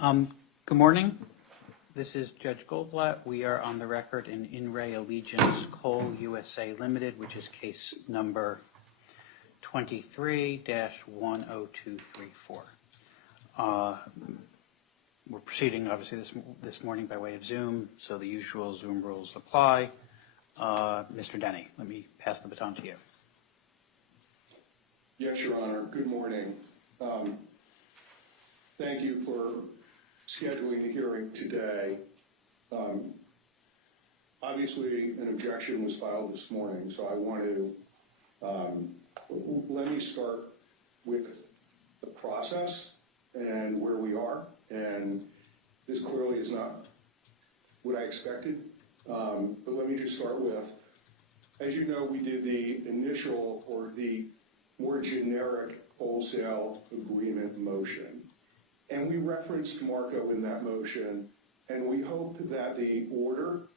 Good morning. This is Judge Goldblatt. We are on the record in Re Allegiance Coal USA Limited, which is case number 23-10234. We're proceeding, obviously, this morning by way of Zoom, so the usual Zoom rules apply. Mr. Denny, let me pass the baton to you. Yes, Your Honor. Good morning. Thank you for scheduling the hearing today. Obviously, an objection was filed this morning, so I want to let me start with the process and where we are. And this clearly is not what I expected, but let me just start with, as you know, we did the initial or the more generic wholesale agreement motion. And we referenced Marco in that motion, and we hoped that the order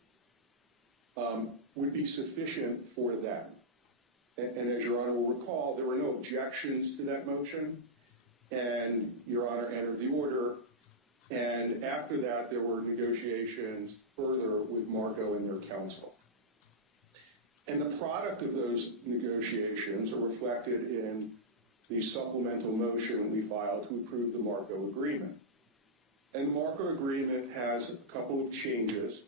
would be sufficient for that. And as Your Honor will recall, there were no objections to that motion, and Your Honor entered the order. And after that, there were negotiations further with Marco and their counsel. And the product of those negotiations are reflected in the supplemental motion we filed to approve the Marco agreement. And the Marco agreement has a couple of changes.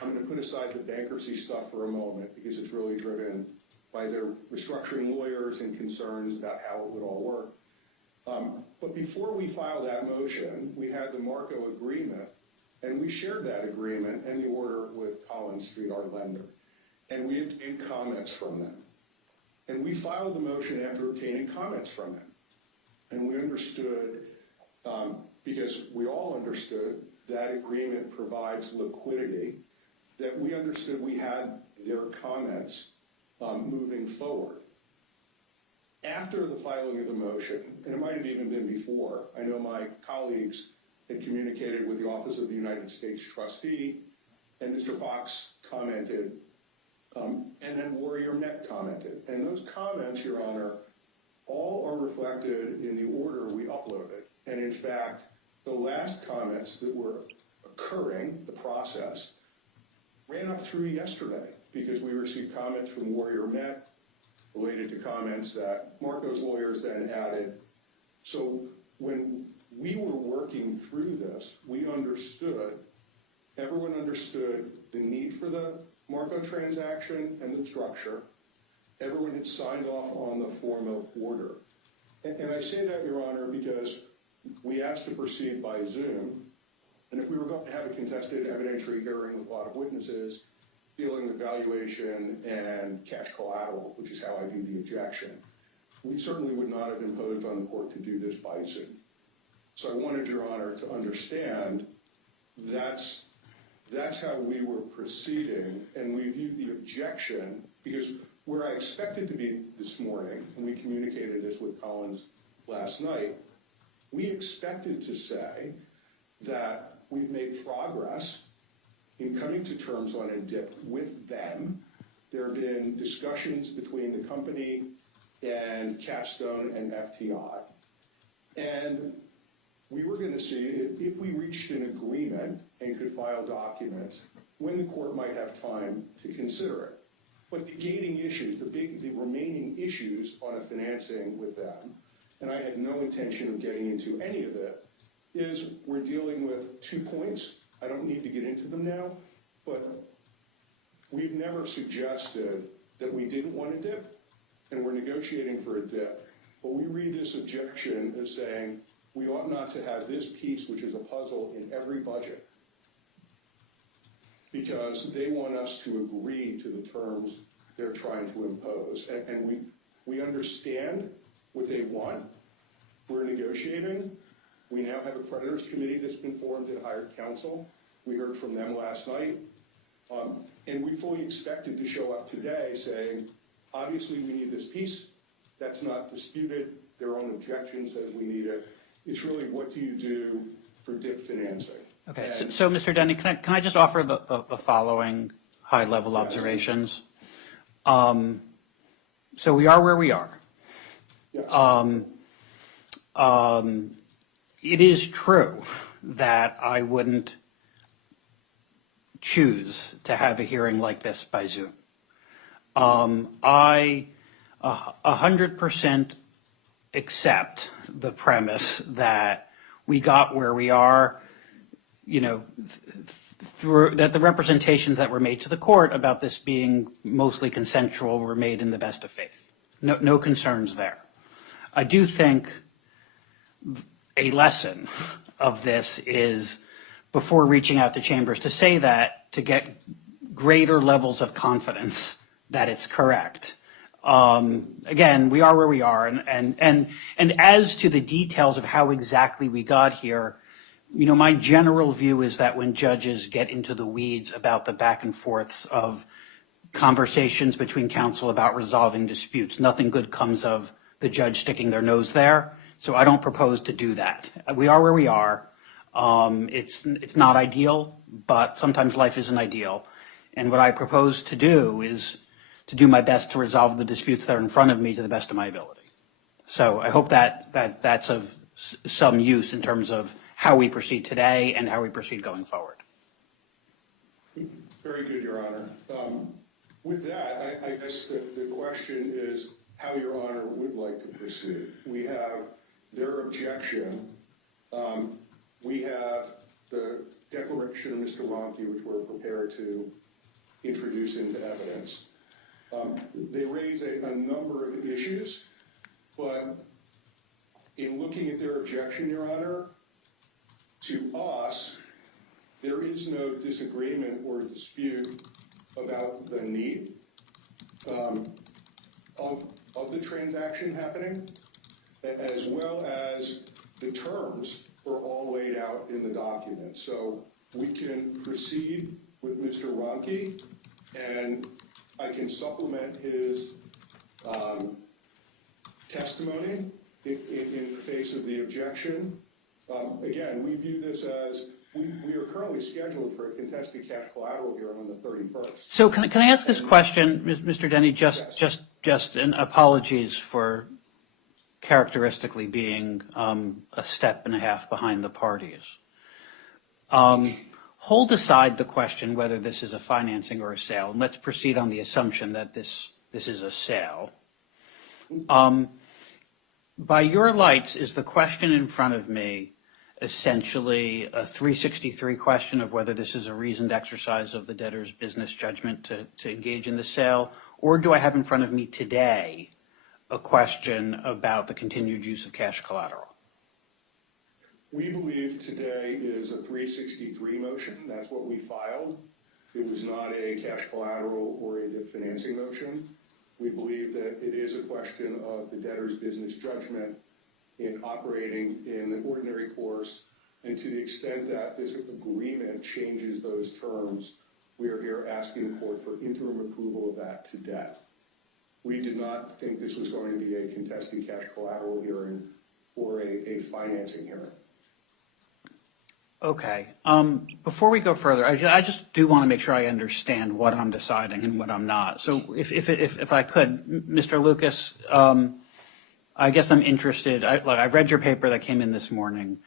I'm going to put aside the bankruptcy stuff for a moment because it's really driven by their restructuring lawyers and concerns about how it would all work. But before we filed that motion, we had the Marco agreement, and we shared that agreement and the order with Collins Street, our lender. And we obtained comments from them. And we filed the motion after obtaining comments from them. And we understood, because we all understood that agreement provides liquidity, that we understood we had their comments moving forward. After the filing of the motion, and it might have even been before, I know my colleagues had communicated with the Office of the United States Trustee, and Mr. Fox commented, and then Warrior Met commented. And those comments, Your Honor, all are reflected in the order we uploaded. And in fact, the last comments that were occurring, the process, ran up through yesterday because we received comments from Warrior Met related to comments that Marco's lawyers then added. So when we were working through this, we understood, everyone understood the need for the Marco transaction and the structure. Everyone had signed off on the form of order. And I say that, Your Honor, because we asked to proceed by Zoom, and if we were going to have a contested evidentiary hearing with a lot of witnesses dealing with valuation and cash collateral, which is how I view the objection, we certainly would not have imposed on the court to do this by Zoom. So I wanted Your Honor to understand that's how we were proceeding, and we viewed the objection, because where I expected to be this morning, and we communicated this with Collins last night, we expected to say that we've made progress in coming to terms on a DIP with them. There have been discussions between the company and Capstone and FTI. And we were going to see if we reached an agreement and could file documents when the court might have time to consider it. But the gating issues, the remaining issues on a financing with them, and I had no intention of getting into any of it, is we're dealing with 2 points. I don't need to get into them now, but we've never suggested that we didn't want a DIP, and we're negotiating for a DIP. But we read this objection as saying we ought not to have this piece, which is a puzzle, in every budget, because they want us to agree to the terms they're trying to impose. And we understand what they want. We're negotiating. We now have a creditors committee that's been formed and hired counsel. We heard from them last night. And we fully expected to show up today saying, obviously we need this piece. That's not disputed. Their own objection says we need it. It's really, what do you do for DIP financing? Okay, so Mr. Denny, can I just offer the following high-level observations? So we are where we are. Yes. It is true that I wouldn't choose to have a hearing like this by Zoom. I 100% accept the premise that we got where we are, through that the representations that were made to the court about this being mostly consensual were made in the best of faith. No concerns there. I do think a lesson of this is, before reaching out to Chambers, to say that, to get greater levels of confidence that it's correct. Again, we are where we are, and as to the details of how exactly we got here, my general view is that when judges get into the weeds about the back and forths of conversations between counsel about resolving disputes, nothing good comes of the judge sticking their nose there. So I don't propose to do that. We are where we are. It's not ideal, but sometimes life isn't ideal. And what I propose to do is to do my best to resolve the disputes that are in front of me to the best of my ability. So I hope that's of some use in terms of how we proceed today and how we proceed going forward. Very good, Your Honor. With that, I guess the question is how Your Honor would like to proceed. We have their objection. We have the declaration of Mr. Ronke, which we're prepared to introduce into evidence. They raise a number of issues, but in looking at their objection, Your Honor, to us, there is no disagreement or dispute about the need of the transaction happening, as well as the terms are all laid out in the document. So we can proceed with Mr. Ronke, and I can supplement his testimony in the face of the objection. Again, we view this as we are currently scheduled for a contested cash collateral hearing on the 31st. So can I ask this question, Mr. Denny? Just and apologies for characteristically being a step and a half behind the parties. Hold aside the question whether this is a financing or a sale, and let's proceed on the assumption that this is a sale. By your lights, is the question in front of me essentially a 363 question of whether this is a reasoned exercise of the debtor's business judgment to engage in the sale, or do I have in front of me today a question about the continued use of cash collateral? We believe today is a 363 motion. That's what we filed. It was not a cash collateral or a debt financing motion. We believe that it is a question of the debtor's business judgment in operating in the ordinary course, and to the extent that this agreement changes those terms, we are here asking the court for interim approval of that today. We did not think this was going to be a contested cash collateral hearing or a financing hearing. Okay. Before we go further, I just do want to make sure I understand what I'm deciding and what I'm not. So if I could, Mr. Lucas, I guess I'm interested. I've read your paper that came in this morning,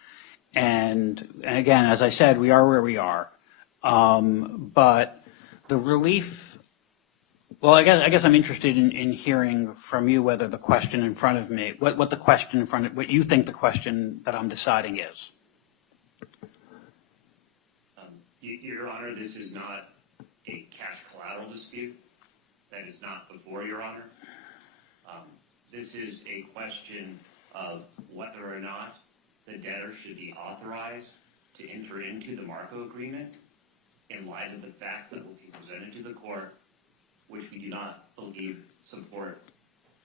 and again, as I said, we are where we are. But the relief, well, I guess I'm interested in hearing from you whether the question in front of me, what you think the question that I'm deciding is. Your Honor, this is not a cash collateral dispute. That is not before Your Honor. This is a question of whether or not the debtor should be authorized to enter into the Marco agreement in light of the facts that will be presented to the court, which we do not believe support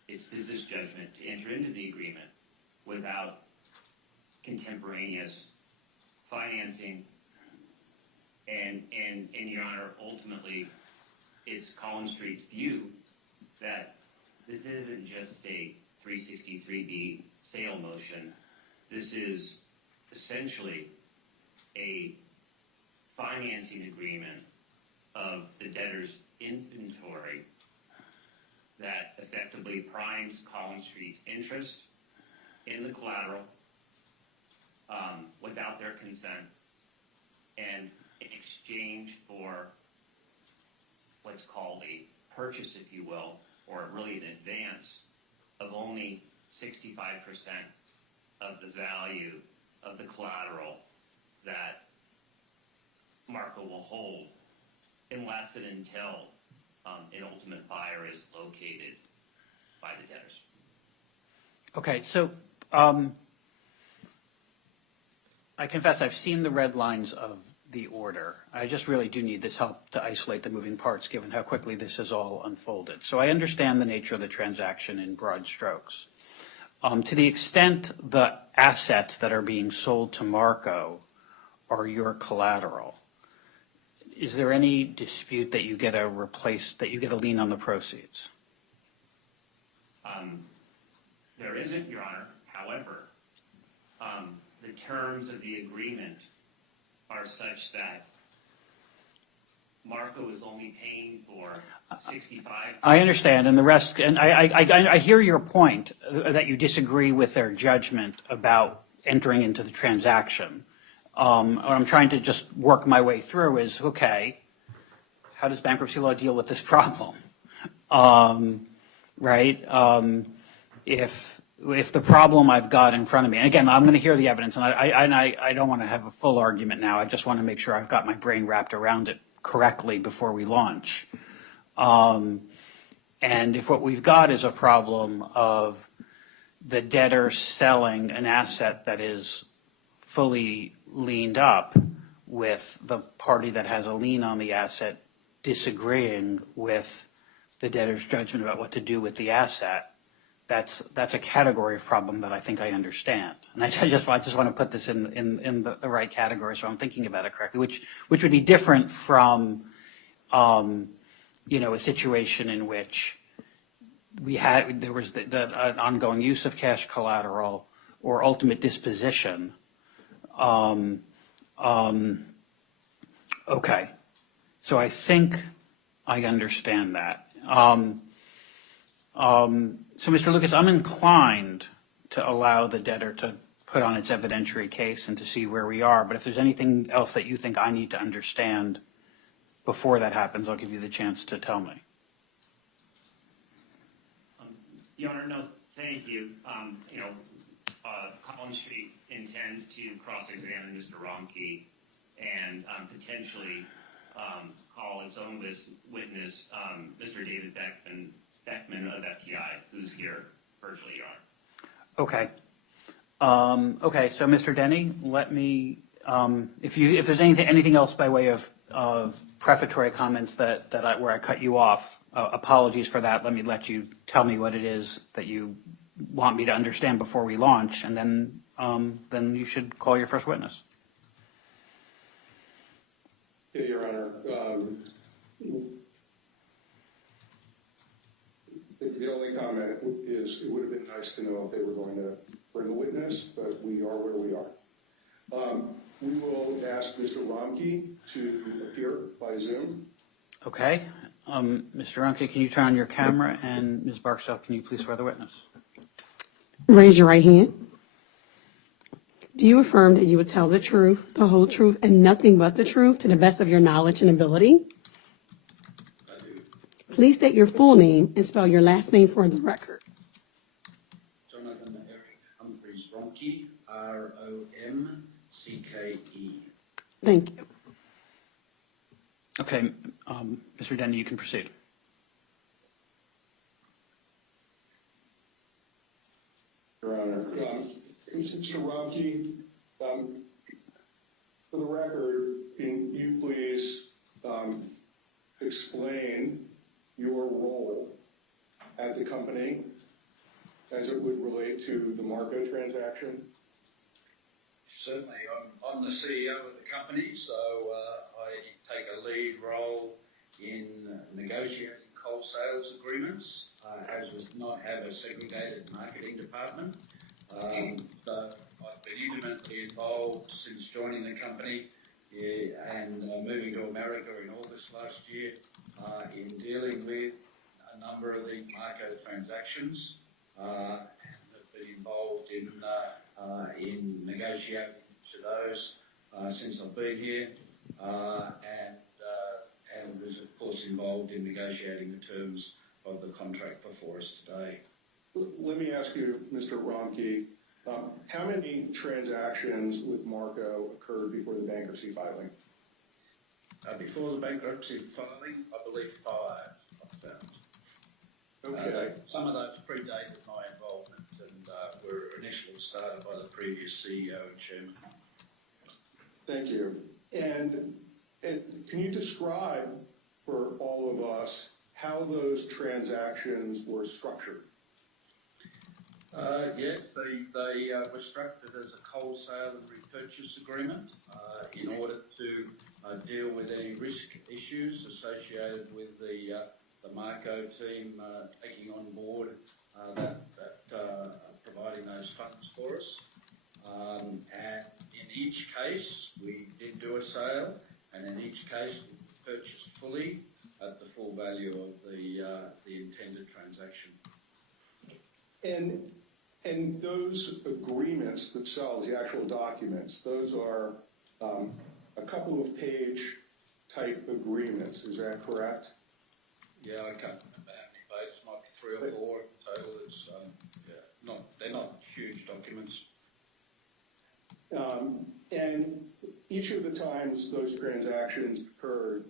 its business judgment to enter into the agreement without contemporaneous financing. And Your Honor, ultimately, it's Collins Street's view that this isn't just a 363B sale motion. This is essentially a financing agreement of the debtor's inventory that effectively primes Collins Street's interest in the collateral without their consent, and in exchange for what's called a purchase, if you will, or really an advance of only 65% of the value of the collateral that Marco will hold unless and until an ultimate buyer is located by the debtors. Okay, so I confess I've seen the red lines of the order. I just really do need this help to isolate the moving parts given how quickly this has all unfolded. So I understand the nature of the transaction in broad strokes. To the extent the assets that are being sold to Marco are your collateral, is there any dispute that you get a lien on the proceeds? There isn't, Your Honor. However, the terms of the agreement are such that Marco is only paying for 65. I understand, and the rest, and I hear your point that you disagree with their judgment about entering into the transaction. What I'm trying to just work my way through is, okay, how does bankruptcy law deal with this problem? Right? If the problem I've got in front of me, and again, I'm going to hear the evidence, and I don't want to have a full argument now. I just want to make sure I've got my brain wrapped around it correctly before we launch. And if what we've got is a problem of the debtor selling an asset that is fully liened up with the party that has a lien on the asset disagreeing with the debtor's judgment about what to do with the asset, that's a category of problem that I think I understand. And I just want to put this in the right category so I'm thinking about it correctly, which would be different from a situation in which there was the ongoing use of cash collateral or ultimate disposition. Okay, so I think I understand that. So, Mr. Lucas, I'm inclined to allow the debtor to put on its evidentiary case and to see where we are. But if there's anything else that you think I need to understand before that happens, I'll give you the chance to tell me. Your Honor, no, thank you. Collins Street intends to cross-examine Mr. Romkey and potentially call its own witness, Mr. David Beckman of FTI, who's here virtually, Your Honor. Okay. Okay, so Mr. Denny, let me, if there's anything else by way of prefatory comments where I cut you off, apologies for that. Let you tell me what it is that you want me to understand before we launch, and then you should call your first witness. Yeah, Your Honor. The only comment is it would have been nice to know if they were going to bring a witness, but we are where we are. We will ask Mr. Romkey to appear by Zoom. Okay. Mr. Romkey, can you turn on your camera? And Ms. Barksdale, can you please swear the witness? Raise your right hand. Do you affirm that you would tell the truth, the whole truth, and nothing but the truth to the best of your knowledge and ability? I do. Please state your full name and spell your last name for the record. Jonathan Eric Humphreys Romkey, R-O-M-C-K-E. Thank you. Okay. Mr. Denny, you can proceed. Your Honor. Mr. Romkey, for the record, can you please explain your role at the company as it would relate to the Marco transaction? Certainly, I'm the CEO of the company, so I take a lead role in negotiating coal sales agreements, as does not have a segregated marketing department. So I've been intimately involved since joining the company and moving to America in August last year in dealing with a number of the Marco transactions and have been involved in in negotiating to those since I've been here, and was of course involved in negotiating the terms of the contract before us today. Let me ask you, Mr. Romke, how many transactions with Marco occurred before the bankruptcy filing? Before the bankruptcy filing, I believe 5 I found. Okay. Some of those predated my involvement and were initially started by the previous CEO and chairman. Thank you. And can you describe for all of us how those transactions were structured? Yes, they were structured as a coal sale and repurchase agreement in order to deal with any risk issues associated with the Marco team taking on board providing those funds for us. And in each case, we did do a sale, and in each case, we purchased fully at the full value of the intended transaction. And those agreements themselves, the actual documents, those are a couple of page type agreements. Is that correct? Yeah, I can't remember how many pages. Might be 3 or 4 in total. It's they're not huge documents. And each of the times those transactions occurred,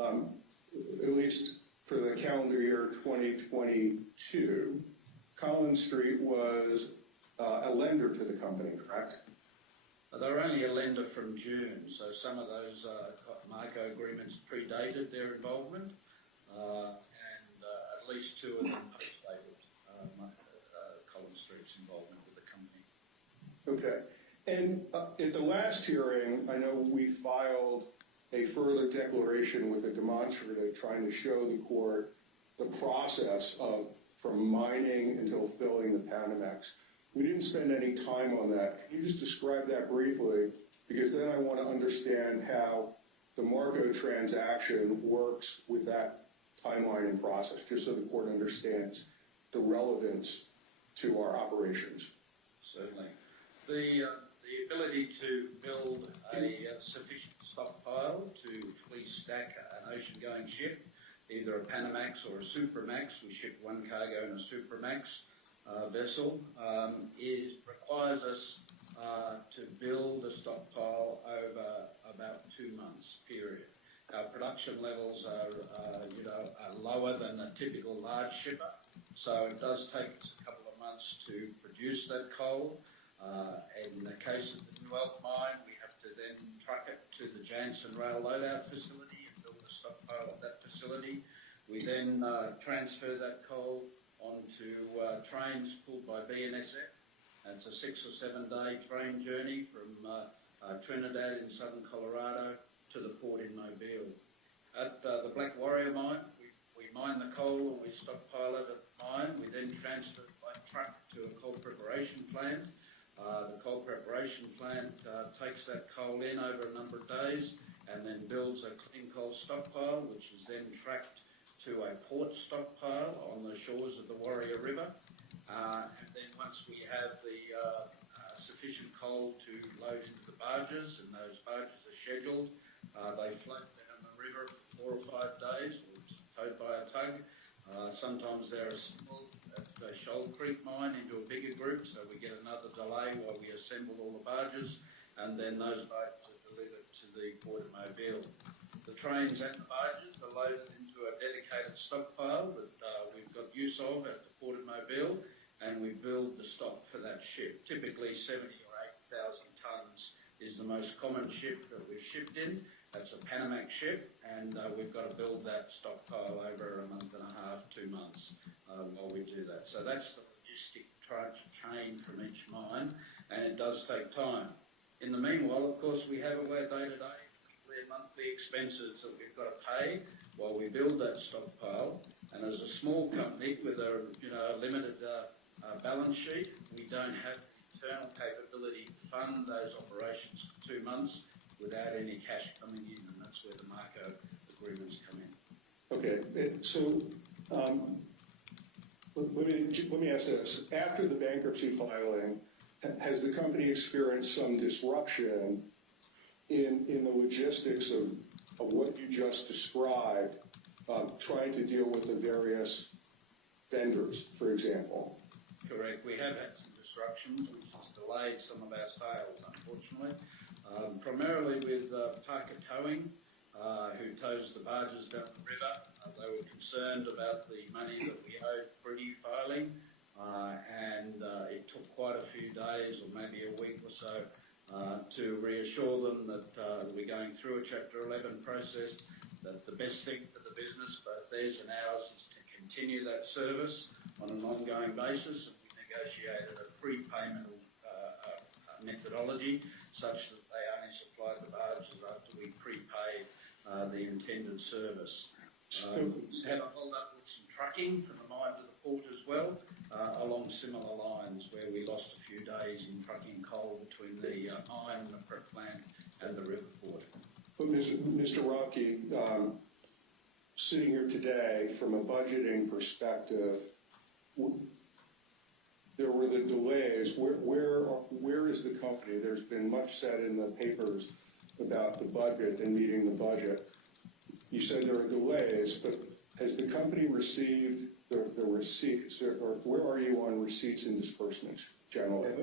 at least for the calendar year 2022, Collins Street was a lender to the company, correct? They were only a lender from June, so some of those Marco agreements predated their involvement, and at least 2 of them postdated Collins Street's involvement with the company. Okay. And at the last hearing, I know we filed a further declaration with a demonstrative trying to show the court the process of from mining until filling the Panamax. We didn't spend any time on that. Can you just describe that briefly? Because then I want to understand how the Marco transaction works with that timeline and process, just so the court understands the relevance to our operations. Certainly. The ability to build a sufficient stockpile to fully stack an ocean-going ship, either a Panamax or a Supramax. We ship 1 cargo in a Supramax vessel. Requires us to build a stockpile over about 2 months period. Our production levels are lower than a typical large shipper, so it does take us a couple of months to produce that coal. In the case of the New Elk mine, we have to then truck it to the Jansen rail loadout facility and build a stockpile at that facility. We then transfer that coal onto trains pulled by BNSF. And it's a 6 or 7 day train journey from Trinidad in southern Colorado to the port in Mobile. At the Black Warrior mine, we mine the coal and we stockpile it at the mine. We then transfer it by truck to a coal preparation plant. The coal preparation plant takes that coal in over a number of days and then builds a clean coal stockpile, which is then tracked to a port stockpile on the shores of the Warrior River. And then once we have the sufficient coal to load into the barges, and those barges are scheduled, they float down the river for 4 or 5 days, or towed by a tug. Sometimes they're assembled at the Shoal Creek mine into a bigger group, so we get another delay while we assemble all the barges, and then those barges are delivered to the port of Mobile. The trains and the barges are loaded into a dedicated stockpile that we've got use of at the port of Mobile, and we build the stock for that ship. Typically 70 or 80,000 tonnes is the most common ship that we've shipped in. That's a Panamax ship, and we've got to build that stockpile over a month and a half, 2 months while we do that. So that's the logistic chain from each mine, and it does take time. In the meanwhile, of course, we have our day-to-day, monthly expenses that we've got to pay while we build that stockpile. And as a small company with a limited balance sheet, we don't have internal capability to fund those operations for 2 months without any cash coming in, and that's where the Marco agreements come in. Okay, so let me ask this. After the bankruptcy filing, has the company experienced some disruption in the logistics of what you just described, trying to deal with the various vendors, for example? Correct. We have had some disruptions, which has delayed some of our sales, unfortunately. Primarily with Parker Towing, who tows the barges down the river. They were concerned about the money that we owed pre-filing, and it took quite a few days or maybe a week or so to reassure them that we're going through a Chapter 11 process, that the best thing for the business, both theirs and ours, is to continue that service on an ongoing basis. And we negotiated a prepayment methodology such that they only supplied the barges after we prepaid the intended service. We had a hold up with some trucking from the mine to the port as well, along similar lines where we lost a few days in trucking coal between the mine and the prep plant and the river port. But Mr. Rocky, sitting here today, from a budgeting perspective, there were the delays. Where is the company? There's been much said in the papers about the budget and meeting the budget. You said there are delays, but has the company received the receipts, or where are you on receipts and disbursements generally?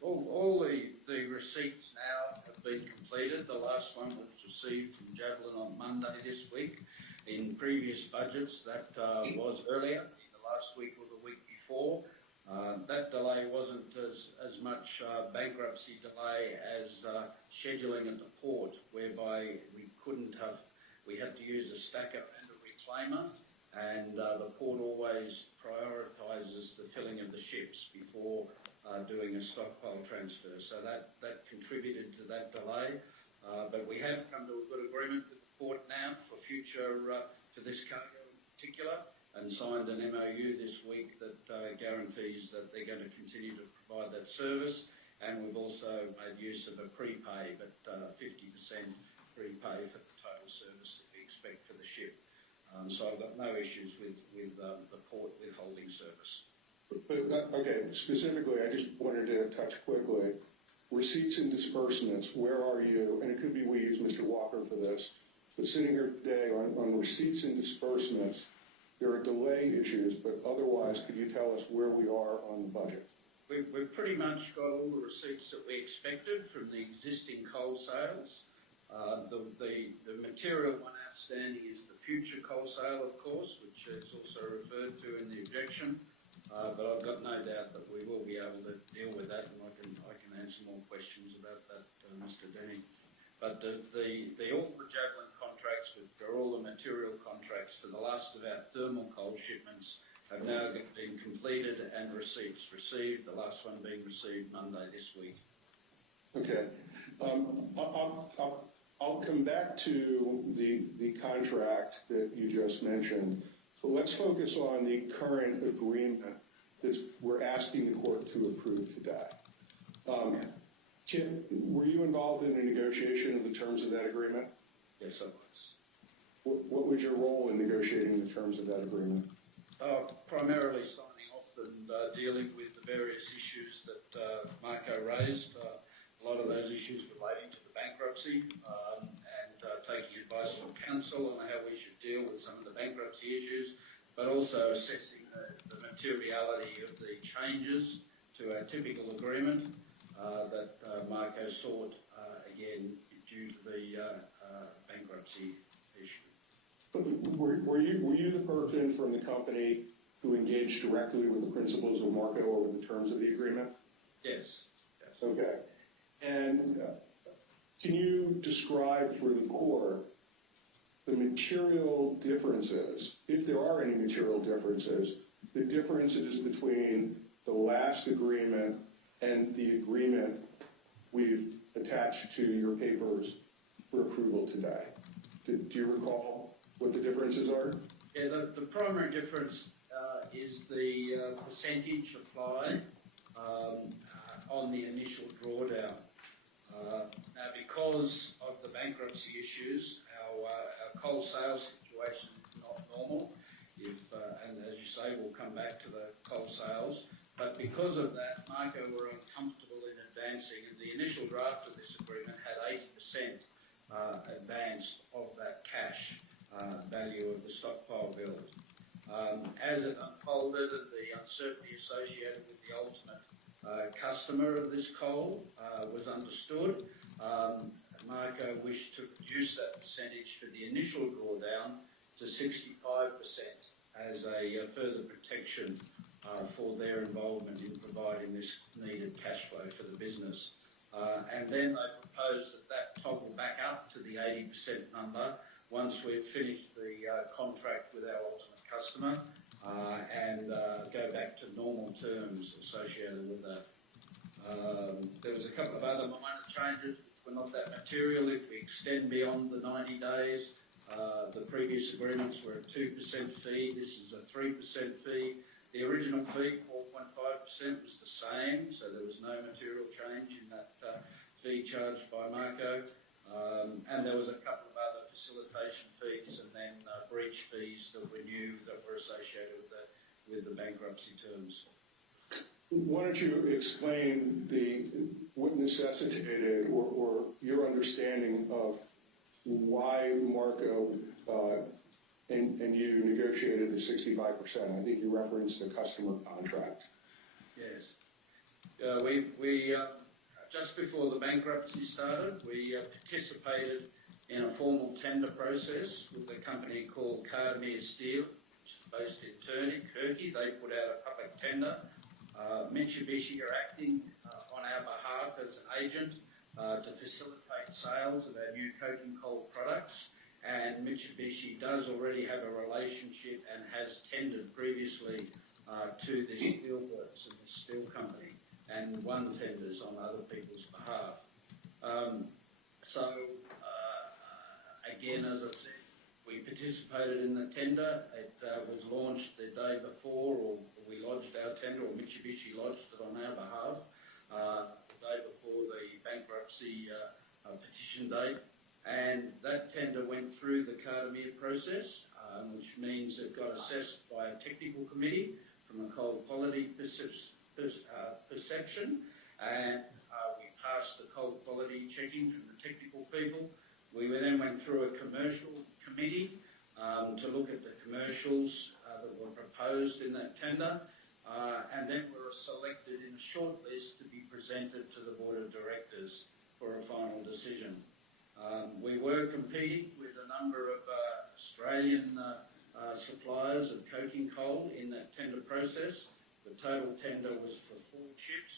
All the receipts now have been completed. The last one was received from Javelin on Monday this week. In previous budgets, that was earlier, in the last week or the week before. That delay wasn't as much bankruptcy delay as scheduling at the port, whereby we had to use a stacker and a reclaimer, and the port always prioritises the filling of the ships before doing a stockpile transfer. So that contributed to that delay. But we have come to a good agreement with the port now for for this cargo in particular, and signed an MOU this week that guarantees that they're going to continue to provide that service. And we've also made use of a prepay, but 50% prepay for the total service that we expect for the ship. So I've got no issues with the port withholding service. Okay, specifically, I just wanted to touch quickly. Receipts and disbursements, where are you? And it could be we use Mr. Walker for this, but sitting here today on receipts and disbursements, there are delay issues, but otherwise, could you tell us where we are on the budget? We've pretty much got all the receipts that we expected from the existing coal sales. The material one outstanding is the future coal sale, of course, which is also referred to in the objection. But I've got no doubt that we will be able to deal with that, and I can answer more questions about that, Mr. Denny. But all the Javelin contracts, which are all the material contracts for the last of our thermal coal shipments, have now been completed and receipts received, the last one being received Monday this week. Okay. I'll come back to the contract that you just mentioned. So let's focus on the current agreement that we're asking the court to approve today. Kim, were you involved in the negotiation of the terms of that agreement? Yes, I was. What was your role in negotiating the terms of that agreement? Primarily signing off and dealing with the various issues that Marco raised. A lot of those issues relating to the bankruptcy and taking advice from counsel on how we should deal with some of the bankruptcy issues, but also assessing the materiality of the changes to our typical agreement that Marco sought, again, due to the bankruptcy issue. Were you the person from the company who engaged directly with the principals of Marco over the terms of the agreement? Yes. Okay. And can you describe for the court the material differences, if there are any material differences, the differences between the last agreement and the agreement we've attached to your papers for approval today? Do you recall what the differences are? Yeah, the primary difference is the percentage applied on the initial drawdown. Now, because of the bankruptcy issues, our coal sales situation is not normal. And as you say, we'll come back to the coal sales. But because of that, Marco were uncomfortable in advancing, and the initial draft of this agreement had 80% advanced of that cash value of the stockpile build. As it unfolded and the uncertainty associated with the ultimate customer of this coal was understood, Marco wished to reduce that percentage for the initial drawdown to 65% as a further protection for their involvement in providing this needed cash flow for the business. And then they proposed that toggle back up to the 80% number once we've finished the contract with our ultimate customer and go back to normal terms associated with that. There was a couple of other minor changes which were not that material. If we extend beyond the 90 days, the previous agreements were a 2% fee. This is a 3% fee. The original fee, 4.5%, was the same, so there was no material change in that fee charged by Marco. And there was a couple of other facilitation fees and then breach fees that were new that were associated with the bankruptcy terms. Why don't you explain what necessitated or your understanding of why Marco and you negotiated the 65%? I think you referenced the customer contract. Yes. We just before the bankruptcy started, we participated in a formal tender process with a company called Cardmere Steel, which is based in Turney, Kirky. They put out a public tender. Mitsubishi are acting on our behalf as an agent to facilitate sales of our new coking coal products. And Mitsubishi does already have a relationship and has tendered previously to the steelworks and the steel company and won tenders on other people's behalf. Again, as I said, we participated in the tender. It was launched the day before, or we lodged our tender, or Mitsubishi lodged it on our behalf the day before the bankruptcy petition date. And that tender went through the Cardmere process, which means it got assessed by a technical committee from a coal quality perception, and we passed the coal quality checking from the technical people. We then went through a commercial committee to look at the commercials that were proposed in that tender, and then we were selected in a short list to be presented to the Board of Directors for a final decision. We were competing with a number of Australian suppliers of coking coal in that tender process. The total tender was for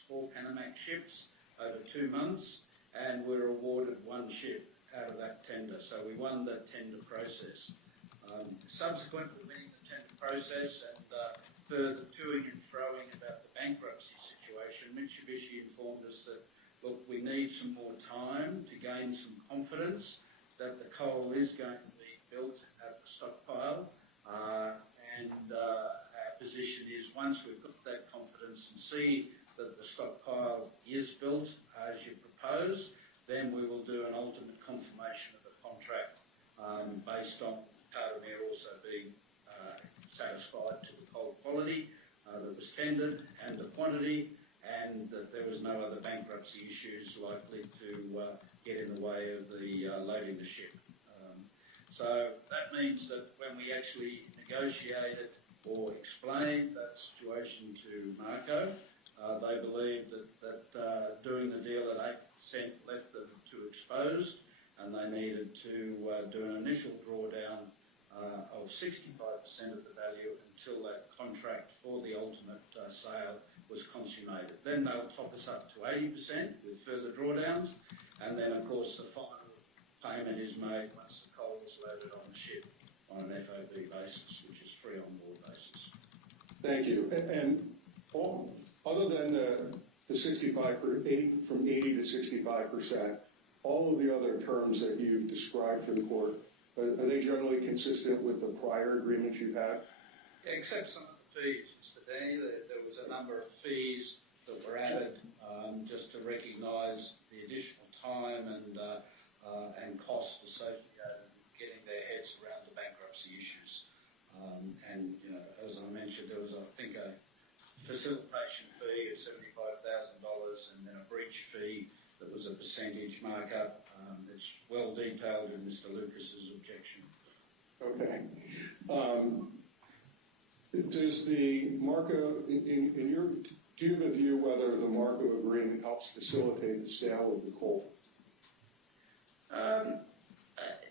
4 Panamax ships over 2 months, and we were awarded 1 ship out of that tender. So we won that tender process. Subsequent to winning the tender process and further toing and froing about the bankruptcy situation, Mitsubishi informed us that, look, we need some more time to gain some confidence that the coal is going to be built at the stockpile. And our position is, once we've got that confidence and see that the stockpile is built as you propose, then we will do an ultimate confirmation of the contract based on Cardmere also being satisfied to the coal quality that was tendered and the quantity, and that there was no other bankruptcy issues likely to get in the way of the loading the ship. So that means that when we actually negotiated or explained that situation to Marco, they believed that doing the deal at 8% left them too exposed, and they needed to do an initial drawdown of 65% of the value until that contract for the ultimate sale was consummated. Then they'll top us up to 80% with further drawdowns, and then of course the final payment is made once the coal is loaded on the ship on an FOB basis, which is free on board basis. Thank you. And other than the 65 from 80 to 65%, all of the other terms that you've described for the court, are they generally consistent with the prior agreements you've had? Yeah, except some of the fees, Mr. Danny. There was a number of fees that were added just to recognise the additional time and cost associated with getting their heads around the bankruptcy issues. And, you know, as I mentioned, there was, I think, a facilitation fee of $75,000 and then a breach fee that was a percentage markup. It's well detailed in Mr. Lucas's objection. Okay. Does the Marco, do you have a view whether the Marco agreement helps facilitate the sale of the coal?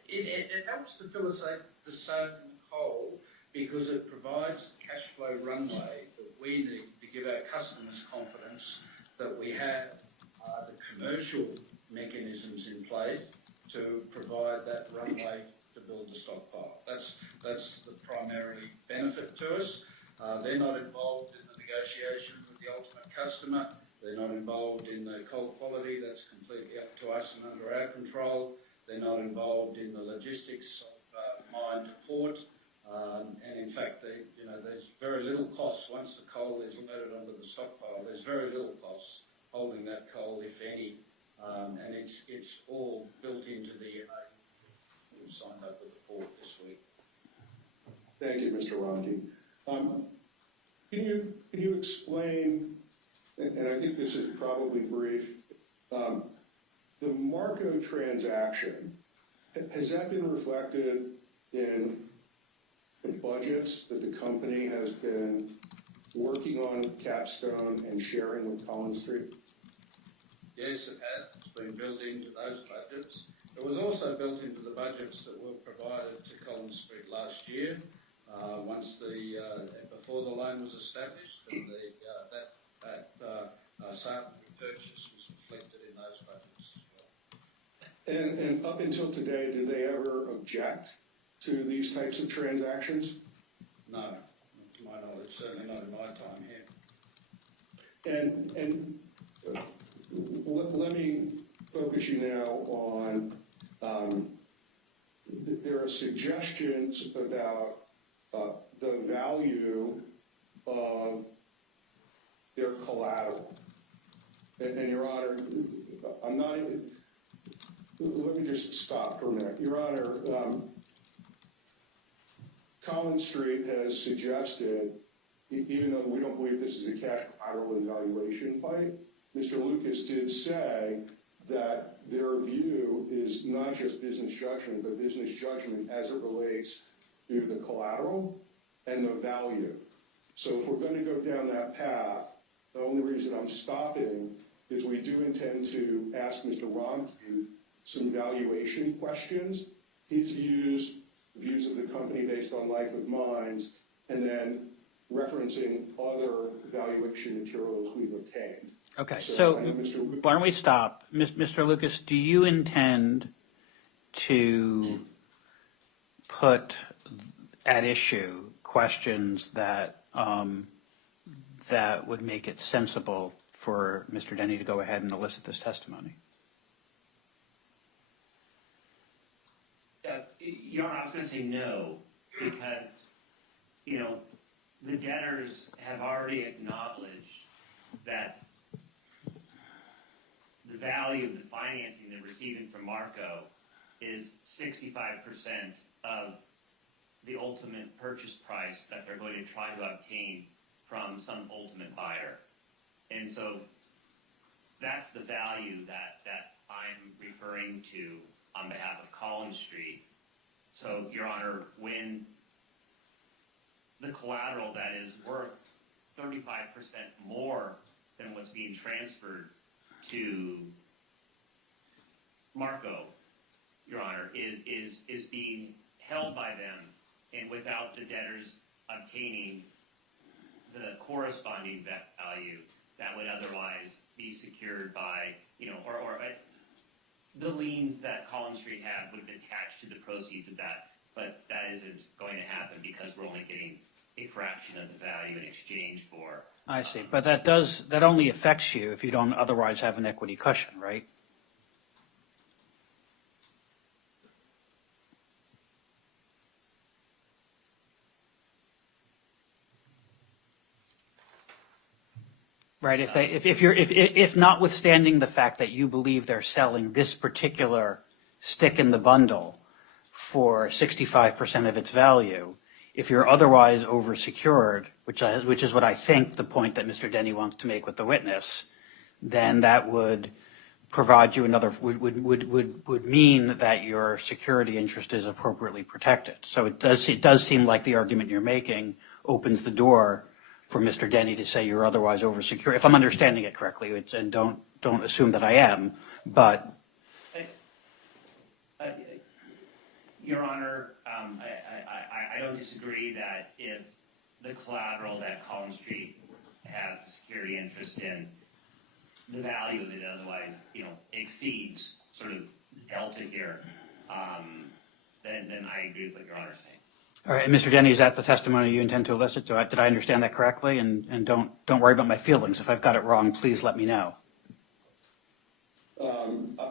It helps to facilitate the sale of the coal because it provides the cash flow runway that we need to give our customers confidence that we have the commercial mechanisms in place to provide that runway to build the stockpile. That's the primary benefit to us. They're not involved in the negotiation with the ultimate customer. They're not involved in the coal quality. That's completely up to us and under our control. They're not involved in the logistics of mine to port. And in fact, there's very little cost once the coal is loaded onto the stockpile. There's very little cost holding that coal, if any, and it's all built into the we've signed up with the port this week. Thank you, Mr. Romkey. Can you explain, and I think this is probably brief, the Marco transaction, has that been reflected in the budgets that the company has been working on Capstone and sharing with Collins Street? Yes, it has. It's been built into those budgets. It was also built into the budgets that were provided to Collins Street last year, before the loan was established, and that sale purchase was reflected in those budgets as well. And up until today, did they ever object to these types of transactions? No, not to my knowledge, certainly not in my time here. And let me focus you now on, there are suggestions about the value of their collateral. And Your Honor, let me just stop for a minute. Your Honor, Collins Street has suggested, even though we don't believe this is a cash collateral evaluation fight, Mr. Lucas did say that their view is not just business judgment, but business judgment as it relates to the collateral and the value. So if we're going to go down that path, the only reason I'm stopping is we do intend to ask Mr. Romkey some valuation questions, his views, the views of the company based on life of mines, and then referencing other valuation materials we've obtained. Okay, so why don't we stop? Mr. Lucas, do you intend to put at issue questions that that would make it sensible for Mr. Denny to go ahead and elicit this testimony? Your Honor, I was going to say no, because, the debtors have already acknowledged that the value of the financing they're receiving from Marco is 65% of the ultimate purchase price that they're going to try to obtain from some ultimate buyer. And so that's the value that I'm referring to on behalf of Collins Street. So, Your Honor, when the collateral that is worth 35% more than what's being transferred to Marco, Your Honor, is being held by them, and without the debtors obtaining the corresponding value that would otherwise be secured by, or the liens that Collins Street had would be attached to the proceeds of that, but that isn't going to happen because we're only getting a fraction of the value in exchange for. I see, but that only affects you if you don't otherwise have an equity cushion, right? Right, if notwithstanding the fact that you believe they're selling this particular stick in the bundle for 65% of its value, if you're otherwise oversecured, which is what I think the point that Mr. Denny wants to make with the witness, then that would provide you another, would mean that your security interest is appropriately protected. So it does seem like the argument you're making opens the door for Mr. Denny to say you're otherwise oversecured, if I'm understanding it correctly, and don't assume that I am, but. Your Honor, I don't disagree that if the collateral that Collins Street has security interest in, the value of it otherwise, exceeds sort of delta here, then I agree with what Your Honor is saying. All right, and Mr. Denny, is that the testimony you intend to elicit? Did I understand that correctly? And don't worry about my feelings. If I've got it wrong, please let me know. I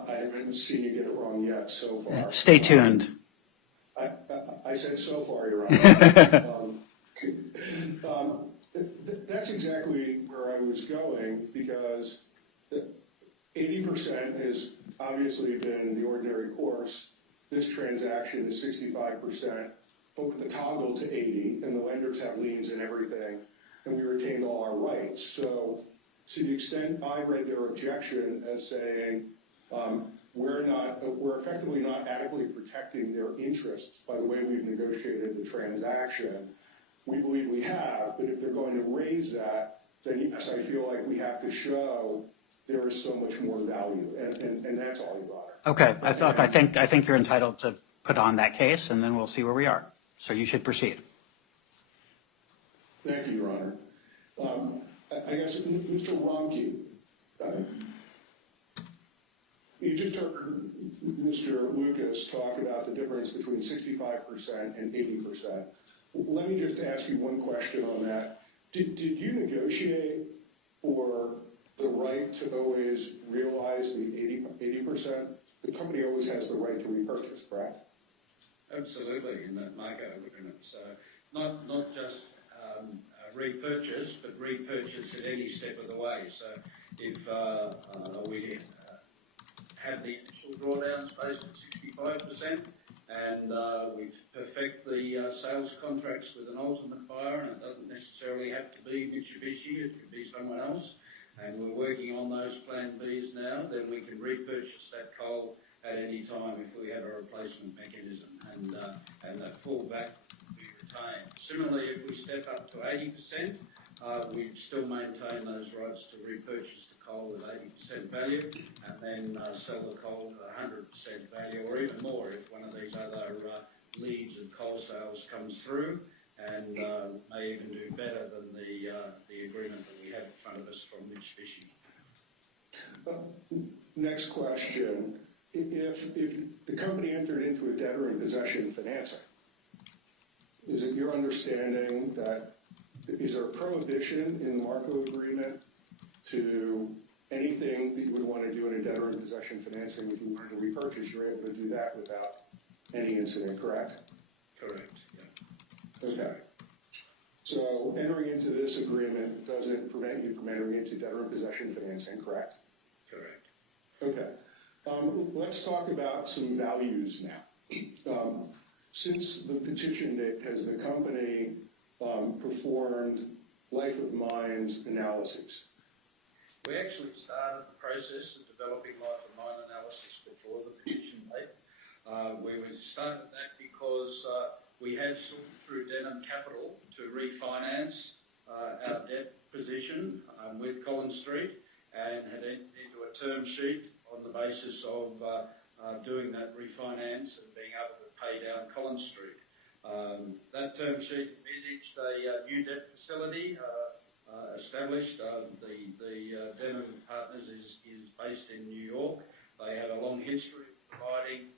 haven't seen you get it wrong yet so far. Stay tuned. I said so far, Your Honor. That's exactly where I was going, because 80% has obviously been the ordinary course. This transaction is 65%, but with the toggle to 80, and the lenders have liens and everything, and we retained all our rights. So to the extent I read their objection as saying, we're effectively not adequately protecting their interests by the way we've negotiated the transaction. We believe we have, but if they're going to raise that, then yes, I feel like we have to show there is so much more value, and that's all, Your Honor. Okay, I think you're entitled to put on that case, and then we'll see where we are. So you should proceed. Thank you, Your Honor. I guess, Mr. Ronke, you just heard Mr. Lucas talk about the difference between 65% and 80%. Let me just ask you one question on that. Did you negotiate for the right to always realize the 80%? The company always has the right to repurchase, correct? Absolutely, in that market agreement. So not just repurchase, but repurchase at any step of the way. So if we have the initial drawdowns based on 65%, and we perfect the sales contracts with an ultimate buyer, and it doesn't necessarily have to be Mitsubishi, it could be someone else, and we're working on those Plan Bs now, then we can repurchase that coal at any time if we have a replacement mechanism, and that fallback will be retained. Similarly, if we step up to 80%, we'd still maintain those rights to repurchase the coal at 80% value, and then sell the coal at 100% value, or even more if one of these other leads of coal sales comes through, and may even do better than the agreement that we have in front of us from Mitsubishi. Next question. If the company entered into a debtor in possession financing, is it your understanding that is there a prohibition in the Marco agreement to anything that you would want to do in a debtor in possession financing? If you wanted to repurchase, you're able to do that without any incident, correct? Correct, yeah. Okay. So entering into this agreement doesn't prevent you from entering into debtor in possession financing, correct? Correct. Okay. Let's talk about some values now. Since the petition date, has the company performed life of mines analyses? We actually started the process of developing life of mine analysis before the petition date. We started that because we had sought through Denham Capital to refinance our debt position with Collins Street, and had entered into a term sheet on the basis of doing that refinance and being able to pay down Collins Street. That term sheet envisaged a new debt facility established. The Denham Partners is based in New York. They have a long history of providing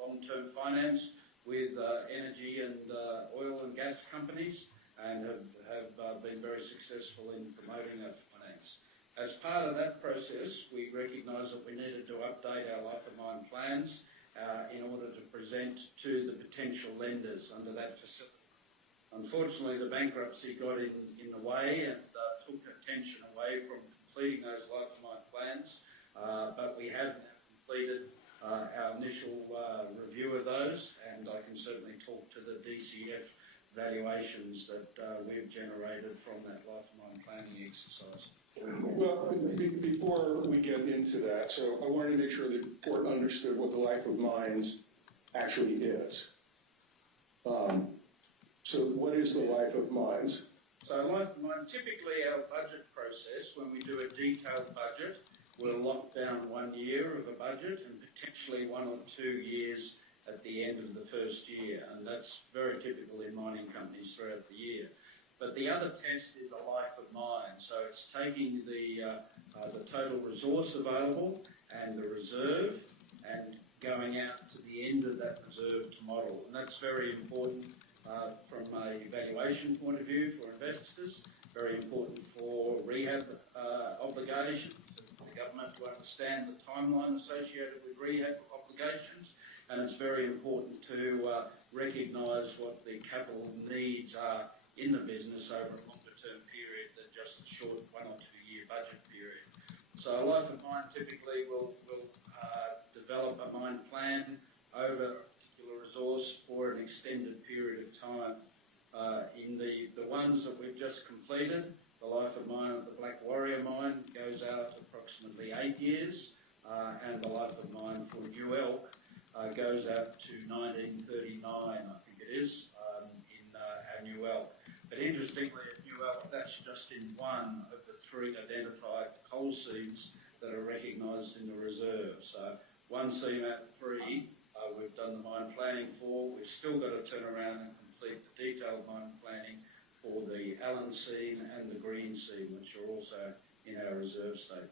long-term finance with energy and oil and gas companies, and have been very successful in promoting that finance. As part of that process, we recognised that we needed to update our life of mine plans in order to present to the potential lenders under that facility. Unfortunately, the bankruptcy got in the way and took attention away from completing those life of mine plans, but we have now completed our initial review of those, and I can certainly talk to the DCF valuations that we've generated from that life of mine planning exercise. Well, before we get into that, so I wanted to make sure the court understood what the life of mines actually is. So what is the life of mines? So life of mine, typically our budget process, when we do a detailed budget, we'll lock down 1 year of a budget and potentially 1 or 2 years at the end of the first year. And that's very typical in mining companies throughout the year. But the other test is a life of mine. So it's taking the total resource available and the reserve and going out to the end of that reserved model. And that's very important from a valuation point of view for investors, very important for rehab obligations, for the government to understand the timeline associated with rehab obligations, and it's very important to recognise what the capital needs are in the business over a longer term period than just a short 1 or 2 year budget period. So a life of mine typically will develop a mine plan over a particular resource for an extended period of time. In the ones that we've just completed, the life of mine of the Black Warrior mine goes out approximately 8 years, and the life of mine for New Elk goes out to 1939, I think it is, in our New Elk. But interestingly, at New Elk, that's just in one of the 3 identified coal seams that are recognised in the reserve. So 1 seam out of 3, we've done the mine planning for. We've still got to turn around and complete the detailed mine planning for the Allen seam and the Green seam, which are also in our reserve statement.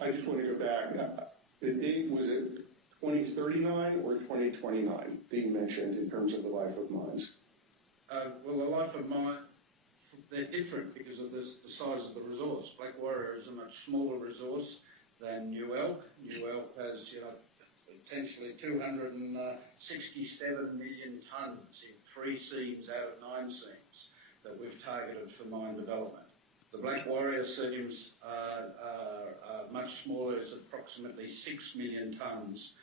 I just want to go back. The date, was it 2039 or 2029 being mentioned in terms of the life of mines? Well, the life of mine, they're different because of the size of the resource. Black Warrior is a much smaller resource than New Elk. New Elk has, potentially 267 million tonnes in 3 seams out of 9 seams that we've targeted for mine development. The Black Warrior seams are much smaller. It's approximately 6 million tonnes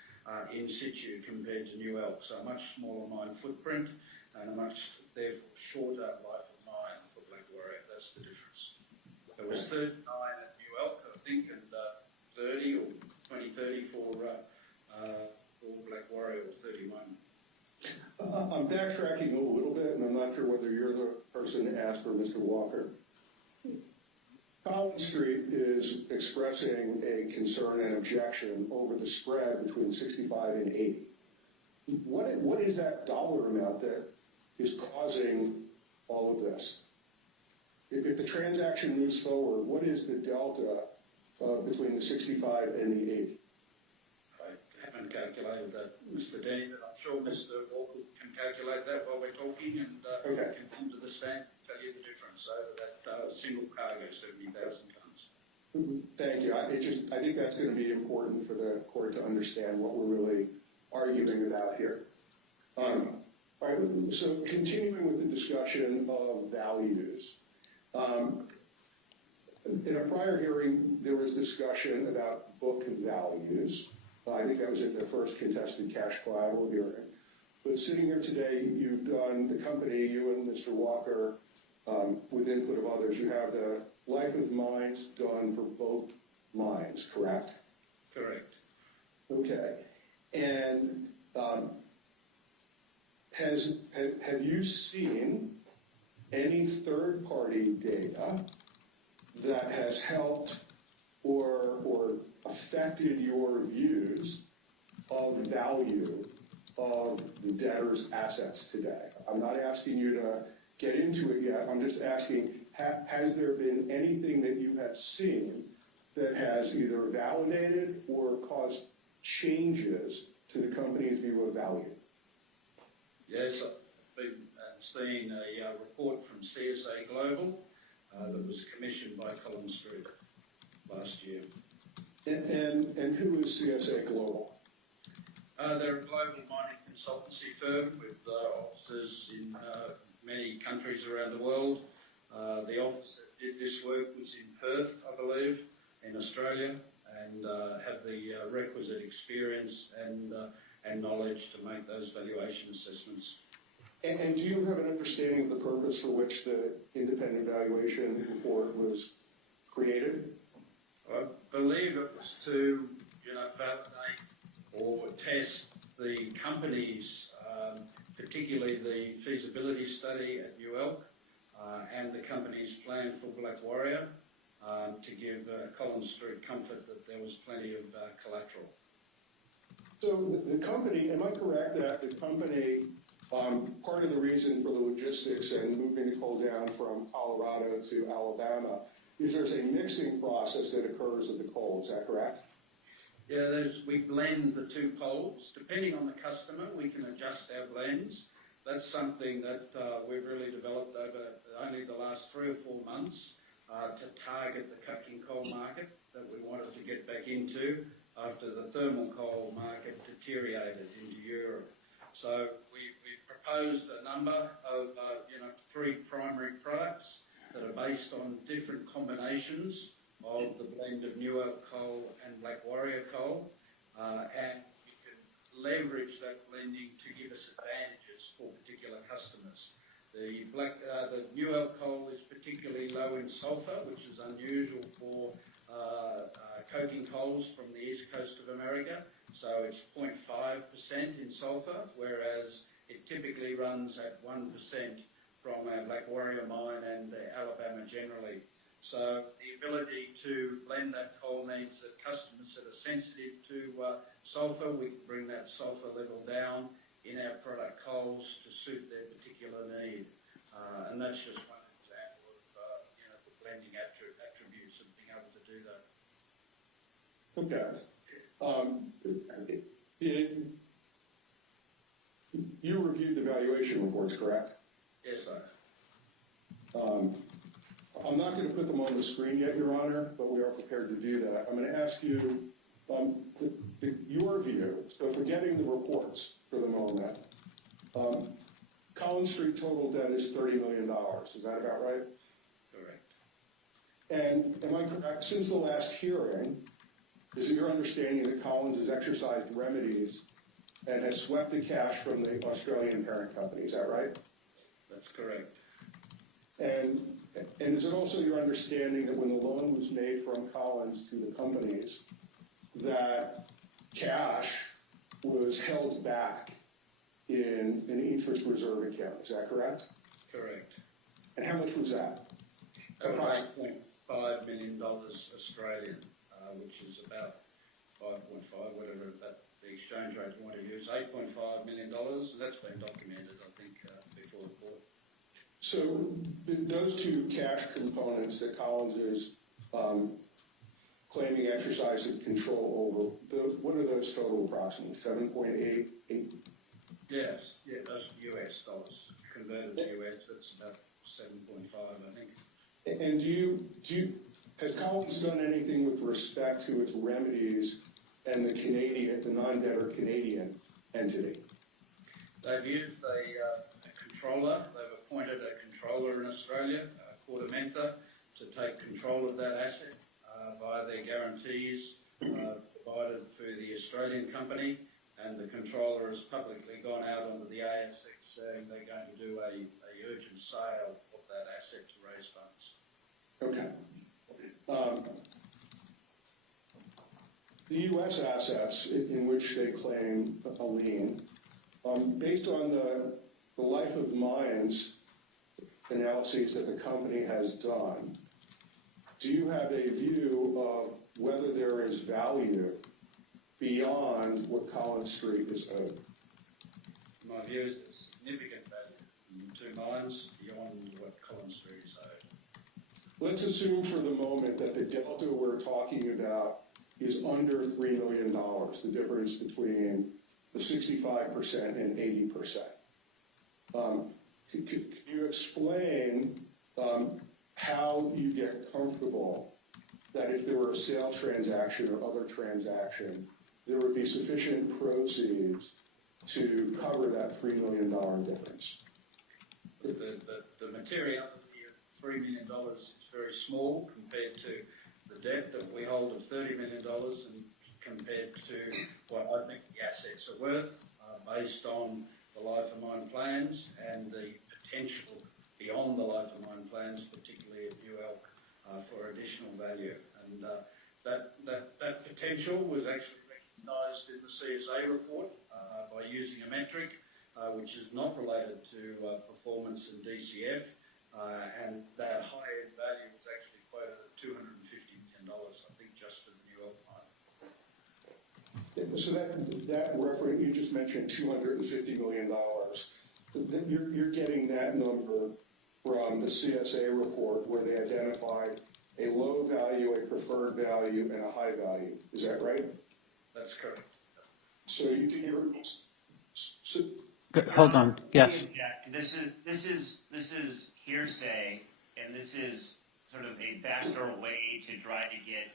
in situ compared to New Elk. So a much smaller mine footprint and a much, therefore, shorter life of mine for Black Warrior. That's the difference. There was 39 at New Elk, I think, and 30 or 2030 for Black Warrior, or 31. I'm backtracking a little bit, and I'm not sure whether you're the person to ask for Mr. Walker. Collins Street is expressing a concern and objection over the spread between 65 and 80. What is that dollar amount that is causing all of this? If the transaction moves forward, what is the delta between the 65 and the 80? I haven't calculated that, Mr. Dean, but I'm sure Mr. Walker can calculate that while we're talking and can come to the stand and tell you the difference over that single cargo, 70,000 tonnes. Thank you. I think that's going to be important for the court to understand what we're really arguing about here. All right, so continuing with the discussion of values. In a prior hearing, there was discussion about book values. I think that was at the first contested cash collateral hearing. But sitting here today, you've done, the company, you and Mr. Walker, with input of others, you have the life of mines done for both mines, correct? Correct. Okay. And have you seen any third-party data that has helped or affected your views of the value of the debtor's assets today? I'm not asking you to get into it yet. I'm just asking, has there been anything that you have seen that has either validated or caused changes to the company's view of value? Yes, I've been seeing a report from CSA Global that was commissioned by Collins Street last year. And who is CSA Global? They're a global mining consultancy firm with offices in many countries around the world. The office that did this work was in Perth, I believe, in Australia, and have the requisite experience and knowledge to make those valuation assessments. And do you have an understanding of the purpose for which the independent evaluation report was created? I believe it was to, validate or test the company's, particularly the feasibility study at New Elk, and the company's plan for Black Warrior, to give Collins Street comfort that there was plenty of collateral. So the company, am I correct that the company, part of the reason for the logistics and moving the coal down from Colorado to Alabama is there's a mixing process that occurs with the coal, is that correct? Yeah, we blend the two coals. Depending on the customer, we can adjust our blends. That's something that we've really developed over only the last 3 or 4 months to target the coking coal market that we wanted to get back into after the thermal coal market deteriorated into Europe. So we've proposed a number of 3 primary products that are based on different combinations of the blend of New Elk coal and Black Warrior coal, and we can leverage that blending to give us advantages for particular customers. The New Elk coal is particularly low in sulphur, which is unusual for coking coals from the east coast of America. So it's 0.5% in sulphur, whereas it typically runs at 1% from our Black Warrior mine and Alabama generally. So the ability to blend that coal means that customers that are sensitive to sulphur, we can bring that sulphur level down in our product coals to suit their particular need. And that's just one example of the blending attributes of being able to do that. Okay. You reviewed the valuation reports, correct? Yes, sir. I'm not going to put them on the screen yet, Your Honor, but we are prepared to do that. I'm going to ask you your view. So forgetting the reports for the moment, Collins Street total debt is $30 million. Is that about right? Correct. And am I correct, since the last hearing, is it your understanding that Collins has exercised remedies and has swept the cash from the Australian parent company? Is that right? That's correct. And is it also your understanding that when the loan was made from Collins to the companies, that cash was held back in an interest reserve account? Is that correct? Correct. And how much was that? About $8.5 million Australian, which is about 5.5, whatever that the exchange rate you want to use, $8.5 million, and that's been documented, I think, before the court. So those 2 cash components that Collins is claiming exercising control over, what are those total approximately? 7.88? Yes, yeah, those US dollars. Converted to US, that's about 7.5, I think. And has Collins done anything with respect to its remedies and the non-debtor Canadian entity? They've used a controller. They've appointed a controller in Australia, Quartermentha, to take control of that asset via their guarantees provided for the Australian company. And the controller has publicly gone out onto the ASX saying they're going to do a urgent sale of that asset to raise funds. Okay. The U.S. assets in which they claim a lien, based on the life of mines analyses that the company has done, do you have a view of whether there is value beyond what Collins Street is owed? My view is there's significant value in the 2 mines beyond what Collins Street is owed. Let's assume for the moment that the delta we're talking about is under $3 million, the difference between the 65% and 80%. Could you explain how you get comfortable that if there were a sale transaction or other transaction, there would be sufficient proceeds to cover that $3 million difference? The materiality of $3 million is very small compared to the debt that we hold of $30 million and compared to what I think the assets are worth based on the life of mine plans and the potential beyond the life of mine plans, particularly at New Elk, for additional value. And that potential was actually recognised in the CSA report by using a metric which is not related to performance and DCF, and that high-end value was actually quoted at $250 million, I think, just for the New Elk mine. So that reference, you just mentioned $250 million. You're getting that number from the CSA report where they identified a low value, a preferred value, and a high value. Is that right? That's correct. So Hold on. Yes. This is hearsay, and this is sort of a backdoor way to try to get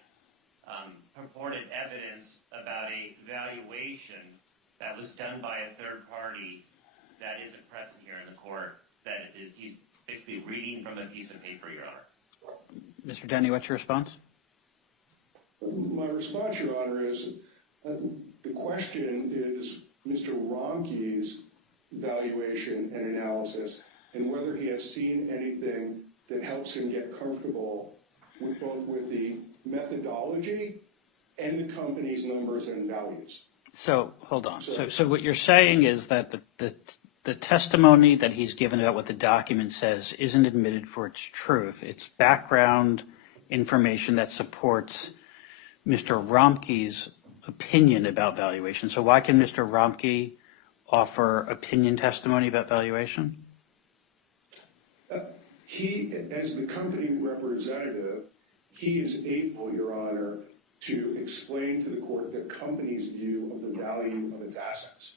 purported evidence about a valuation that was done by a third party that isn't present here in the court. He's basically reading from a piece of paper, Your Honor. Mr. Denny, what's your response? My response, Your Honor, is the question is Mr. Romkey's valuation and analysis and whether he has seen anything that helps him get comfortable with both the methodology and the company's numbers and values. So hold on. So what you're saying is that the testimony that he's given about what the document says isn't admitted for its truth. It's background information that supports Mr. Romkey's opinion about valuation. So why can Mr. Romkey offer opinion testimony about valuation? He, as the company representative, he is able, Your Honor, to explain to the court the company's view of the value of its assets.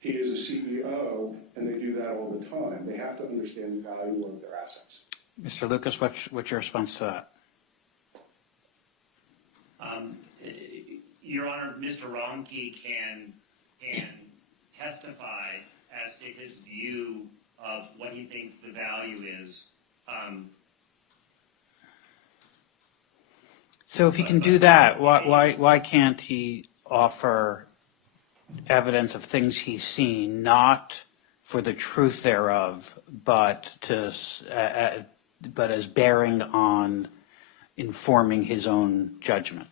He is a CEO, and they do that all the time. They have to understand the value of their assets. Mr. Lucas, what's your response to that? Your Honor, Mr. Romkey can testify as to his view of what he thinks the value is. So if he can do that, why can't he offer evidence of things he's seen, not for the truth thereof, but as bearing on informing his own judgment?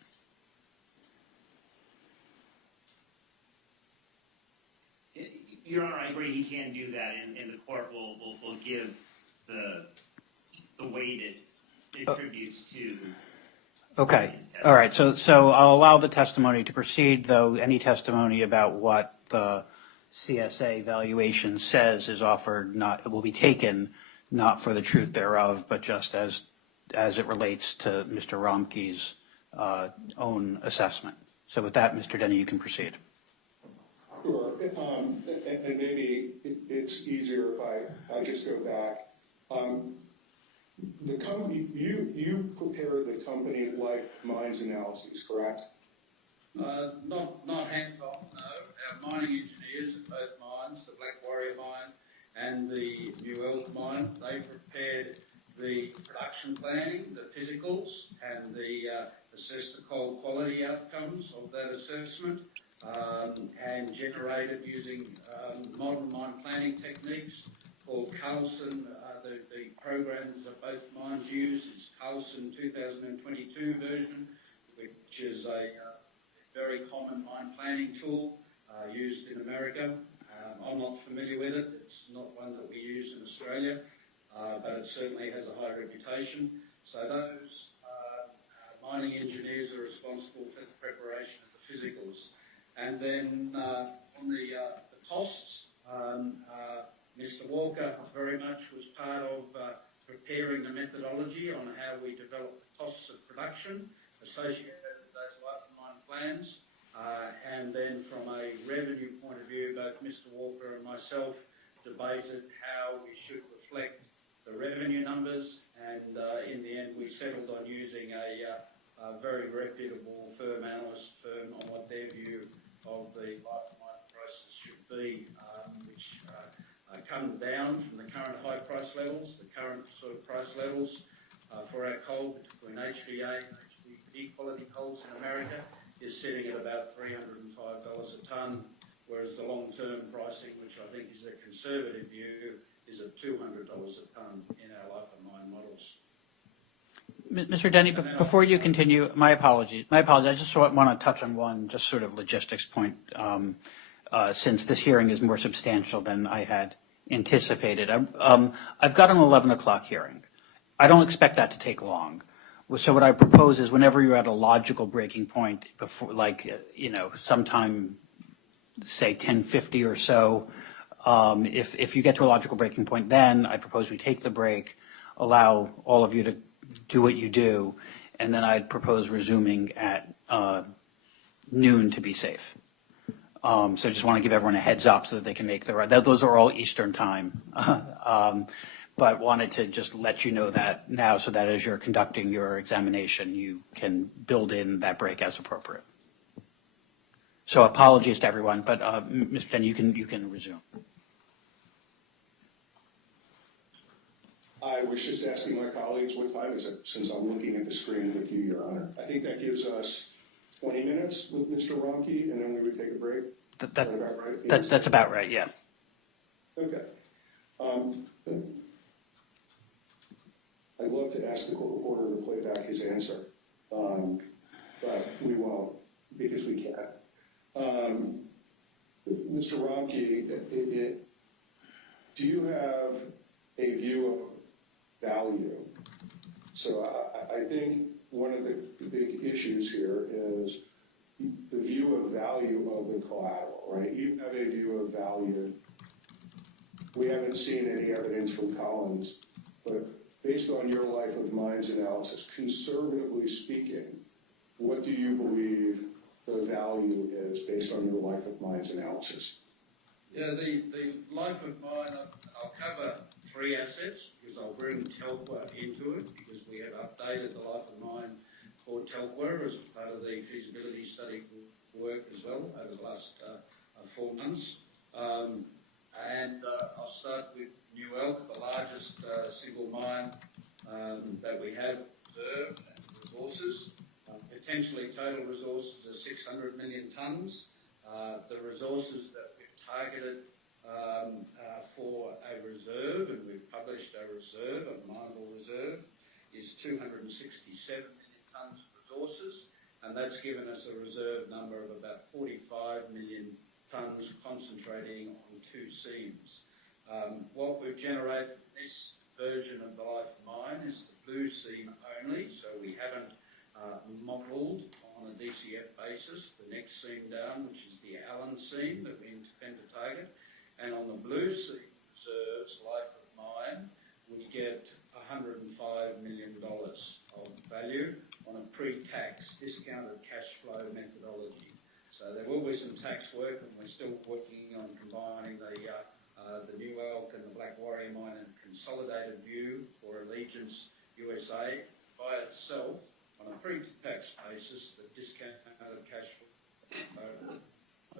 Your Honor, I agree he can do that, and the court will give the weight it attributes to. Okay. All right. So I'll allow the testimony to proceed, though any testimony about what the CSA valuation says is offered it will be taken not for the truth thereof, but just as it relates to Mr. Romkey's own assessment. So with that, Mr. Denny, you can proceed. Sure. And maybe it's easier if I just go back. The company, you prepared the company life mines analyses, correct? Not hands-on, no. Our mining engineers at both mines, the Black Warrior mine and the New Elk mine, they prepared the production planning, the physicals, and assessed the coal quality outcomes of that assessment, and generated using modern mine planning techniques called Carlson. The programs that both mines use is Carlson 2022 version, which is a very common mine planning tool used in America. I'm not familiar with it. It's not one that we use in Australia, but it certainly has a high reputation. So those mining engineers are responsible for the preparation of the physicals. And then on the costs, Mr. Walker very much was part of preparing the methodology on how we develop the costs of production associated with those life of mine plans. And then from a revenue point of view, both Mr. Walker and myself debated how we should reflect the revenue numbers. And in the end, we settled on using a very reputable analyst firm on what their view of the life of mine prices should be, which come down from the current high price levels. The current sort of price levels for our coal between HVA and HVB quality coals in America is sitting at about $305 a tonne whereas the long-term pricing, which I think is a conservative view, is at $200 a tonne in our life of mine models. Mr. Denny, before you continue, my apologies. I just want to touch on one just sort of logistics point, since this hearing is more substantial than I had anticipated. I've got an 11 o'clock hearing. I don't expect that to take long. So what I propose is whenever you're at a logical breaking point, before, sometime, say 10:50 or so, if you get to a logical breaking point, then I propose we take the break, allow all of you to do what you do, and then I'd propose resuming at noon to be safe. So I just want to give everyone a heads up so that they can make those are all Eastern time. But wanted to just let you know that now so that as you're conducting your examination, you can build in that break as appropriate. So apologies to everyone, but Mr. Denny, you can resume. I was just asking my colleagues what time is it, since I'm looking at the screen with you, Your Honor. I think that gives us 20 minutes with Mr. Romke, and then we would take a break. That's about right, yeah. Okay. I'd love to ask the court reporter to play back his answer, but we won't because we can't. Mr. Romke, do you have a view of value? So I think one of the big issues here is the view of value of the collateral, right? You have a view of value. We haven't seen any evidence from Collins, but based on your life of mines analysis, conservatively speaking, what do you believe the value is based on your life of mines analysis? Yeah, the life of mine, I'll cover 3 assets because I'll bring Telqua into it because we have updated the life of mine for Telqua as part of the feasibility study work as well over the last 4 months. And I'll start with New Elk, the largest single mine that we have reserved and resources. Potentially total resources are 600 million tonnes. The resources that we've targeted for a reserve, and we've published a reserve, a mineable reserve, is 267 million tonnes of resources, and that's given us a reserve number of about 45 million tonnes concentrating on 2 seams. What we've generated in this version of the life of mine is the blue seam only, so we haven't modelled on a DCF basis the next seam down, which is the Allen seam that we intend to target. And on the blue seam reserves life of mine, we get $105 million of value on a pre-tax discounted cash flow methodology. So there will be some tax work, and we're still working on combining the New Elk and the Black Warrior mine in a consolidated view for Allegiance USA. By itself, on a pre-tax basis, the discounted cash flow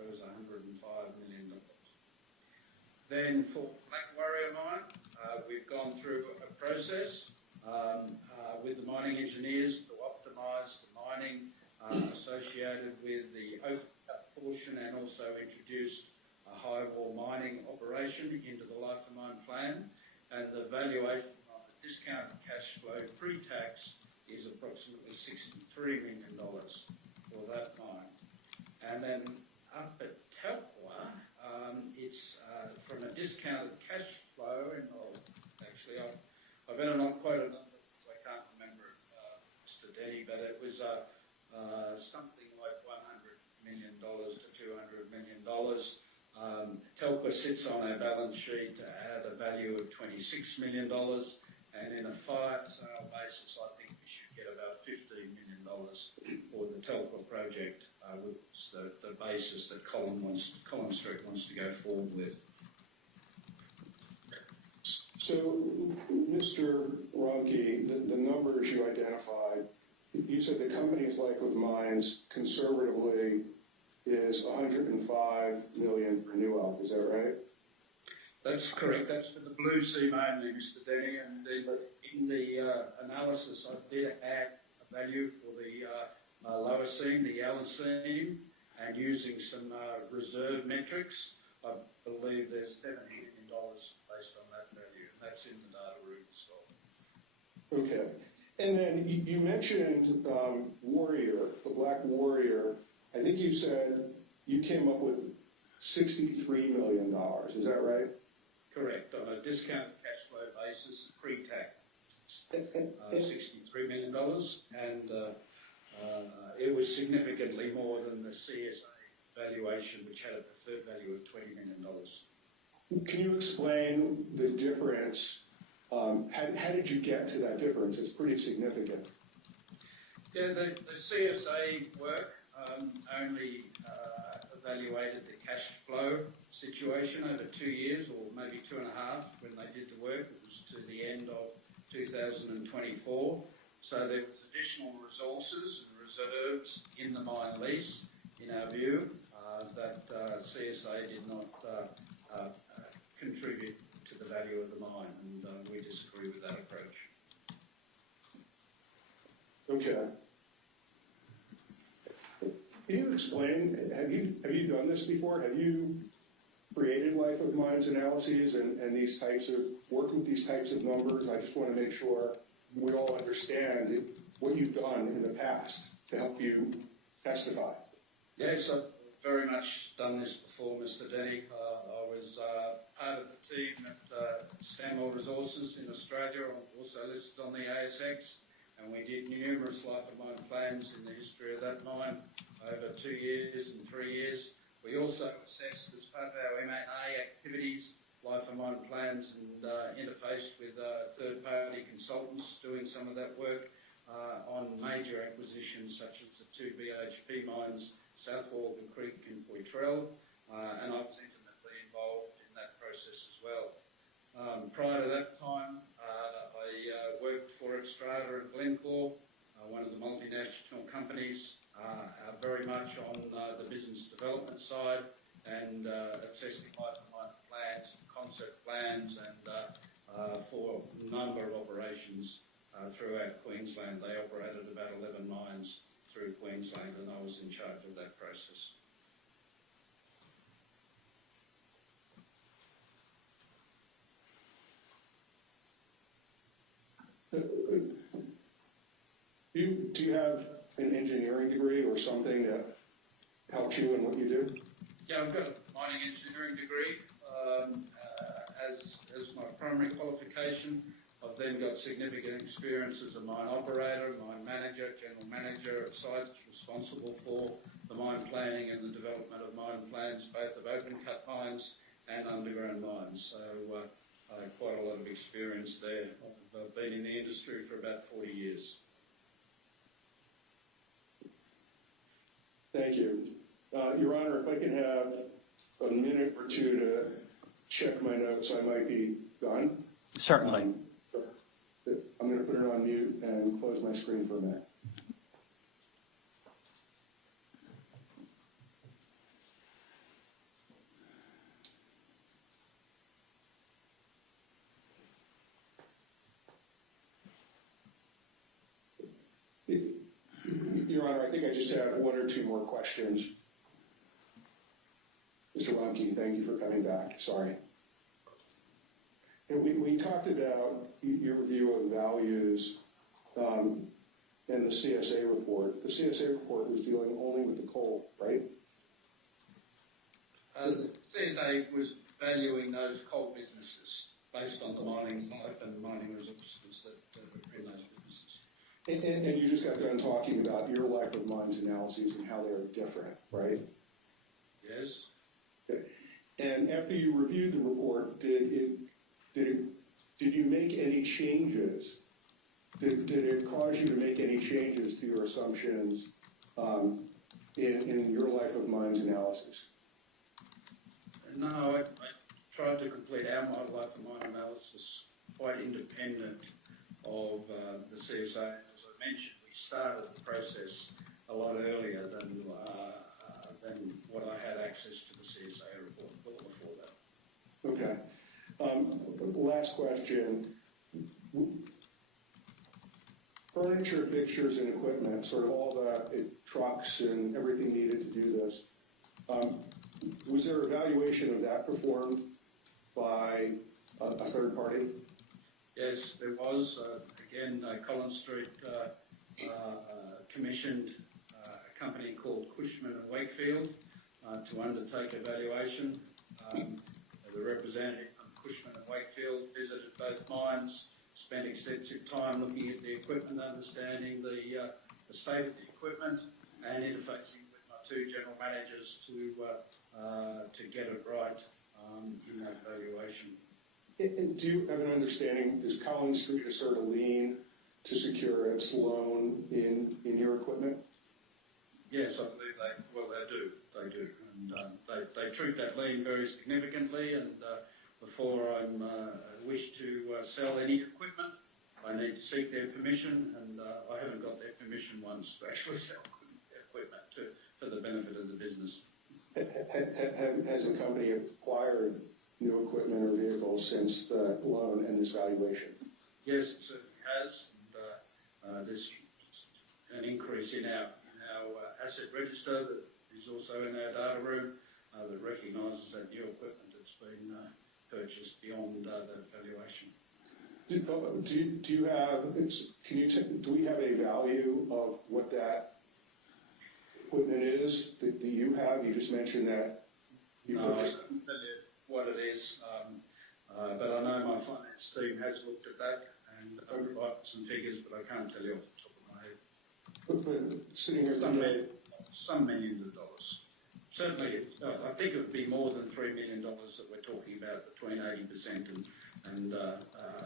was $105 million. Then for Black Warrior mine, we've gone through a process with the mining engineers to optimise the mining associated with the open cut portion, and also introduced a high wall mining operation into the life of mine plan. And the valuation of the discounted cash flow pre-tax is approximately $63 million for that mine. And then up at Telqua, it's from a discounted cash flow, and I better not quote a number because I can't remember it, Mr. Denny, but it was something like $100 million to $200 million. Telqua sits on our balance sheet at a value of $26 million, and in a fire sale basis, I think we should get about $15 million for the Telqua project, which is the basis that Collins Street wants to go forward with. So, Mr. Romke, the numbers you identified, you said the company's life of mines conservatively is $105 million for New Elk. Is that right? That's correct. That's for the blue seam only, Mr. Denny. And in the analysis, I did add a value for the lower seam, the Allen seam, and using some reserve metrics, I believe there's $70 million based on that value, and that's in the data room as well. Okay. And then you mentioned Warrior, the Black Warrior. I think you said you came up with $63 million. Is that right? Correct. On a discounted cash flow basis, pre-tax, $63 million, and it was significantly more than the CSA valuation, which had a preferred value of $20 million. Can you explain the difference? How did you get to that difference? It's pretty significant. Yeah, the CSA work only evaluated the cash flow situation over 2 years, or maybe 2.5 when they did the work. It was to the end of 2024. So there was additional resources and reserves in the mine lease, in our view, that CSA did not contribute to the value of the mine, and we disagree with that approach. Okay. Can you explain, have you done this before? Have you created life of mines analyses and these types of, work with these types of numbers? I just want to make sure we all understand what you've done in the past to help you testify. Yes, I've very much done this before, Mr. Denny. I was part of the team at Stanmore Resources in Australia, also listed on the ASX, and we did numerous life of mine plans in the history of that mine over 2 years and 3 years. We also assessed, as part of our M&A activities, life of mine plans and interfaced with third-party consultants doing some of that work on major acquisitions such as the 2 BHP mines, South Walton Creek and Poitrel, and I was intimately involved in that process as well. Prior to that time, I worked for Xstrata and Glencore, one of the multinational companies, very much on the business development side and assessing life of mine plans, concept plans, and for a number of operations throughout Queensland. They operated about 11 mines through Queensland, and I was in charge of that process. Do you have an engineering degree or something that helps you in what you do? Yeah, I've got a mining engineering degree as my primary qualification. I've then got significant experience as a mine operator, mine manager, general manager of sites responsible for the mine planning and the development of mine plans, both of open cut mines and underground mines. So quite a lot of experience there. I've been in the industry for about 40 years. Thank you. Your Honor, if I can have a minute or two to check my notes, I might be done. Certainly. I'm going to put it on mute and close my screen for a minute. Your Honor, I think I just have 1 or 2 more questions. Mr. Lemke, thank you for coming back. Sorry. And we talked about your view of values and the CSA report. The CSA report was dealing only with the coal, right? The CSA was valuing those coal businesses based on the mining life and mining resources that were in those businesses. And you just got done talking about your life of mines analyses and how they're different, right? Yes. Okay. And after you reviewed the report, did you make any changes? Did it cause you to make any changes to your assumptions in your life of mines analysis? No, I tried to complete our life of mine analysis quite independent of the CSA. As I mentioned, we started the process a lot earlier than what I had access to the CSA report before that. Okay. Last question. Furniture, fixtures, and equipment, sort of all the trucks and everything needed to do this. Was there evaluation of that performed by a third party? Yes, there was. Again, Collins Street commissioned a company called Cushman and Wakefield to undertake evaluation. The representative from Cushman and Wakefield visited both mines, spent extensive time looking at the equipment, understanding the state of the equipment, and interfacing with my two general managers to get it right in that evaluation. And do you have an understanding, does Collins Street assert a lien to secure its loan in your equipment? Yes, I believe they do. And they treat that lien very significantly, and before I wish to sell any equipment, I need to seek their permission, and I haven't got their permission once to actually sell equipment for the benefit of the business. Has the company acquired new equipment or vehicles since the loan and this valuation? Yes, it certainly has. And there's an increase in our asset register that is also in our data room that recognises that new equipment that's been purchased beyond that valuation. Do you have? Do we have a value of what that equipment is that you have? You just mentioned that you purchased. I couldn't tell you what it is, but I know my finance team has looked at that and provided some figures, but I can't tell you off the top of my head. But sitting here today, some millions of dollars. Certainly, I think it would be more than $3 million that we're talking about, between 80% and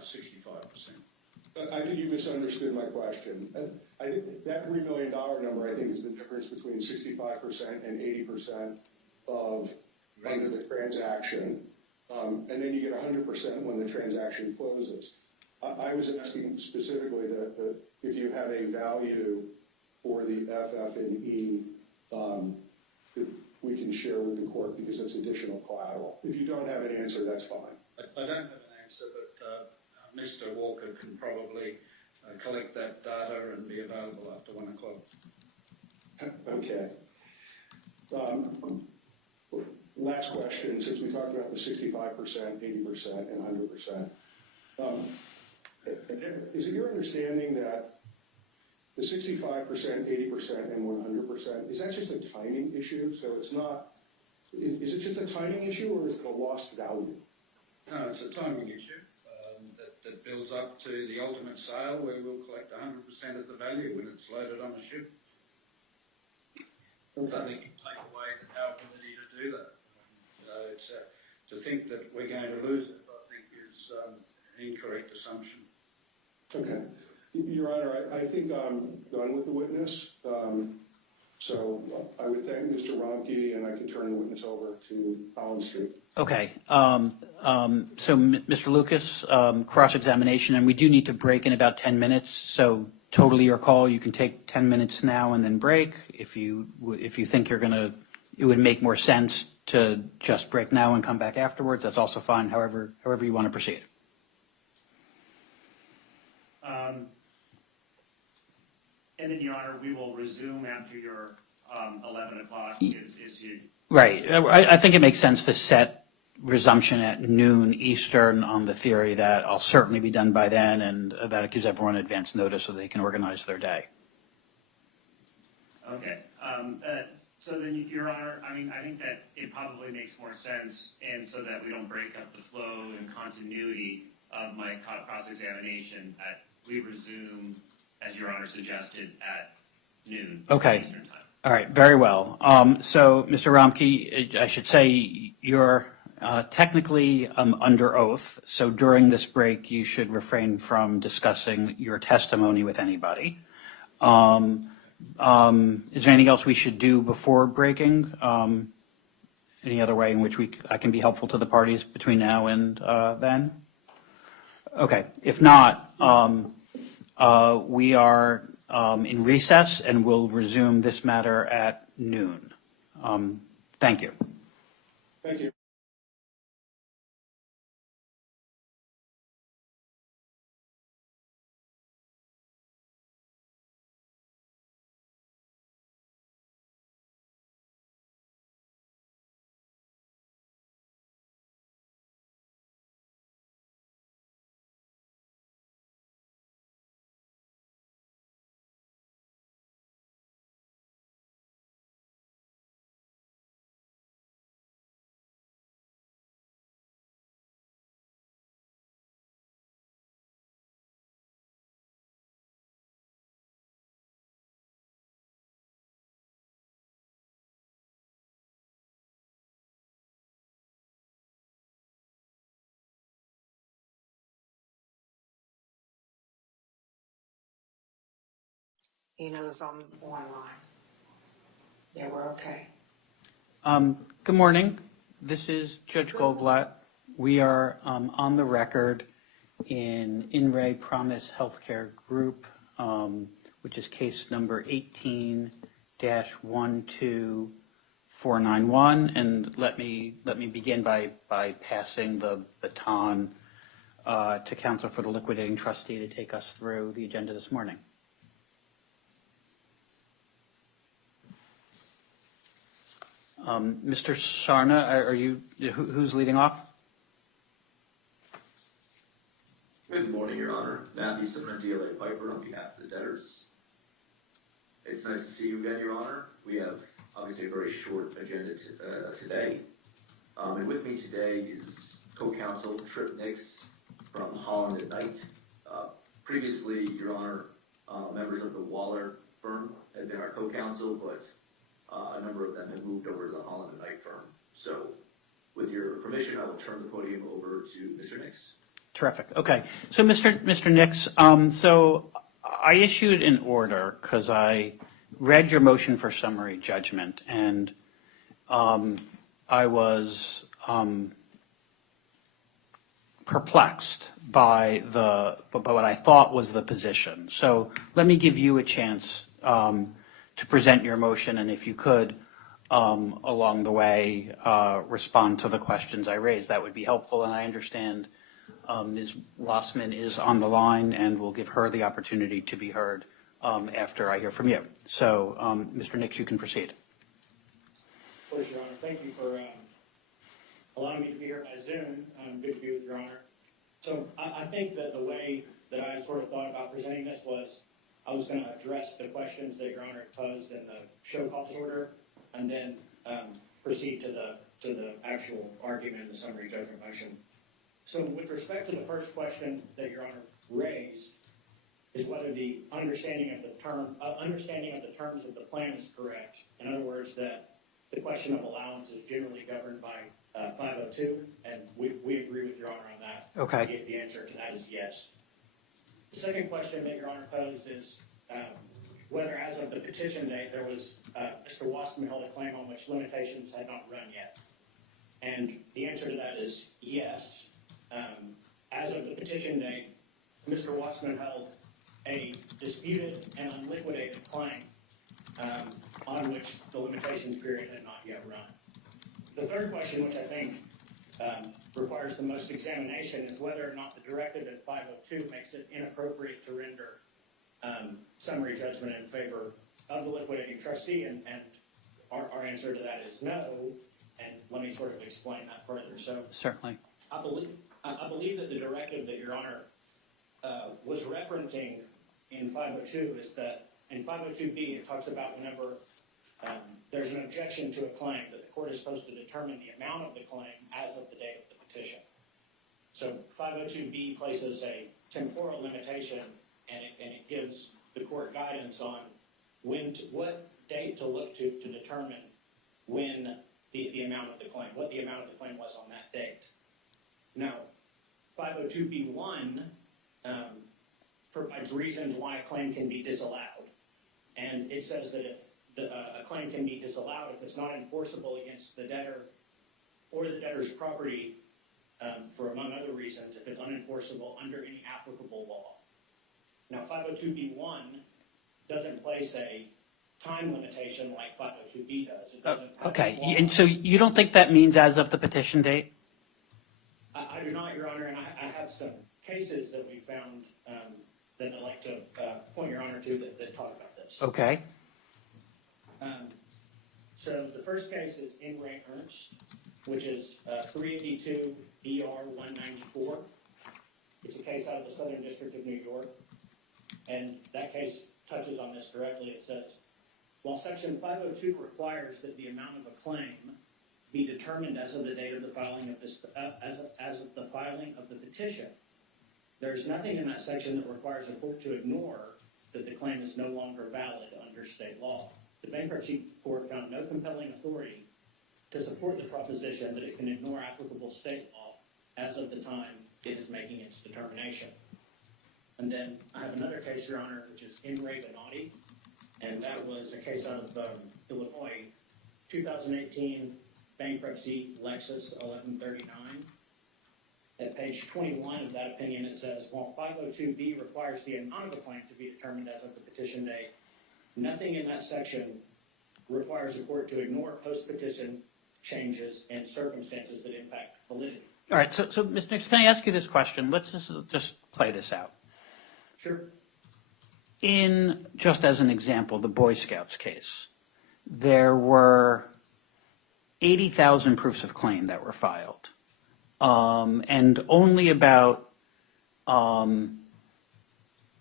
65%. I think you misunderstood my question. I think that $3 million number, I think, is the difference between 65% and 80% of under the transaction, and then you get 100% when the transaction closes. I was asking specifically that if you have a value for the FF&E that we can share with the court because it's additional collateral. If you don't have an answer, that's fine. I don't have an answer, but Mr. Walker can probably collect that data and be available after 1 o'clock. Okay. Last question, since we talked about the 65%, 80%, and 100%. Is it your understanding that the 65%, 80%, and 100%, is that just a timing issue? So it's not, is it just a timing issue or is it a lost value? No, it's a timing issue that builds up to the ultimate sale where we'll collect 100% of the value when it's loaded on a ship. Okay. I think you take away our ability to do that. To think that we're going to lose it, I think, is an incorrect assumption. Okay. Your Honor, I think I'm done with the witness. So I would thank Mr. Romke, and I can turn the witness over to Collins Street. Okay. So, Mr. Lucas, cross-examination, and we do need to break in about 10 minutes. So, totally your call. You can take 10 minutes now and then break. If you think it would make more sense to just break now and come back afterwards, that's also fine. However you want to proceed. And then, Your Honor, we will resume after your 11 o'clock. Right. I think it makes sense to set resumption at noon Eastern on the theory that I'll certainly be done by then, and that it gives everyone advance notice so they can organize their day. Okay. So then, Your Honor, I think that it probably makes more sense, and so that we don't break up the flow and continuity of my cross-examination, that we resume, as Your Honor suggested, at noon. Okay. Eastern time. All right. Very well. So, Mr. Romke, I should say you're technically under oath. So during this break, you should refrain from discussing your testimony with anybody. Is there anything else we should do before breaking? Any other way in which I can be helpful to the parties between now and then? Okay. If not, we are in recess and we'll resume this matter at noon. Thank you. Thank you. those online. They were okay. Good morning. This is Judge Goldblatt. We are on the record in Re Promise Healthcare Group, which is case number 18-12491. And let me begin by passing the baton to counsel for the liquidating trustee to take us through the agenda this morning. Mr. Sarna, who's leading off? Good morning, Your Honor. Matthew Simon, DLA Piper, on behalf of the debtors. It's nice to see you again, Your Honor. We have obviously a very short agenda today. And with me today is co-counsel Trip Nix from Holland and Knight. Previously, Your Honor, members of the Waller firm had been our co-counsel, but a number of them have moved over to the Holland and Knight firm. So with your permission, I will turn the podium over to Mr. Nix. Terrific. Okay. So Mr. Nix, so I issued an order because I read your motion for summary judgment, and I was perplexed by what I thought was the position. So let me give you a chance to present your motion, and if you could, along the way, respond to the questions I raised. That would be helpful, and I understand Ms. Lossman is on the line, and we'll give her the opportunity to be heard after I hear from you. So, Mr. Nix, you can proceed. Of course, Your Honor. Thank you for allowing me to be here by Zoom. Good to be with Your Honor. So I think that the way that I sort of thought about presenting this was I was going to address the questions that Your Honor posed in the show cause order, and then proceed to the actual argument in the summary judgment motion. So with respect to the first question that Your Honor raised, is whether the understanding of the terms of the plan is correct. In other words, that the question of allowance is generally governed by 502, and we agree with Your Honor on that. Okay. The answer to that is yes. The second question that Your Honor posed is whether, as of the petition date, there was Mr. Wasserman held a claim on which limitations had not run yet. And the answer to that is yes. As of the petition date, Mr. Wasserman held a disputed and unliquidated claim on which the limitations period had not yet run. The third question, which I think requires the most examination, is whether or not the directive in 502 makes it inappropriate to render summary judgment in favor of the liquidating trustee, and our answer to that is no, and let me sort of explain that further. So Certainly. I believe that the directive that Your Honor was referencing in 502 is that in 502B it talks about whenever there's an objection to a claim that the court is supposed to determine the amount of the claim as of the date of the petition. So 502B places a temporal limitation, and it gives the court guidance on what date to look to determine when the amount of the claim, what the amount of the claim was on that date. Now, 502B1 provides reasons why a claim can be disallowed. And it says that if a claim can be disallowed if it's not enforceable against the debtor or the debtor's property for, among other reasons, if it's unenforceable under any applicable law. Now, 502B1 doesn't place a time limitation like 502B does. It doesn't. Okay. And so you don't think that means as of the petition date? I do not, Your Honor, and I have some cases that we found that I'd like to point Your Honor to that talk about this. Okay. So the first case is in Ray Ernst, which is 382 BR 194. It's a case out of the Southern District of New York, and that case touches on this directly. It says, while Section 502 requires that the amount of a claim be determined as of the date of the filing of this, as of the filing of the petition, there's nothing in that section that requires a court to ignore that the claim is no longer valid under state law. The bankruptcy court found no compelling authority to support the proposition that it can ignore applicable state law as of the time it is making its determination. And then I have another case, Your Honor, which is in Ray Benatti, and that was a case out of Illinois, 2018 bankruptcy Lexus 1139. At page 21 of that opinion, it says, while 502B requires the amount of the claim to be determined as of the petition date, nothing in that section requires the court to ignore post-petition changes and circumstances that impact validity. All right, so Mr. Nix, can I ask you this question? Let's just play this out. Sure. In, just as an example, the Boy Scouts case, there were 80,000 proofs of claim that were filed. And only about a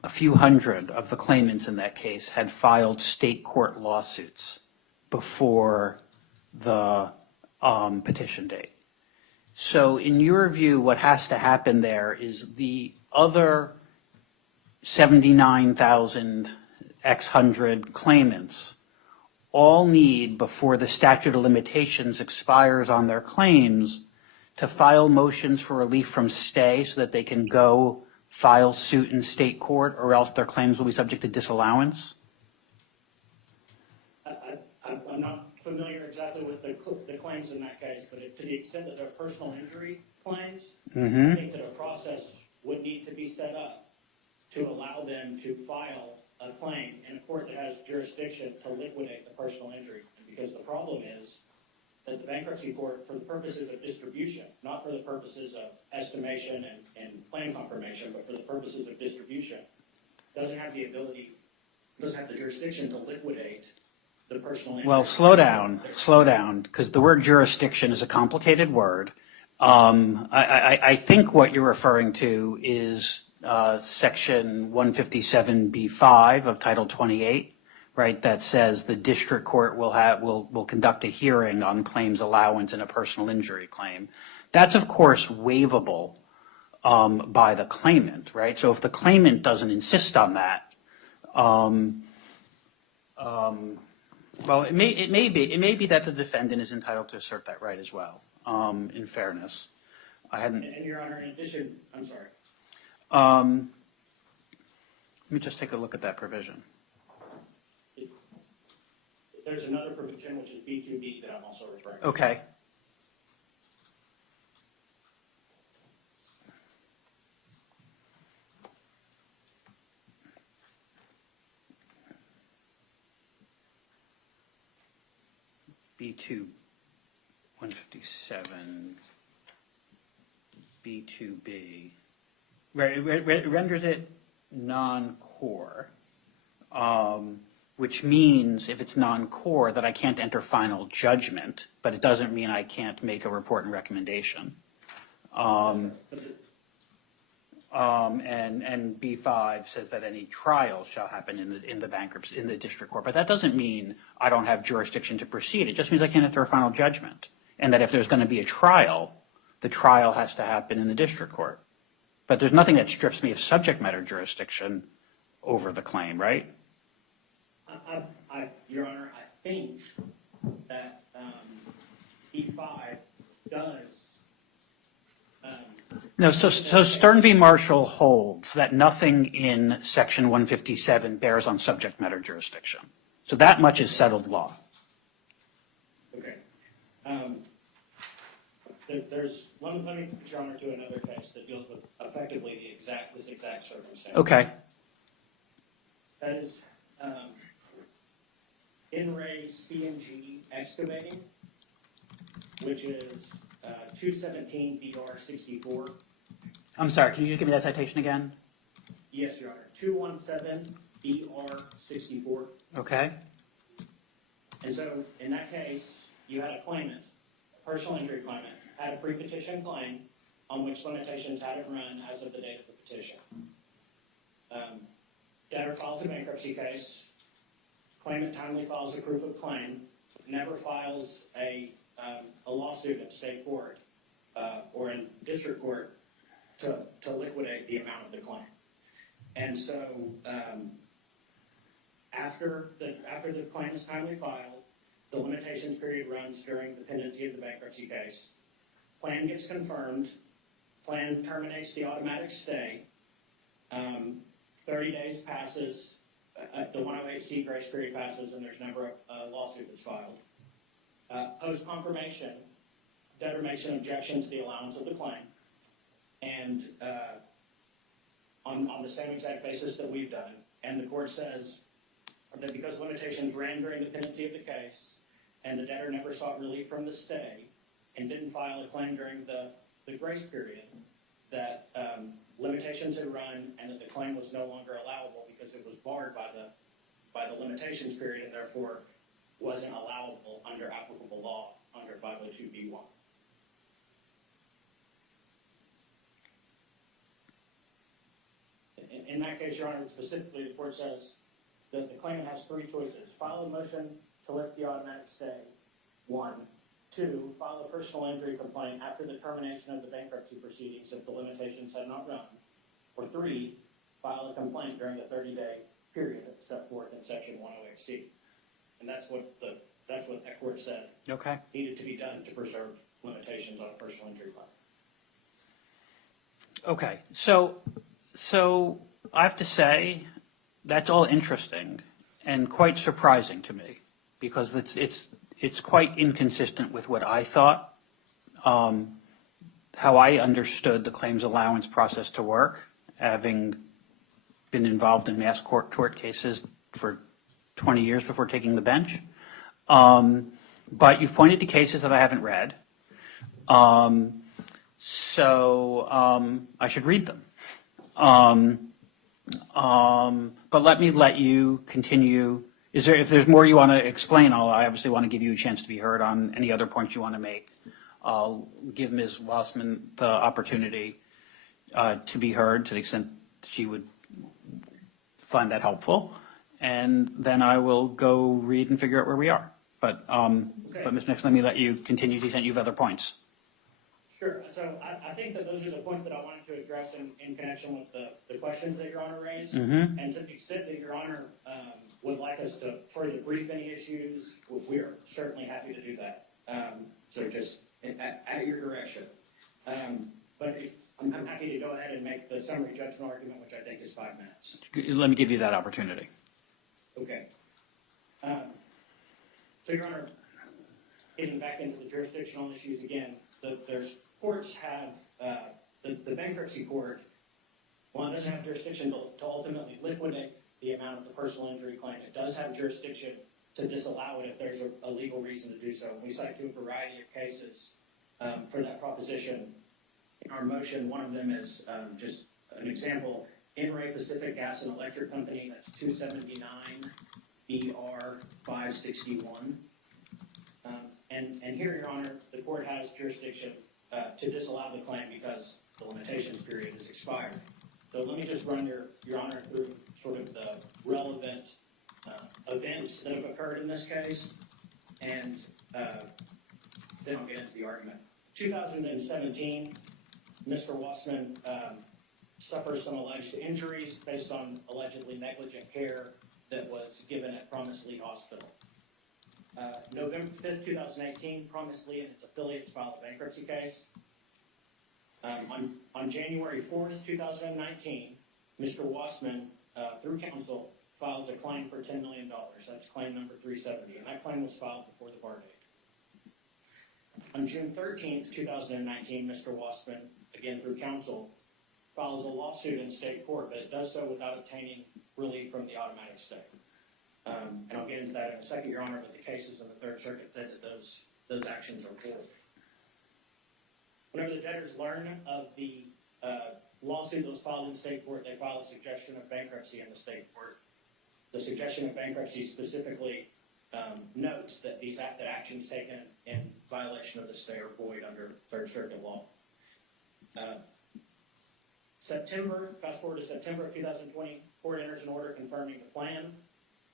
few hundred of the claimants in that case had filed state court lawsuits before the petition date. So in your view, what has to happen there is the other 79,000 X hundred claimants all need, before the statute of limitations expires on their claims, to file motions for relief from stay so that they can go file suit in state court, or else their claims will be subject to disallowance? I'm not familiar exactly with the claims in that case, but to the extent that they're personal injury claims, I think that a process would need to be set up to allow them to file a claim in a court that has jurisdiction to liquidate the personal injury. Because the problem is that the bankruptcy court, for the purposes of distribution, not for the purposes of estimation and claim confirmation, but for the purposes of distribution, doesn't have the jurisdiction to liquidate the personal injury. Well, slow down, because the word jurisdiction is a complicated word. I think what you're referring to is section 157B5 of Title 28, right, that says the district court will conduct a hearing on claims allowance in a personal injury claim. That's, of course, waivable by the claimant, right? So if the claimant doesn't insist on that, well, it may be that the defendant is entitled to assert that right as well, in fairness. And Your Honor, in addition, I'm sorry. Let me just take a look at that provision. There's another provision, which is B2B, that I'm also referring to. Okay. B2, 157, B2B, renders it non-core, which means if it's non-core that I can't enter final judgment, but it doesn't mean I can't make a report and recommendation. And B5 says that any trial shall happen in the bankruptcy, in the district court. But that doesn't mean I don't have jurisdiction to proceed. It just means I can't enter a final judgment. And that if there's going to be a trial, the trial has to happen in the district court. But there's nothing that strips me of subject matter jurisdiction over the claim, right? Your Honor, I think that B5 does. No, so Stern v. Marshall holds that nothing in Section 157 bears on subject matter jurisdiction. So that much is settled law. Okay. Let me put Your Honor to another case that deals with effectively this exact circumstance. Okay. That is In-Ray C&G Excavating, which is 217 BR 64. I'm sorry, can you just give me that citation again? Yes, Your Honor. 217 BR 64. Okay. And so in that case, you had a claimant, a personal injury claimant, had a pre-petition claim on which limitations hadn't run as of the date of the petition. Debtor files a bankruptcy case. Claimant timely files a proof of claim. Never files a lawsuit in state court or in district court to liquidate the amount of the claim. And so after the claim is timely filed, the limitations period runs during the pendency of the bankruptcy case. Plan gets confirmed. Plan terminates the automatic stay. 30 days passes the 108C grace period passes and there's never a lawsuit that's filed. Post-confirmation, debtor makes an objection to the allowance of the claim, and on the same exact basis that we've done, and the court says that because limitations ran during the pendency of the case, and the debtor never sought relief from the stay, and didn't file a claim during the grace period, that limitations had run and that the claim was no longer allowable because it was barred by the limitations period and therefore wasn't allowable under applicable law under 502B1. In that case, Your Honor, specifically the court says that the claimant has three choices. File a motion to lift the automatic stay, 1. 2, file a personal injury complaint after the termination of the bankruptcy proceedings if the limitations had not run. Or 3, file a complaint during the 30-day period set forth in Section 108C. And that's what that court said needed to be done to preserve limitations on a personal injury claim. Okay, so I have to say that's all interesting and quite surprising to me because it's quite inconsistent with what I thought, how I understood the claims allowance process to work, having been involved in mass tort cases for 20 years before taking the bench. But you've pointed to cases that I haven't read, so I should read them. But let you continue. If there's more you want to explain, I obviously want to give you a chance to be heard on any other points you want to make. I'll give Ms. Wassman the opportunity to be heard to the extent she would find that helpful. And then I will go read and figure out where we are. But Ms. Nix, let me let you continue to the extent you have other points. Sure. So I think that those are the points that I wanted to address in connection with the questions that Your Honor raised. Mm-hmm. And to the extent that Your Honor would like us to further brief any issues, we are certainly happy to do that. So just at your direction. But I'm happy to go ahead and make the summary judgment argument, which I think is 5 minutes. Let me give you that opportunity. Okay. So, Your Honor, getting back into the jurisdictional issues again, there's courts have, the bankruptcy court, one doesn't have jurisdiction to ultimately liquidate the amount of the personal injury claim. It does have jurisdiction to disallow it if there's a legal reason to do so. We cite to a variety of cases for that proposition. In our motion, one of them is just an example, In-Ray Pacific Gas and Electric Company, that's 279 BR 561. And here, Your Honor, the court has jurisdiction to disallow the claim because the limitations period has expired. So let me just run Your Honor through sort of the relevant events that have occurred in this case, and then I'll get into the argument. 2017, Mr. Wassman suffers some alleged injuries based on allegedly negligent care that was given at Promise Lee Hospital. November 5th, 2018, Promise Lee and its affiliates filed a bankruptcy case. On January 4th, 2019, Mr. Wassman, through counsel, files a claim for $10 million. That's claim number 370, and that claim was filed before the bar date. On June 13th, 2019, Mr. Wassman, again through counsel, files a lawsuit in state court, but it does so without obtaining relief from the automatic stay. And I'll get into that in a second, Your Honor, but the cases in the Third Circuit said that those actions are pulled. Whenever the debtors learn of the lawsuit that was filed in state court, they file a suggestion of bankruptcy in the state court. The suggestion of bankruptcy specifically notes that that actions taken in violation of the stay are void under Third Circuit law. Fast forward to September of 2020, court enters an order confirming the plan.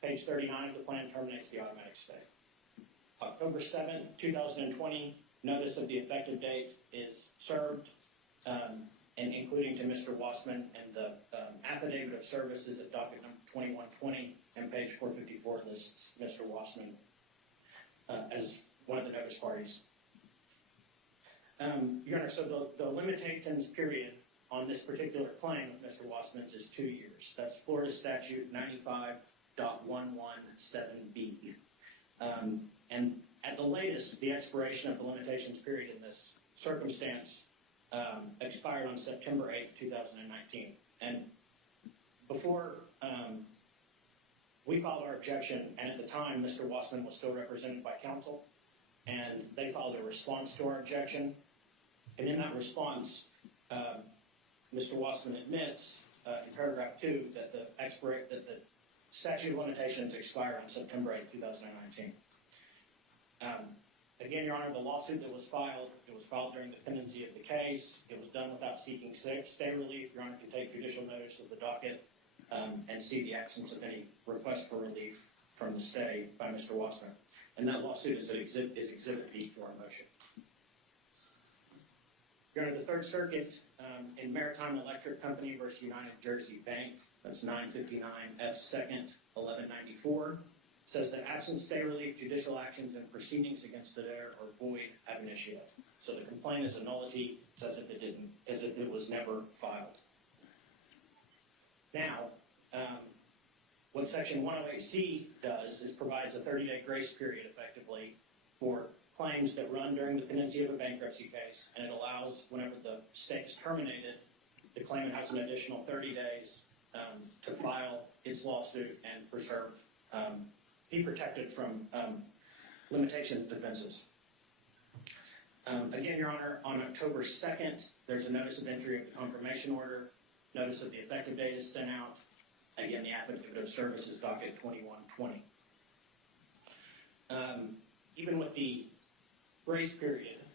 Page 39 of the plan terminates the automatic stay. October 7th, 2020, notice of the effective date is served, and including to Mr. Wassman, and the affidavit of services at docket number 2120 and page 454 lists Mr. Wassman as one of the notice parties. Your Honor, so the limitations period on this particular claim of Mr. Wassman's is 2 years. That's Florida Statute 117B. And at the latest, the expiration of the limitations period in this circumstance expired on September 8th, 2019. And before we filed our objection, and at the time, Mr. Wassman was still represented by counsel, and they filed a response to our objection. And in that response, Mr. Wassman admits in paragraph 2 that the statute of limitations expired on September 8th, 2019. Again, Your Honor, the lawsuit that was filed, it was filed during the pendency of the case. It was done without seeking stay relief. Your Honor can take judicial notice of the docket and see the absence of any request for relief from the stay by Mr. Wassman. And that lawsuit is Exhibit B for our motion. Your Honor, the Third Circuit in Maritime Electric Company versus United Jersey Bank, that's 959 F. 2nd, 1194, says that absent stay relief, judicial actions and proceedings against the debtor are void ab initio. So the complaint is a nullity, as if it was never filed. Now, what Section 108C does is provides a 30-day grace period, effectively, for claims that run during the pendency of a bankruptcy case, and it allows, whenever the stay is terminated, the claimant has an additional 30 days to file its lawsuit and be protected from limitation defenses. Again, Your Honor, on October 2nd, there's a notice of entry of the confirmation order. Notice of the effective date is sent out. Again, the affidavit of service is docket 2120. Even with the grace period,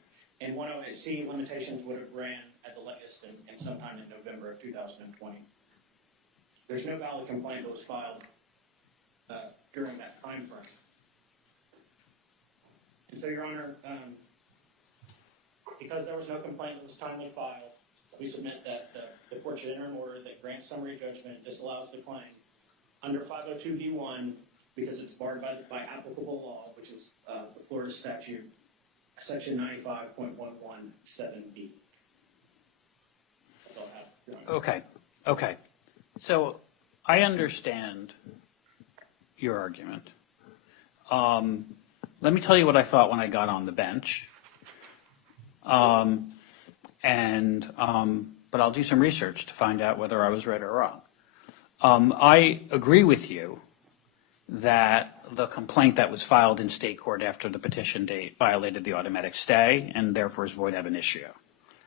in 108C, limitations would have ran at the latest in sometime in November of 2020. There's no valid complaint that was filed during that time frame. And so, Your Honor, because there was no complaint that was timely filed, we submit that the court should enter an order that grants summary judgment, disallows the claim under 502B1 because it's barred by applicable law, which is the Florida statute, Section 95.117B. That's all I have, Your Honor. Okay. So I understand your argument. Let me tell you what I thought when I got on the bench. But I'll do some research to find out whether I was right or wrong. I agree with you that the complaint that was filed in state court after the petition date violated the automatic stay and therefore is void ab initio.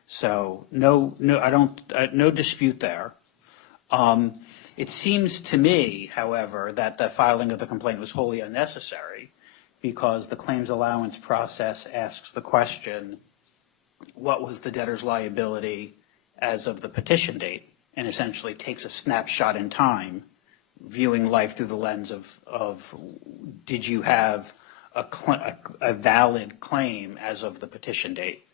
So no dispute there. It seems to me, however, that the filing of the complaint was wholly unnecessary because the claims allowance process asks the question, what was the debtor's liability as of the petition date, and essentially takes a snapshot in time, viewing life through the lens of did you have a valid claim as of the petition date.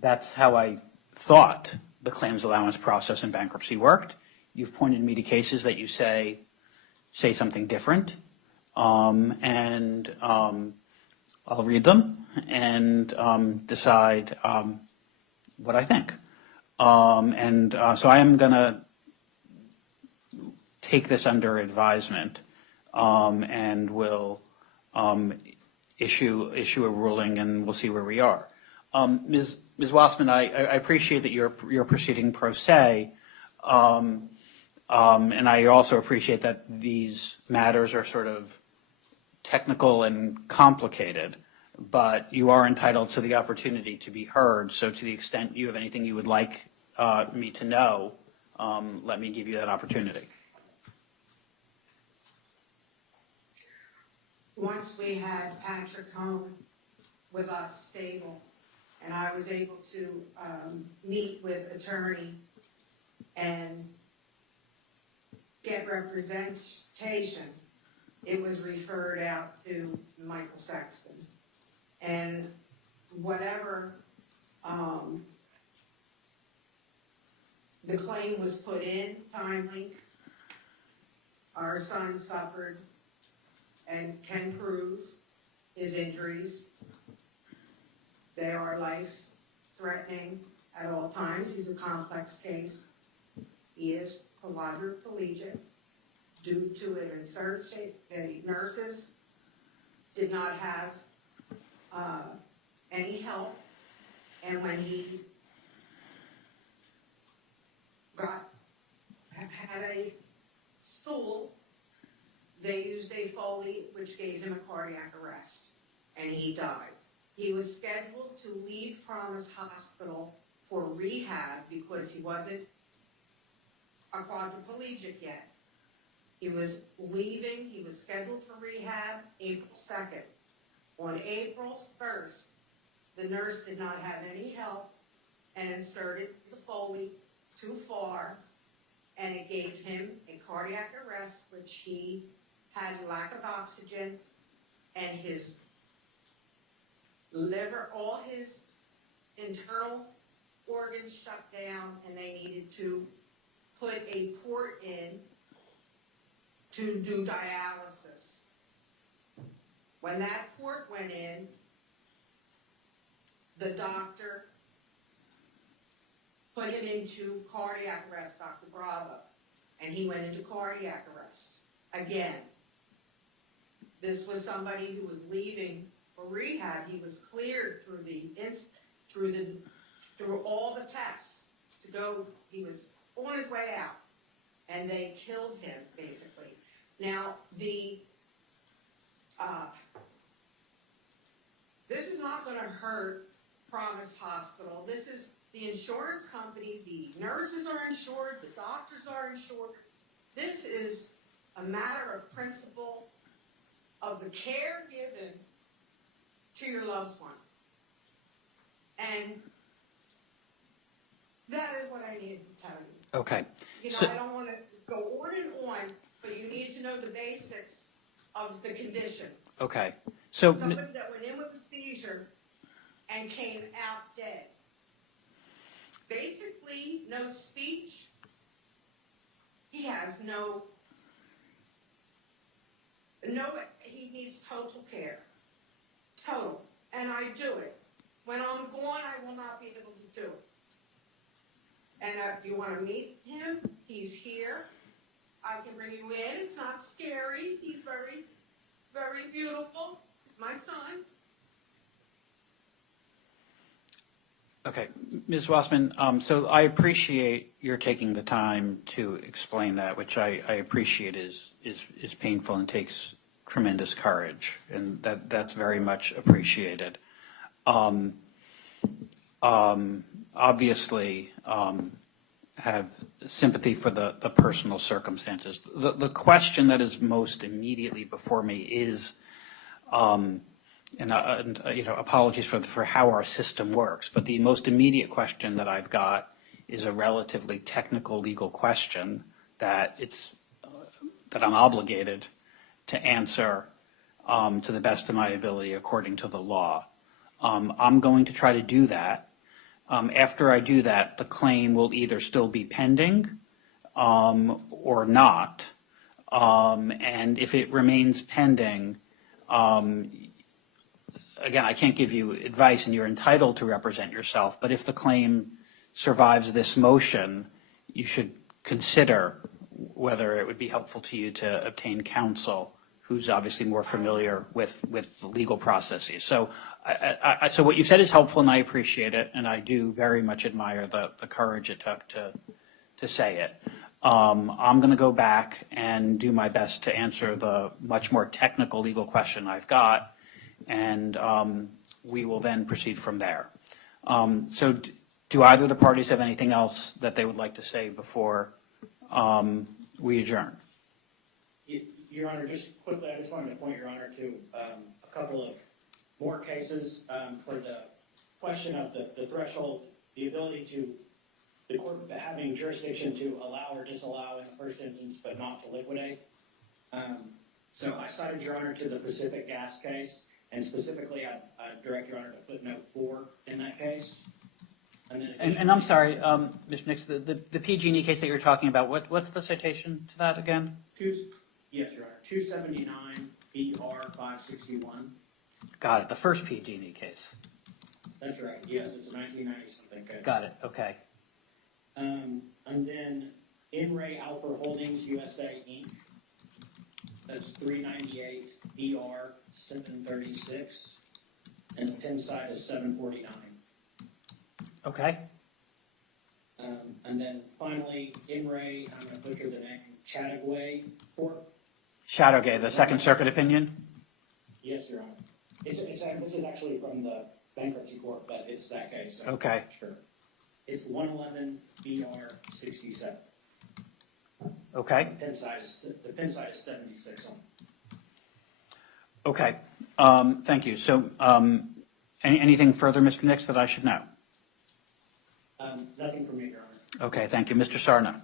That's how I thought the claims allowance process in bankruptcy worked. You've pointed me to cases that you say something different, and I'll read them and decide what I think. So I am going to take this under advisement and will issue a ruling, and we'll see where we are. Ms. Wassman, I appreciate that you're proceeding pro se, and I also appreciate that these matters are sort of technical and complicated, but you are entitled to the opportunity to be heard. So to the extent you have anything you would like me to know, let me give you that opportunity. Once we had Patrick home with us stable, and I was able to meet with attorney and get representation, it was referred out to Michael Sexton. And whatever the claim was put in timely, our son suffered and can prove his injuries. They are life-threatening at all times. He's a complex case. He is quadriplegic due to an insertion. The nurses did not have any help, and when he had a stool, they used a Foley, which gave him a cardiac arrest, and he died. He was scheduled to leave Promise Hospital for rehab because he wasn't a quadriplegic yet. He was leaving, he was scheduled for rehab April 2nd. On April 1st, the nurse did not have any help and inserted the Foley too far, and it gave him a cardiac arrest, which he had lack of oxygen, and his liver, all his internal organs shut down, and they needed to put a port in to do dialysis. When that port went in, the doctor put him into cardiac arrest, Dr. Bravo, and he went into cardiac arrest again. This was somebody who was leaving for rehab. He was cleared through all the tests to go. He was on his way out, and they killed him basically. Now this is not going to hurt Promise Hospital. This is the insurance company. The nurses are insured. The doctors are insured. This is a matter of principle of the care given to your loved one. And that is what I needed to tell you. Okay. You know, I don't want to go on and on, but you need to know the basics of the condition. Okay. So somebody that went in with a seizure and came out dead. Basically, no speech. He has he needs total care. Total. And I do it. When I'm gone, I will not be able to do it. And if you want to meet him, he's here. I can bring you in. It's not scary. He's very, very beautiful. He's my son. Okay, Ms. Wassman, so I appreciate your taking the time to explain that, which I appreciate is painful and takes tremendous courage, and that's very much appreciated. Obviously, have sympathy for the personal circumstances. The question that is most immediately before me is, apologies for how our system works, but the most immediate question that I've got is a relatively technical legal question that I'm obligated to answer to the best of my ability according to the law. I'm going to try to do that. After I do that, the claim will either still be pending or not. And if it remains pending, again, I can't give you advice, and you're entitled to represent yourself, but if the claim survives this motion, you should consider whether it would be helpful to you to obtain counsel who's obviously more familiar with the legal processes. So so what you said is helpful, and I appreciate it, and I do very much admire the courage it took to say it. I'm going to go back and do my best to answer the much more technical legal question I've got, and we will then proceed from there. So do either of the parties have anything else that they would like to say before we adjourn? Your Honor, just quickly, I just wanted to point Your Honor to a couple of more cases for the question of the threshold, the ability to the court having jurisdiction to allow or disallow in the first instance, but not to liquidate. So I cited Your Honor to the Pacific Gas case, and specifically I direct Your Honor to footnote 4 in that case. And I'm sorry, Mr. Nix, the PG&E case that you're talking about, what's the citation to that again? Yes, Your Honor, 279 BR 561. Got it, the first PG&E case. That's right, yes, it's a 1990-something case. Got it, okay. And then In Ray Alper Holdings USA Inc. That's 398 BR 736, and the pin side is 749. Okay. And then finally, In Ray, I'm going to butcher the name, Chattagway Corp. Shadowgate, the Second Circuit opinion? Yes, Your Honor. This is actually from the bankruptcy court, but it's that case. So Okay. Sure. It's 111 BR 67. Okay. The pin side is 76 on. Okay. Thank you. So anything further, Mr. Nix, that I should know? Nothing from me, Your Honor. Okay, thank you. Mr. Sarna?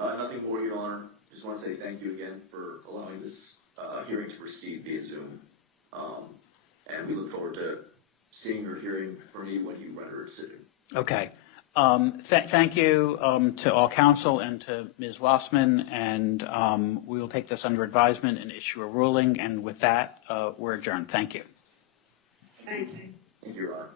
Nothing more, Your Honor. Just want to say thank you again for allowing this hearing to proceed via Zoom. And we look forward to seeing or hearing from you when you render a decision. Okay. Thank you to all counsel and to Ms. Wassman, and we will take this under advisement and issue a ruling. And with that, we're adjourned. Thank you. Thank you. Thank you, Your Honor.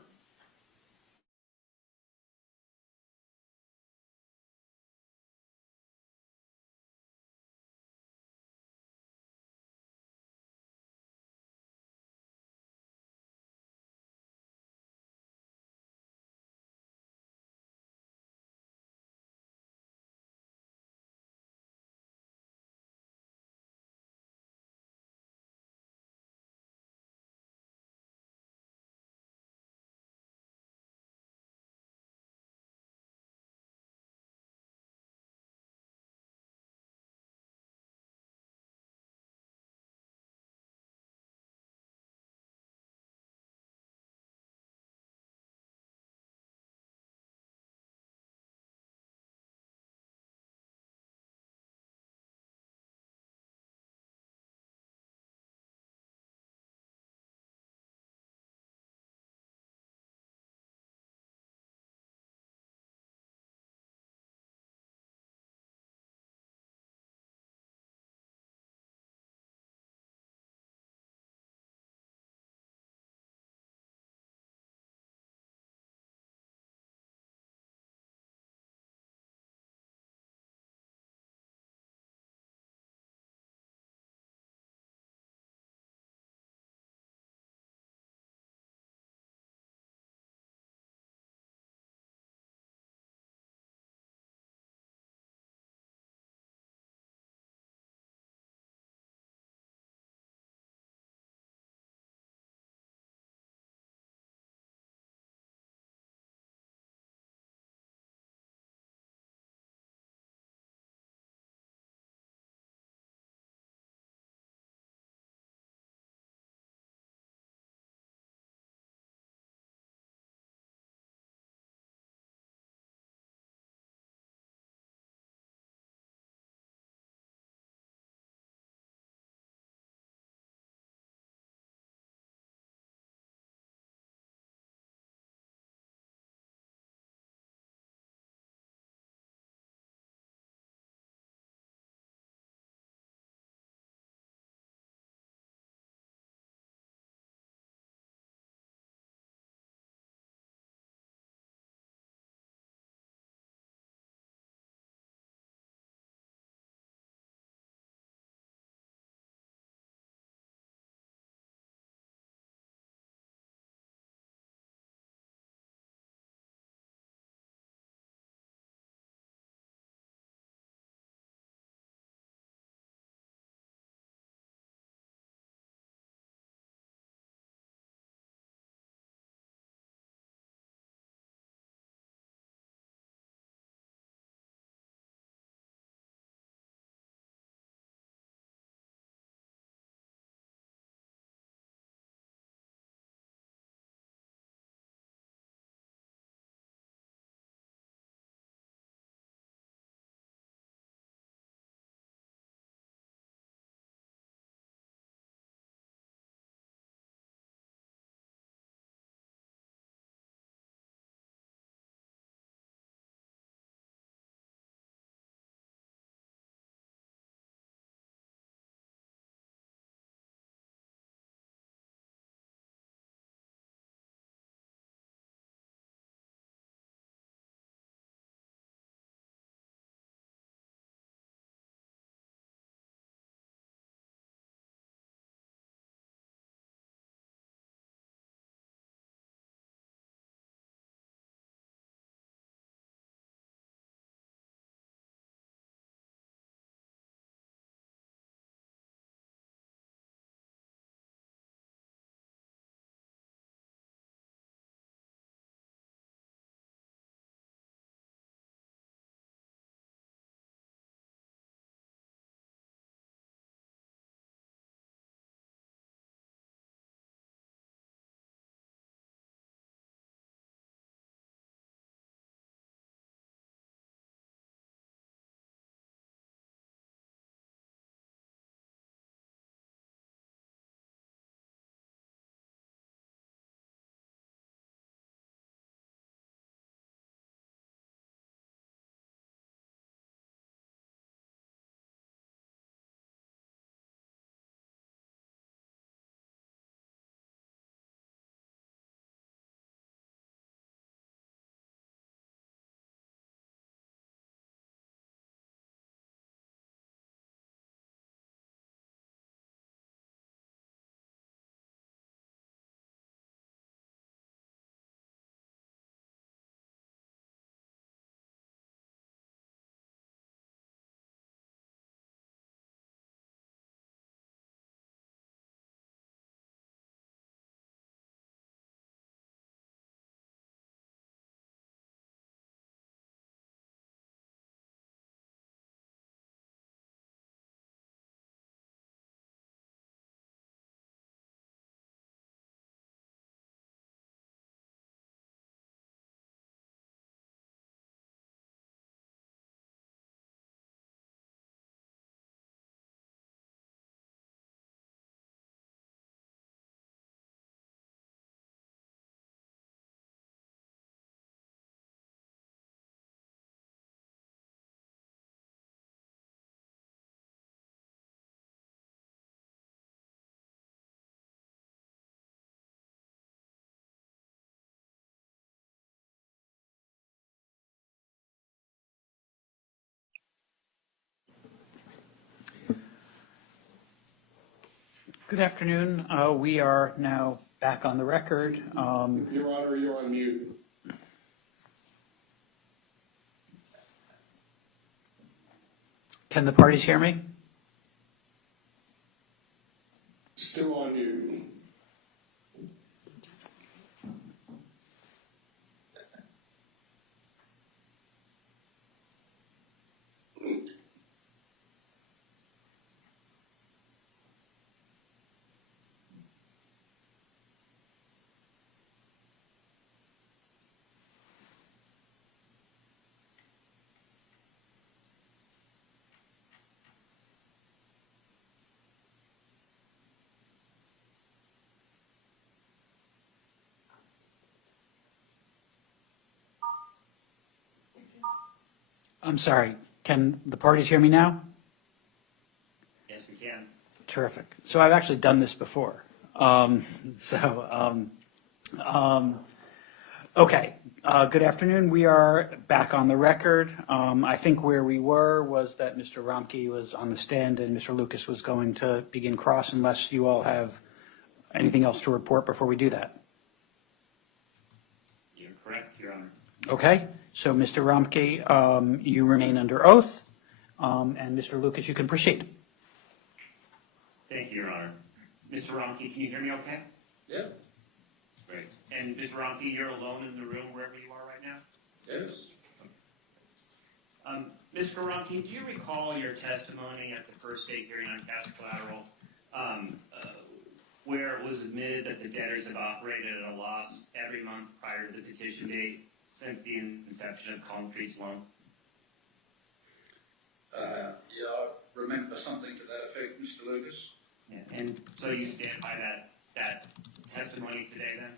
Good afternoon. We are now back on the record. Your Honor, you're on mute. Can the parties hear me? Still on mute. I'm sorry. Can the parties hear me now? Yes, we can. Terrific. So I've actually done this before. Okay. Good afternoon. We are back on the record. I think where we were was that Mr. Romke was on the stand and Mr. Lucas was going to begin cross unless you all have anything else to report before we do that. You're correct, Your Honor. Okay. So Mr. Romke, you remain under oath. And Mr. Lucas, you can proceed. Thank you, Your Honor. Mr. Romke, can you hear me okay? Yeah. Great. And Mr. Romke, you're alone in the room wherever you are right now? Yes. Mr. Romke, do you recall your testimony at the first state hearing on cash collateral where it was admitted that the debtors have operated at a loss every month prior to the petition date since the inception of Concrete's loan? Yeah, I remember something to that effect, Mr. Lucas. Yeah. And so you stand by that testimony today then?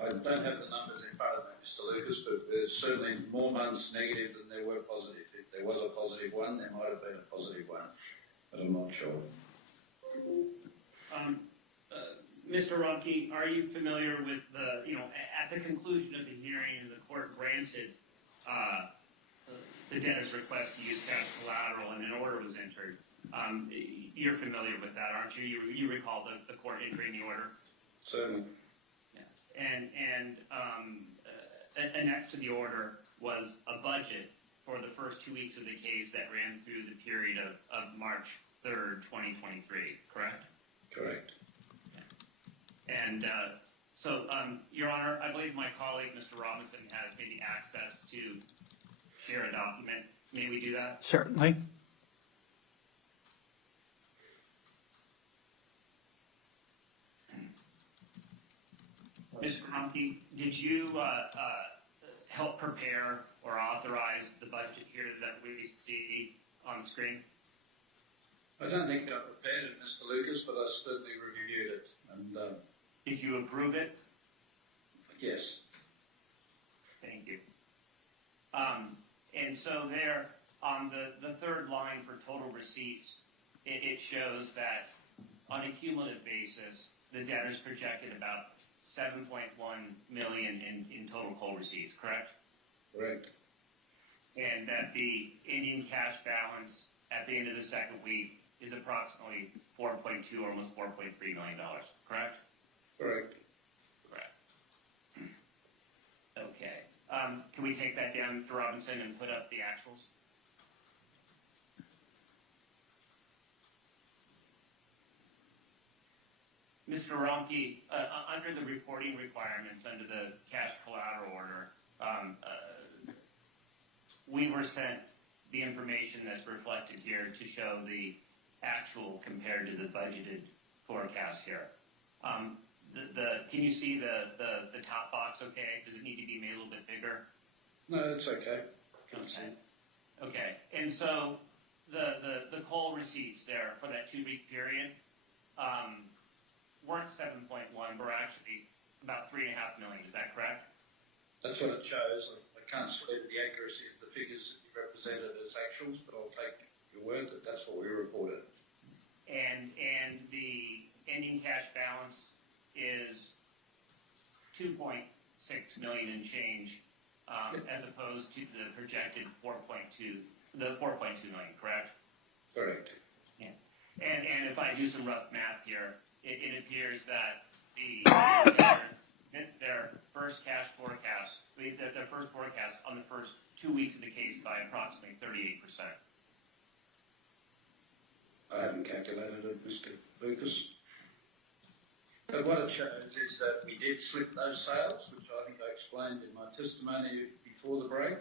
I don't have the numbers in front of me, Mr. Lucas, but there's certainly more months negative than there were positive. If there was a positive one, there might have been a positive one, but I'm not sure. Mr. Romke, are you familiar with at the conclusion of the hearing, the court granted the debtor's request to use cash collateral and an order was entered? You're familiar with that, aren't you? You recall the court entering the order? Certainly. Yeah. And annexed to the order was a budget for the first 2 weeks of the case that ran through the period of March 3rd, 2023, correct? Correct. And so, Your Honor, I believe my colleague, Mr. Robinson, has maybe access to share a document. May we do that? Certainly. Mr. Romke, did you help prepare or authorize the budget here that we see on the screen? I don't think I prepared it, Mr. Lucas, but I certainly reviewed it. And Did you approve it? yes. Thank you. And so there, on the third line for total receipts, it shows that on a cumulative basis, the debtors projected about $7.1 million in total coal receipts, correct? Correct. And that the ending cash balance at the end of the second week is approximately $4.2, almost $4.3 million, correct? Correct. Correct. Okay. Can we take that down, Mr. Robinson, and put up the actuals? Mr. Romke, under the reporting requirements under the cash collateral order, we were sent the information that's reflected here to show the actual compared to the budgeted forecast here. Can you see the top box okay? Does it need to be made a little bit bigger? No, it's okay. Can't see. Okay. And so the coal receipts there for that 2-week period weren't 7.1, but actually about $3.5 million. Is that correct? That's what it shows. I can't swear to the accuracy of the figures that you represented as actuals, but I'll take your word that that's what we reported. And the ending cash balance is 2.6 million and change, as opposed to the projected 4.2 million, correct? Correct. Yeah. And if I do some rough math here, it appears that their first cash forecast, their first forecast on the first 2 weeks of the case by approximately 38%. I haven't calculated it, Mr. Lucas. But what it shows is that we did slip those sales, which I think I explained in my testimony before the break,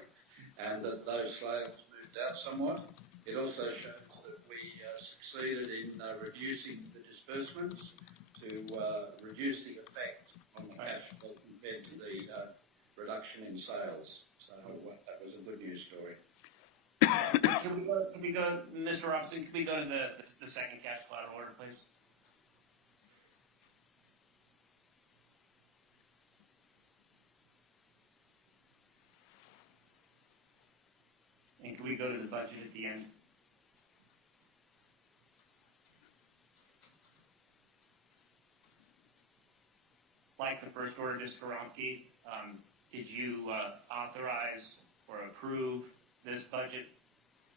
and that those sales moved out somewhat. It also shows that we succeeded in reducing the disbursements to reduce the effect on the cash flow compared to the reduction in sales. So that was a good news story. Can we go, Mr. Robinson, can we go to the second cash collateral order, please? And can we go to the budget at the end? Like the first order, Mr. Romke, did you authorize or approve this budget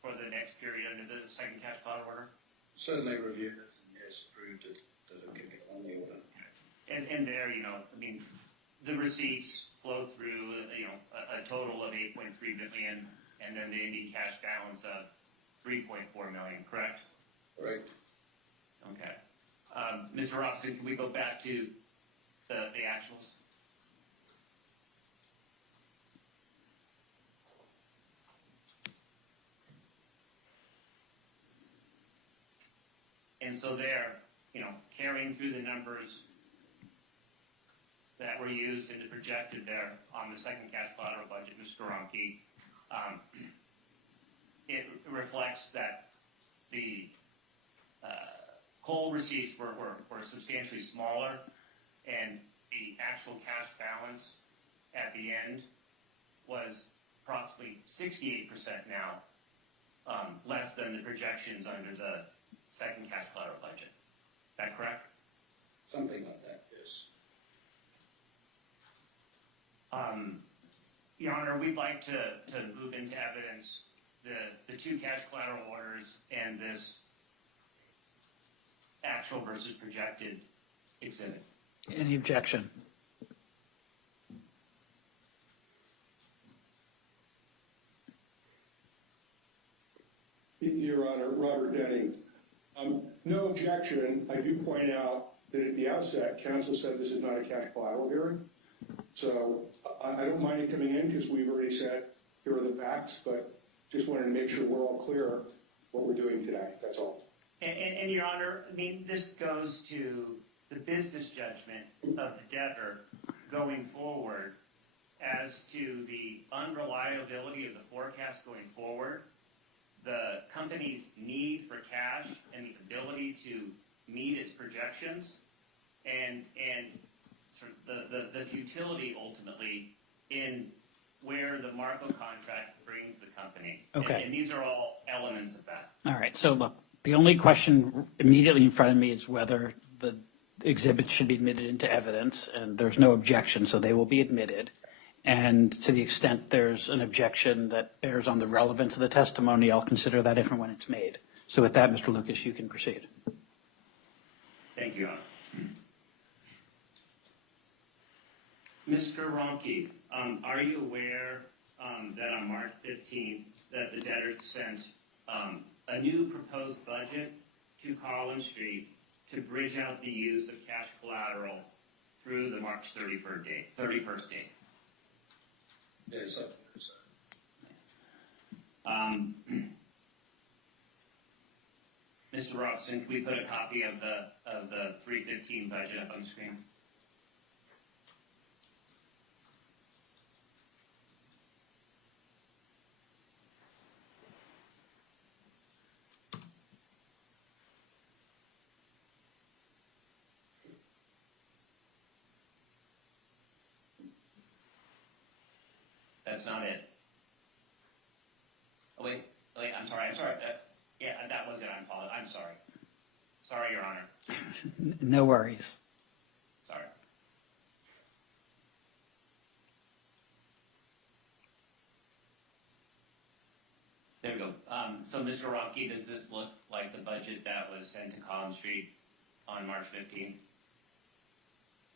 for the next period under the second cash collateral order? Certainly reviewed it and yes, approved it that it could get on the order. And there, I mean, the receipts flow through, a total of 8.3 million, and then the ending cash balance of 3.4 million, correct? Correct. Okay. Mr. Robinson, can we go back to the actuals? And so there, carrying through the numbers that were used and projected there on the second cash collateral budget, Mr. Romke, it reflects that the coal receipts were substantially smaller, and the actual cash balance at the end was approximately 68% now, less than the projections under the second cash collateral budget. Is that correct? Something like that, yes. Your Honor, we'd like to move into evidence the two cash collateral orders and this actual versus projected exhibit. Any objection? Your Honor, Robert Denning. No objection. I do point out that at the outset, counsel said this is not a cash collateral hearing. So I don't mind it coming in because we've already said here are the facts, but just wanted to make sure we're all clear what we're doing today. That's all. And Your Honor, I mean, this goes to the business judgment of the debtor going forward as to the unreliability of the forecast going forward, the company's need for cash and the ability to meet its projections, and sort of the futility ultimately in where the Marco contract brings the company. Okay. And these are all elements of that. All right, so look, the only question immediately in front of me is whether the exhibits should be admitted into evidence, and there's no objection, so they will be admitted. And to the extent there's an objection that bears on the relevance of the testimony, I'll consider that if and when it's made. So with that, Mr. Lucas, you can proceed. Thank you, Your Honor. Mr. Romke, are you aware that on March 15th that the debtor sent a new proposed budget to Collins Street to bridge out the use of cash collateral through the March 31st date? Yes, I think so. Mr. Robson, can we put a copy of the 315 budget up on the screen? That's not it. Oh, wait, I'm sorry. Yeah, that was it. I'm sorry. Sorry, Your Honor. No worries. Sorry. There we go. So, Mr. Rocky, does this look like the budget that was sent to Collins Street on March 15th?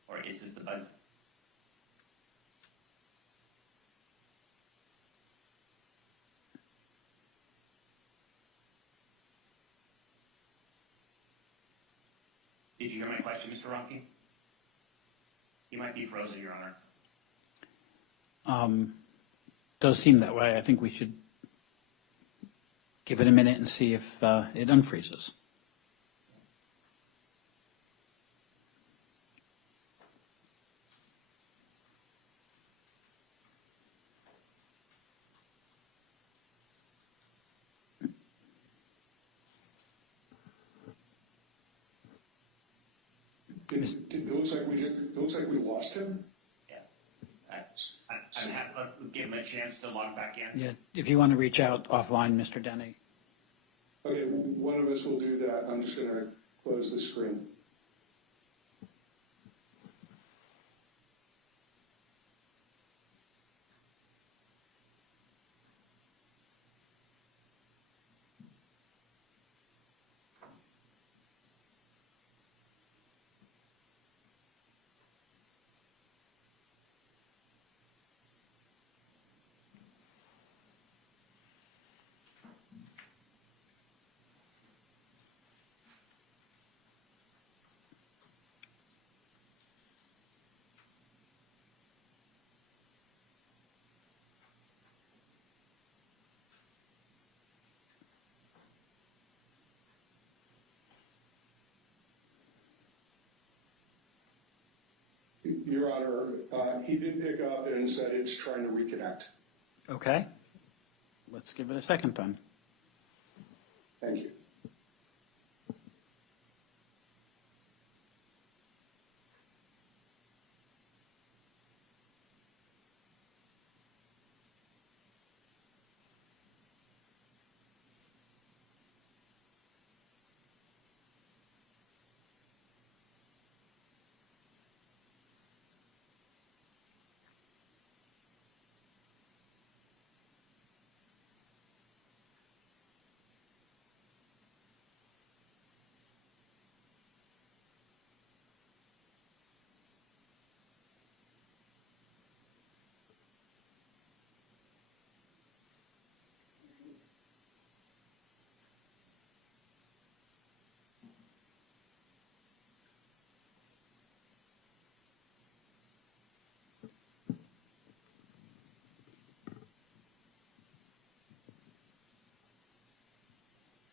Or is this the budget? Did you hear my question, Mr. Rocky? You might be frozen, Your Honor. Does seem that way. I think we should give it a minute and see if it unfreezes. It looks like we lost him. Yeah. I'm happy to give him a chance to log back in. Yeah, if you want to reach out offline, Mr. Denny. Okay, one of us will do that. I'm just going to close the screen. Your Honor, he did pick up and said it's trying to reconnect. Okay. Let's give it a second then. Thank you.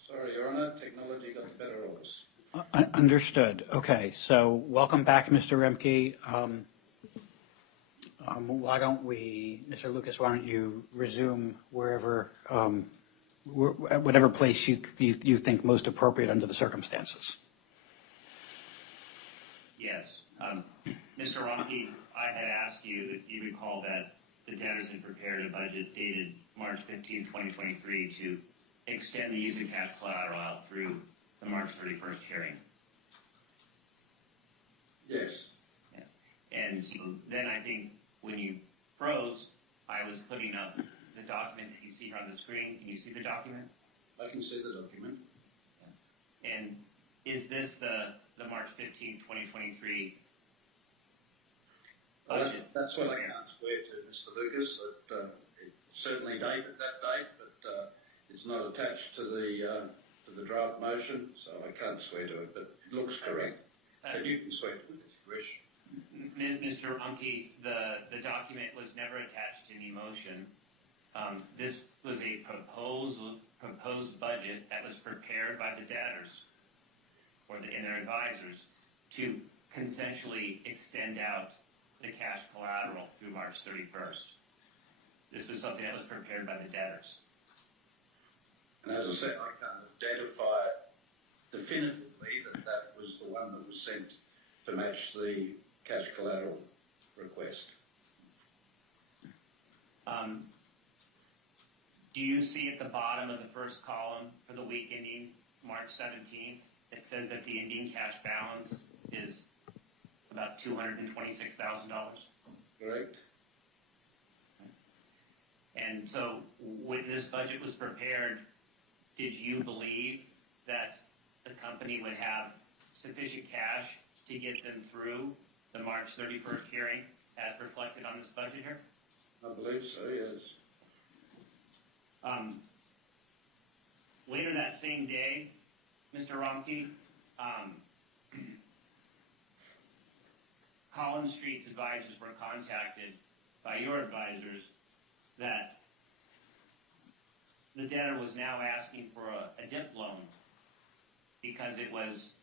Sorry, Your Honor, technology got the better of us. Understood. Okay, so welcome back, Mr. Remke. Why don't we, Mr. Lucas, why don't you resume wherever, at whatever place you think most appropriate under the circumstances. Yes. Mr. Rocky, I had asked you if you recall that the debtors had prepared a budget dated March 15, 2023 to extend the use of cash collateral out through the March 31st hearing. Yes. Yeah. And so then I think when you froze, I was putting up the document that you see here on the screen. Can you see the document? I can see the document. And is this the March 15, 2023 budget? That's what I can't swear to, Mr. Lucas. It certainly dated that date, but it's not attached to the draft motion, so I can't swear to it. But it looks correct. But you can swear to it if you wish. Mr. Unke, the document was never attached to any motion. This was a proposed budget that was prepared by the debtors and their advisors to consensually extend out the cash collateral through March 31st. This was something that was prepared by the debtors. And as I said, I can't identify definitively that was the one that was sent to match the cash collateral request. Do you see at the bottom of the first column for the week ending March 17th, it says that the ending cash balance is about $226,000? Correct. And so when this budget was prepared, did you believe that the company would have sufficient cash to get them through the March 31st hearing as reflected on this budget here? I believe so, yes. Later that same day, Mr. Romke, Collins Street's advisors were contacted by your advisors that the debtor was now asking for a DIP loan because it was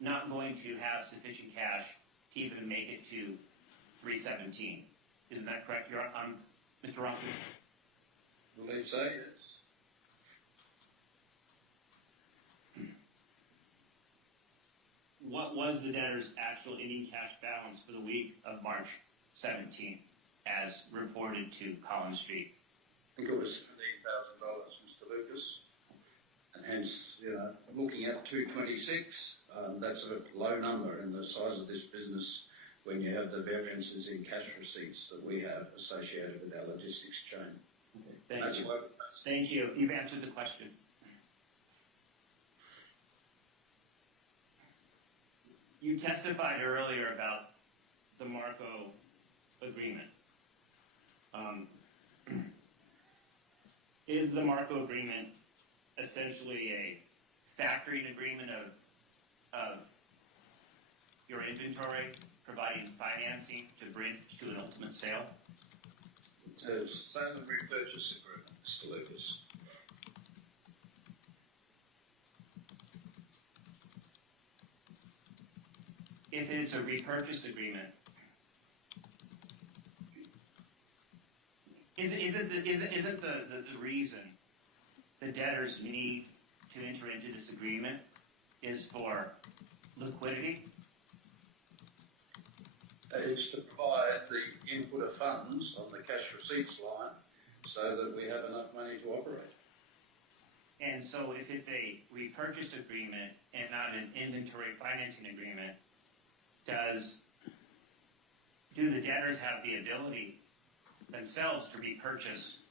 not going to have sufficient cash to even make it to 317. Isn't that correct, Mr. Romke? I believe so, yes. What was the debtor's actual ending cash balance for the week of March 17th as reported to Collins Street? I think it was $17,000, Mr. Lucas. And hence, looking at 226, that's a low number in the size of this business when you have the variances in cash receipts that we have associated with our logistics chain. Okay, thank you. Thank you. You've answered the question. You testified earlier about the Marco agreement. Is the Marco agreement essentially a factoring agreement of your inventory, providing financing to bring to an ultimate sale? It's a sale and repurchase agreement, Mr. Lucas. If it's a repurchase agreement, isn't the reason the debtors need to enter into this agreement is for liquidity? It's to provide the input of funds on the cash receipts line so that we have enough money to operate. And so if it's a repurchase agreement and not an inventory financing agreement, do the debtors have the ability themselves to repurchase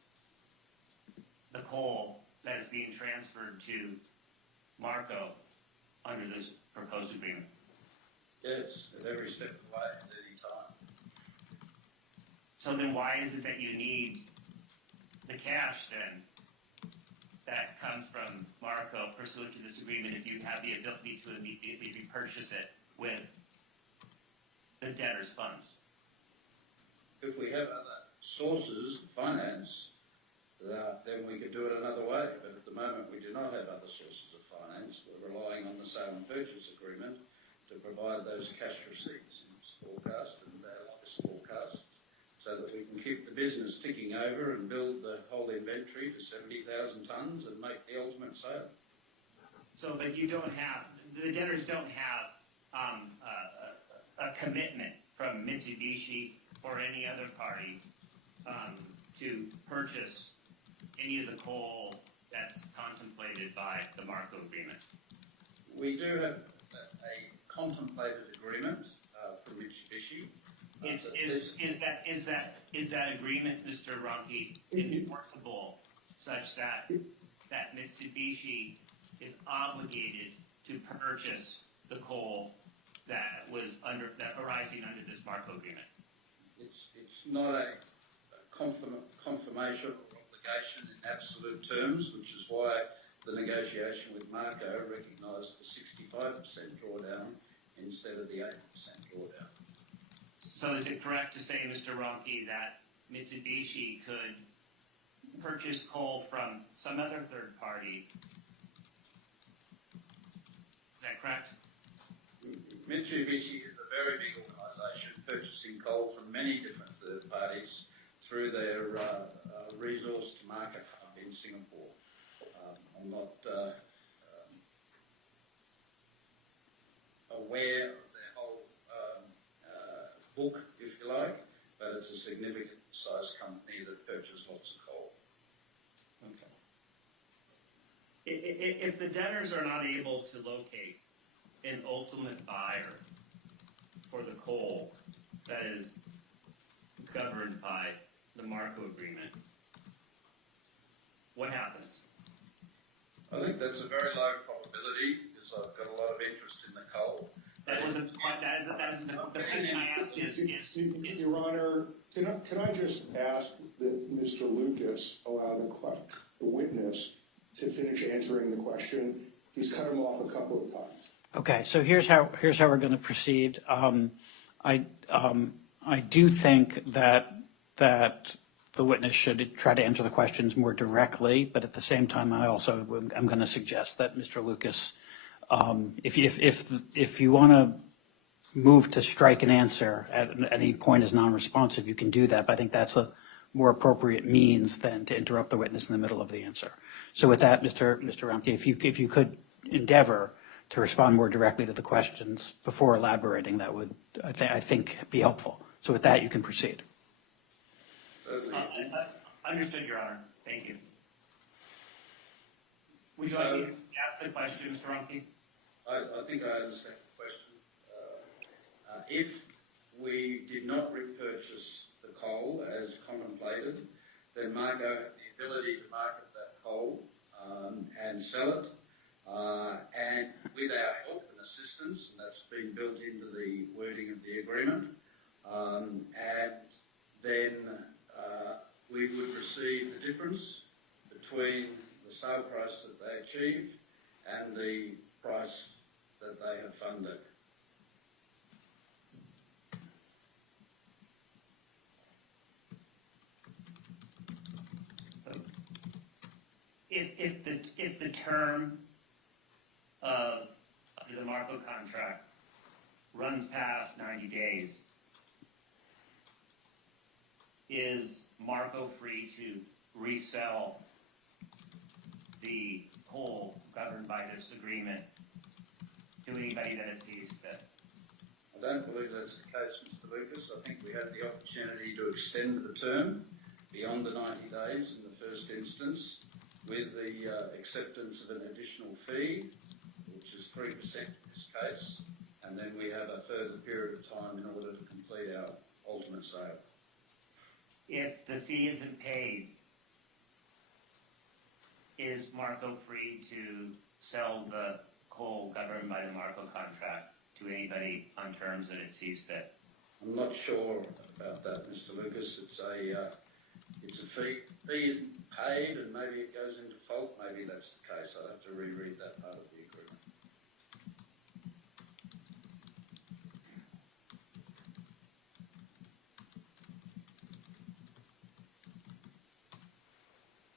the coal that is being transferred to Marco under this proposed agreement? Yes, at every step of the way, at any time. So then why is it that you need the cash then that comes from Marco pursuant to this agreement if you have the ability to immediately repurchase it with the debtor's funds? If we have other sources of finance, then we could do it another way. But at the moment, we do not have other sources of finance. We're relying on the sale and purchase agreement to provide those cash receipts in this forecast and our latest forecast so that we can keep the business ticking over and build the whole inventory to 70,000 tonnes and make the ultimate sale. So, but you don't have, the debtors don't have a commitment from Mitsubishi or any other party to purchase any of the coal that's contemplated by the Marco agreement? We do have a contemplated agreement from Mitsubishi. Is that agreement, Mr. Ronke, enforceable such that Mitsubishi is obligated to purchase the coal that was arising under this Marco agreement? It's not a confirmation or obligation in absolute terms, which is why the negotiation with Marco recognised the 65% drawdown instead of the 80% drawdown. So is it correct to say, Mr. Ronke, that Mitsubishi could purchase coal from some other third party? Is that correct? Mitsubishi is a very big organisation purchasing coal from many different third parties through their resource to market hub in Singapore. I'm not aware of their whole book, if you like, but it's a significant size company that purchases lots of coal. Okay. If the debtors are not able to locate an ultimate buyer for the coal that is governed by the Marco agreement, what happens? I think that's a very low probability because I've got a lot of interest in the coal. That wasn't quite, that isn't the question I asked is Your Honor, can I just ask that Mr. Lucas allow the witness to finish answering the question? He's cut him off a couple of times. Okay, so here's how we're going to proceed. I do think that the witness should try to answer the questions more directly, but at the same time, I'm going to suggest that Mr. Lucas, if you want to move to strike an answer at any point as non-responsive, you can do that. But I think that's a more appropriate means than to interrupt the witness in the middle of the answer. So with that, Mr. Ramke, if you could endeavor to respond more directly to the questions before elaborating, that would, I think, be helpful. So with that, you can proceed. Understood, Your Honor. Thank you. Would you like me to ask the question, Mr. Rumpke? I think I understand the question. If we did not repurchase the coal as contemplated, then Marco had the ability to market that coal and sell it. And with our help and assistance, and that's been built into the wording of the agreement, and then we would receive the difference between the sale price that they achieved and the price that they have funded. If the term of the Marco contract runs past 90 days, is Marco free to resell the coal governed by this agreement to anybody that it sees fit? I don't believe that's the case, Mr. Lucas. I think we had the opportunity to extend the term beyond the 90 days in the first instance with the acceptance of an additional fee, which is 3% in this case, and then we have a further period of time in order to complete our ultimate sale. If the fee isn't paid, is Marco free to sell the coal governed by the Marco contract to anybody on terms that it sees fit? I'm not sure about that, Mr. Lucas. It's a fee. Fee isn't paid, and maybe it goes into default. Maybe that's the case. I'd have to reread that part of the agreement.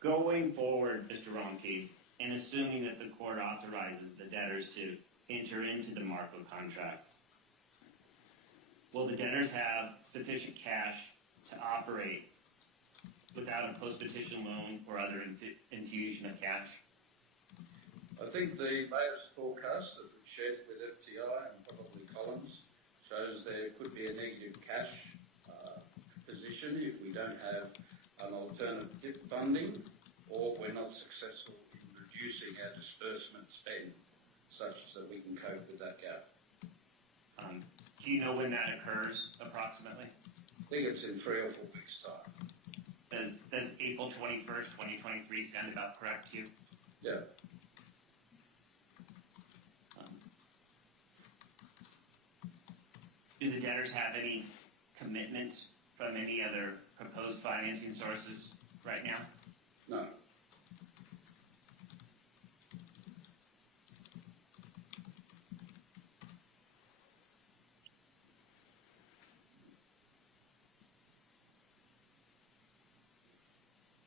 Going forward, Mr. Ronke, and assuming that the court authorizes the debtors to enter into the Marco contract, will the debtors have sufficient cash to operate without a post-petition loan or other infusion of cash? I think the latest forecast that we've shared with FTI and probably Collins shows there could be a negative cash position if we don't have an alternative funding or we're not successful in reducing our disbursement spend such that we can cope with that gap. Do you know when that occurs, approximately? I think it's in 3 or 4 weeks' time. Does April 21st, 2023 sound about correct to you? Yeah. Do the debtors have any commitments from any other proposed financing sources right now? No.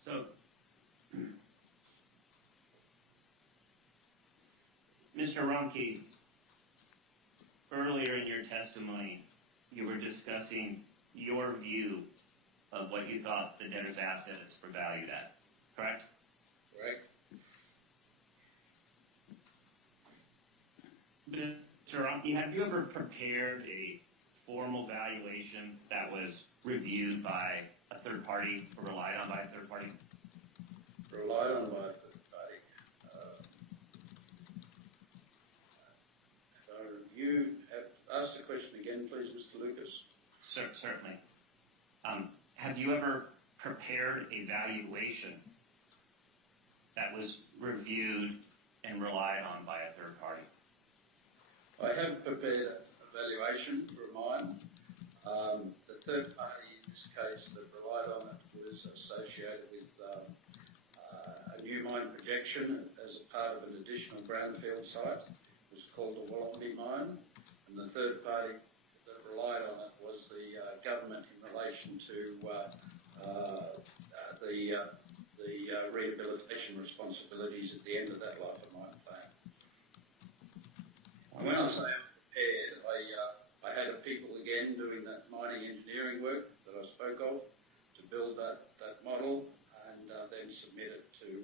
So, Mr. Rumpke, earlier in your testimony, you were discussing your view of what you thought the debtor's assets were valued at, correct? Correct. Mr. Rumpke, have you ever prepared a formal valuation that was reviewed by a third party or relied on by a third party? Relied on by a third party. So you have asked the question again, please, Mr. Lucas. Certainly. Have you ever prepared a valuation that was reviewed and relied on by a third party? I have prepared a valuation for a mine. The third party in this case that relied on it was associated with a new mine projection as a part of an additional brownfield site. It was called the Wollombi mine, and the third party that relied on it was the government in relation to the rehabilitation responsibilities at the end of that life of mine plan. And when I say I'm prepared, I had a people again doing that mining engineering work that I spoke of to build that model and then submit it to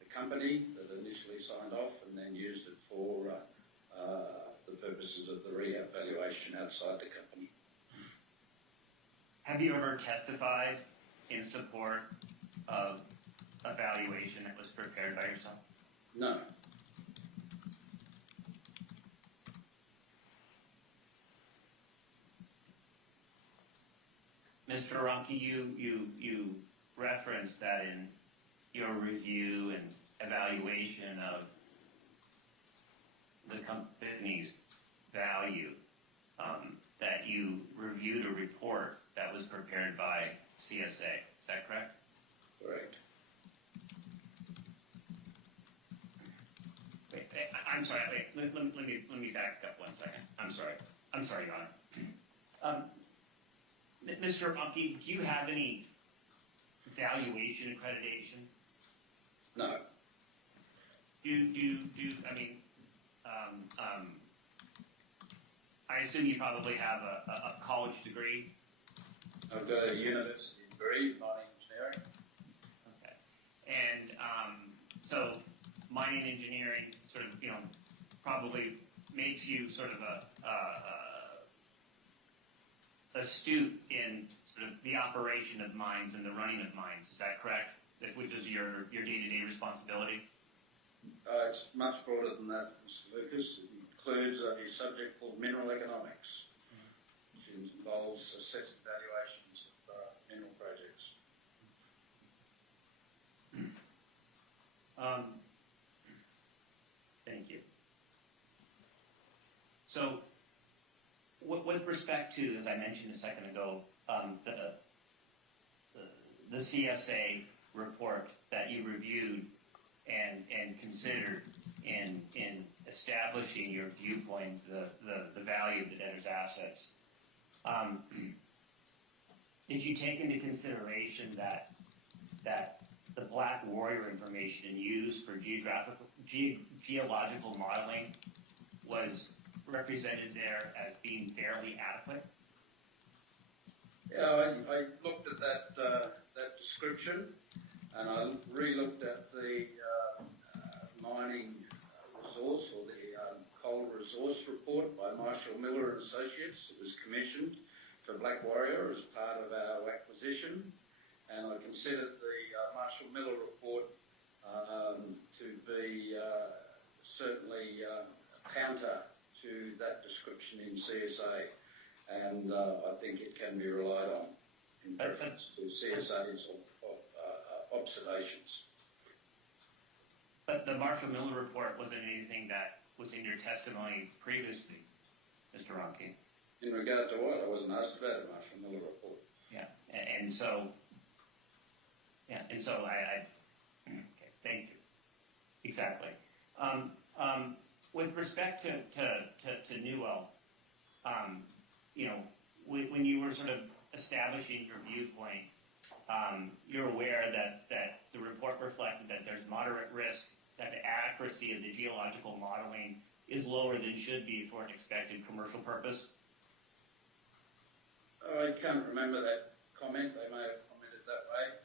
the company that initially signed off and then used it for the purposes of the rehab valuation outside the company. Have you ever testified in support of a valuation that was prepared by yourself? No. Mr. Rumpke, you referenced that in your review and evaluation of the company's value, that you reviewed a report that was prepared by CSA. Is that correct? Correct. Wait, I'm sorry. Wait, let me back up 1 second. I'm sorry, Your Honor. Mr. Rumpke, do you have any valuation accreditation? No. I assume you probably have a college degree. I've got a university degree in mining engineering. Okay. And so mining engineering sort of, probably makes you sort of astute in sort of the operation of mines and the running of mines. Is that correct? Which is your day-to-day responsibility? It's much broader than that, Mr. Lucas. It includes a subject called mineral economics, which involves assessing valuations of mineral projects. Thank you. So, with respect to, as I mentioned a second ago, the CSA report that you reviewed and considered in establishing your viewpoint, the value of the debtor's assets, did you take into consideration that the Black Warrior information used for geological modeling was represented there as being fairly adequate? Yeah, I looked at that description, and I re-looked at the mining resource or the coal resource report by Marshall Miller and Associates. It was commissioned for Black Warrior as part of our acquisition, and I considered the Marshall Miller report to be certainly counter to that description in CSA, and I think it can be relied on in reference to CSA's observations. But the Marshall Miller report wasn't anything that was in your testimony previously, Mr. Rumpke. In regard to what? I wasn't asked about the Marshall Miller report. Yeah, and so I okay, thank you. Exactly. With respect to Newell, when you were sort of establishing your viewpoint, you're aware that the report reflected that there's moderate risk that the accuracy of the geological modeling is lower than should be for an expected commercial purpose? I can't remember that comment. They may have commented that way.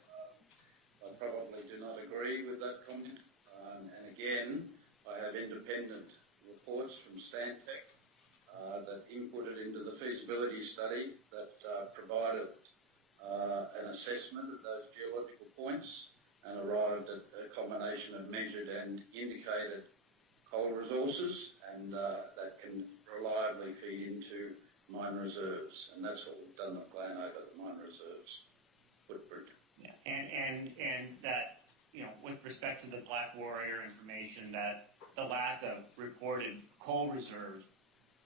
I probably do not agree with that comment. And again, I have independent reports from Stantec that inputted into the feasibility study that provided an assessment of those geological points and arrived at a combination of measured and indicated coal resources, and that can reliably feed into mine reserves, and that's what we've done the plan over the mine reserves footprint. Yeah, and that, with respect to the Black Warrior information, that the lack of reported coal reserves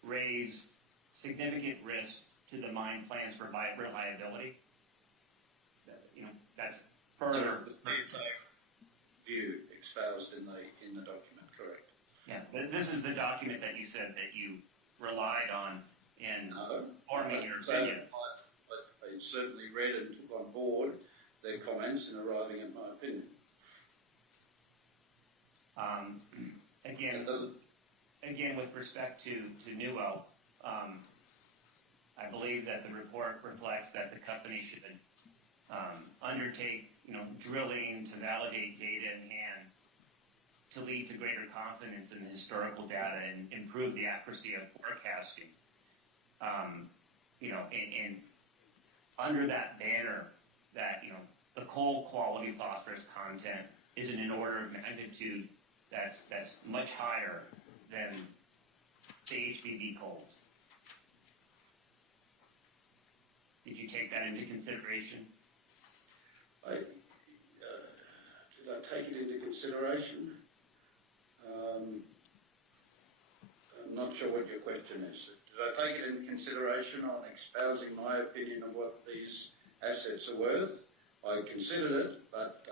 raise significant risk to the mine plans for reliability. That's further. View espoused in the document, correct? Yeah, this is the document that you said that you relied on in forming your opinion. I certainly read and took on board their comments in arriving at my opinion. Again, with respect to Newell, I believe that the report reflects that the company should undertake, drilling to validate data in hand to lead to greater confidence in the historical data and improve the accuracy of forecasting. And under that banner that, the coal quality phosphorus content is in an order of magnitude that's much higher than the HBV coals. Did you take that into consideration? Did I take it into consideration? I'm not sure what your question is. Did I take it into consideration on espousing my opinion of what these assets are worth? I considered it, but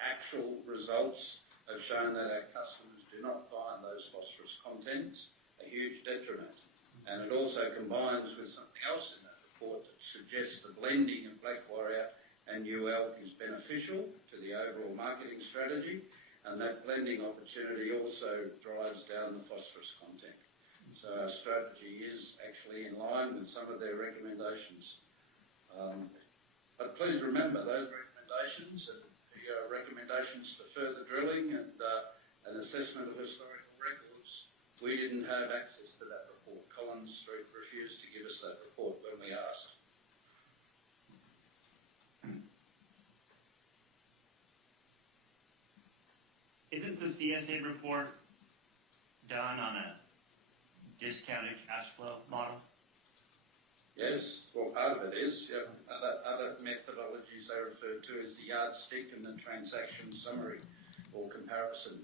actual results have shown that our customers do not find those phosphorus contents a huge detriment. And it also combines with something else in that report that suggests the blending of Black Warrior and New Elk is beneficial to the overall marketing strategy, and that blending opportunity also drives down the phosphorus content. So our strategy is actually in line with some of their recommendations. But please remember, those recommendations and recommendations for further drilling and an assessment of historical records, we didn't have access to that report. Collins Street refused to give us that report when we asked. Isn't the CSA report done on a discounted cash flow model? Yes, well, part of it is. Yeah. Other methodologies they refer to as the yardstick and the transaction summary or comparison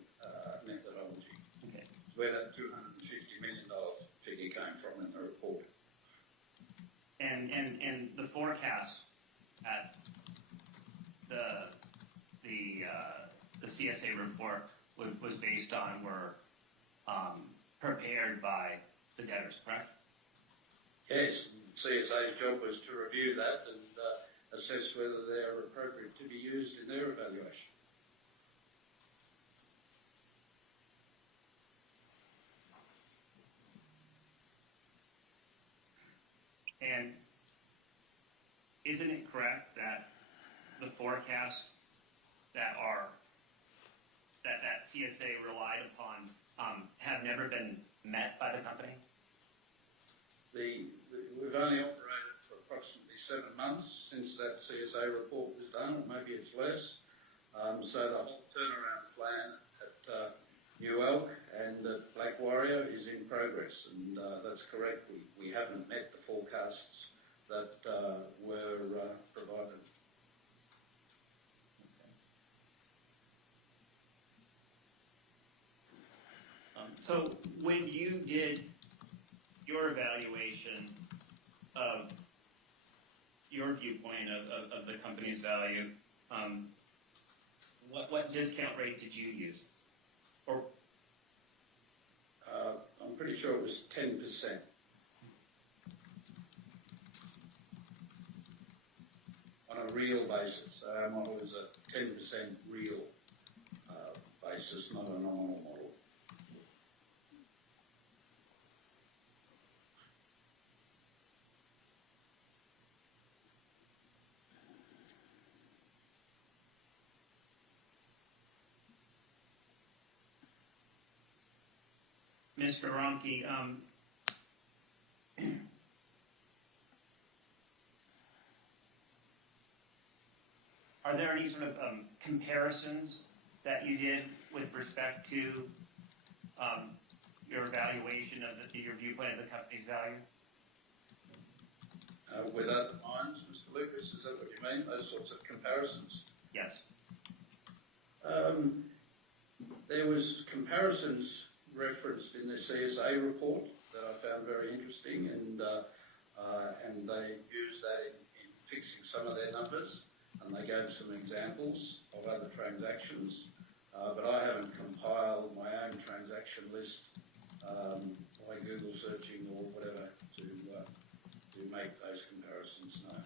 methodology. Okay. Where that $250 million figure came from in the report. And the forecast at the CSA report was based on were prepared by the debtors, correct? Yes, CSA's job was to review that and assess whether they are appropriate to be used in their evaluation. And isn't it correct that the forecasts that CSA relied upon have never been met by the company? We've only operated for approximately 7 months since that CSA report was done, or maybe it's less. So the whole turnaround plan at New Elk and at Black Warrior is in progress, and that's correct. We haven't met the forecasts that were provided. So when you did your evaluation of your viewpoint of the company's value, what discount rate did you use? Or I'm pretty sure it was 10%. On a real basis. Our model is a 10% real basis, not a nominal model. Mr. Ronke, are there any sort of comparisons that you did with respect to your evaluation of your viewpoint of the company's value? With other mines, Mr. Lucas, is that what you mean? Those sorts of comparisons? Yes. There was comparisons referenced in the CSA report that I found very interesting, and they used that in fixing some of their numbers, and they gave some examples of other transactions. But I haven't compiled my own transaction list by Google searching or whatever to make those comparisons. No.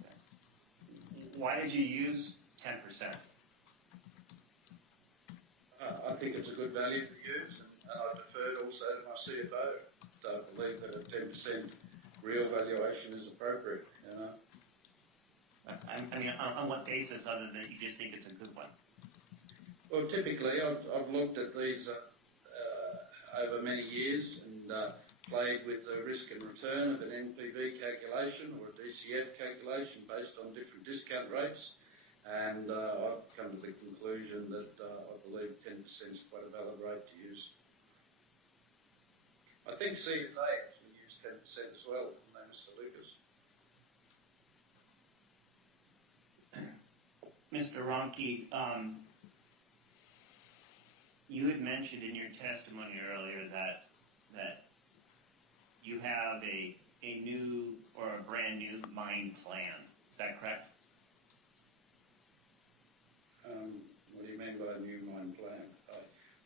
Okay. Why did you use 10%? I think it's a good value to use, and I deferred also to my CFO. I believe that a 10% real valuation is appropriate. You know? I mean, on what basis other than you just think it's a good one? Well, typically, I've looked at these over many years and played with the risk and return of an NPV calculation or a DCF calculation based on different discount rates. And I've come to the conclusion that I believe 10% is quite a valid rate to use. I think CSA actually used 10% as well, Mr. Lucas. Mr. Ronke, you had mentioned in your testimony earlier that you have a new or a brand new mine plan. Is that correct? What do you mean by a new mine plan?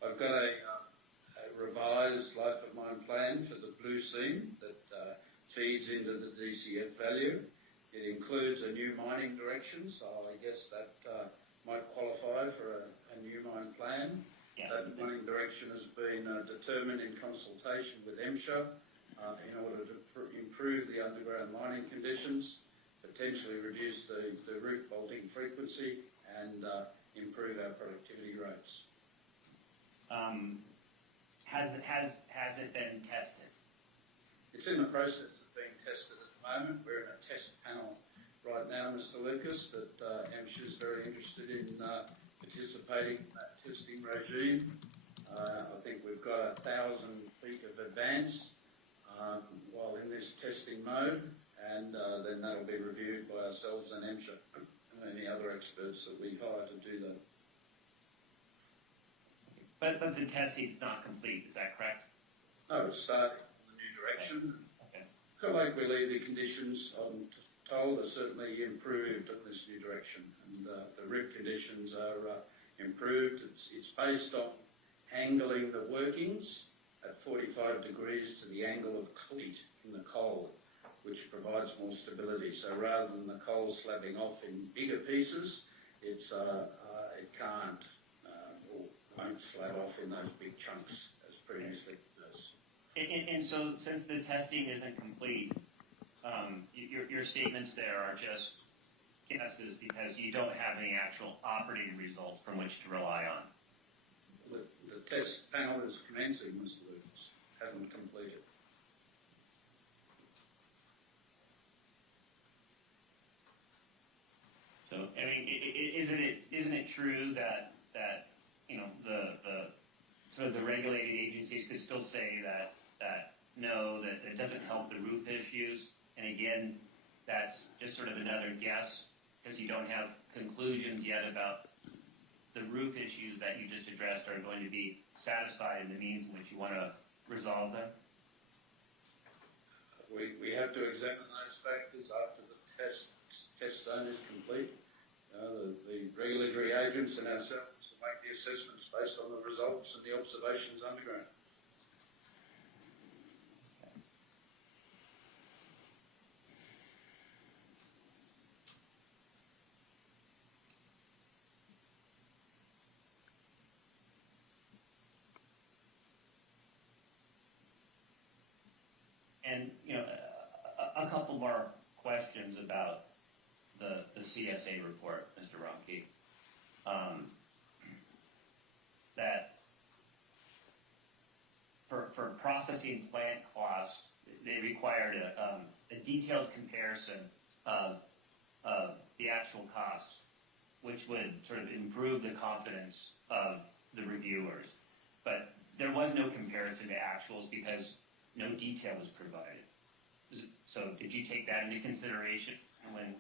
I've got a revised life of mine plan for the blue seam that feeds into the DCF value. It includes a new mining direction, so I guess that might qualify for a new mine plan. Yeah. That mining direction has been determined in consultation with MSHA in order to improve the underground mining conditions, potentially reduce the roof bolting frequency, and improve our productivity rates. Has it been tested? It's in the process of being tested at the moment. We're in a test panel right now, Mr. Lucas, that MSHA is very interested in participating in that testing regime. I think we've got 1,000 feet of advance while in this testing mode, and then that'll be reviewed by ourselves and MSHA and any other experts that we hire to do that. But the testing's not complete, is that correct? No, it's starting on the new direction. Okay. Colloquially, the conditions, I'm told, are certainly improved in this new direction, and the rib conditions are improved. It's based on angling the workings at 45 degrees to the angle of cleat in the coal, which provides more stability. So rather than the coal slabbing off in bigger pieces, it can't or won't slab off in those big chunks as previously does. And so since the testing isn't complete, your statements there are just guesses because you don't have any actual operating results from which to rely on. The test panel is commencing, Mr. Lucas. Hasn't completed. So, I mean, isn't it true that you know the sort of the regulating agencies could still say that no, that it doesn't help the roof issues, and again, that's just sort of another guess because you don't have conclusions yet about the roof issues that you just addressed are going to be satisfied in the means in which you want to resolve them? We have to examine those factors after the test zone is complete. The regulatory agents and ourselves will make the assessments based on the results and the observations underground. And you know, a couple more questions about the CSA report, Mr. Ronke. That for processing plant costs, they required a detailed comparison of the actual costs, which would sort of improve the confidence of the reviewers. But there was no comparison to actuals because no detail was provided. So did you take that into consideration when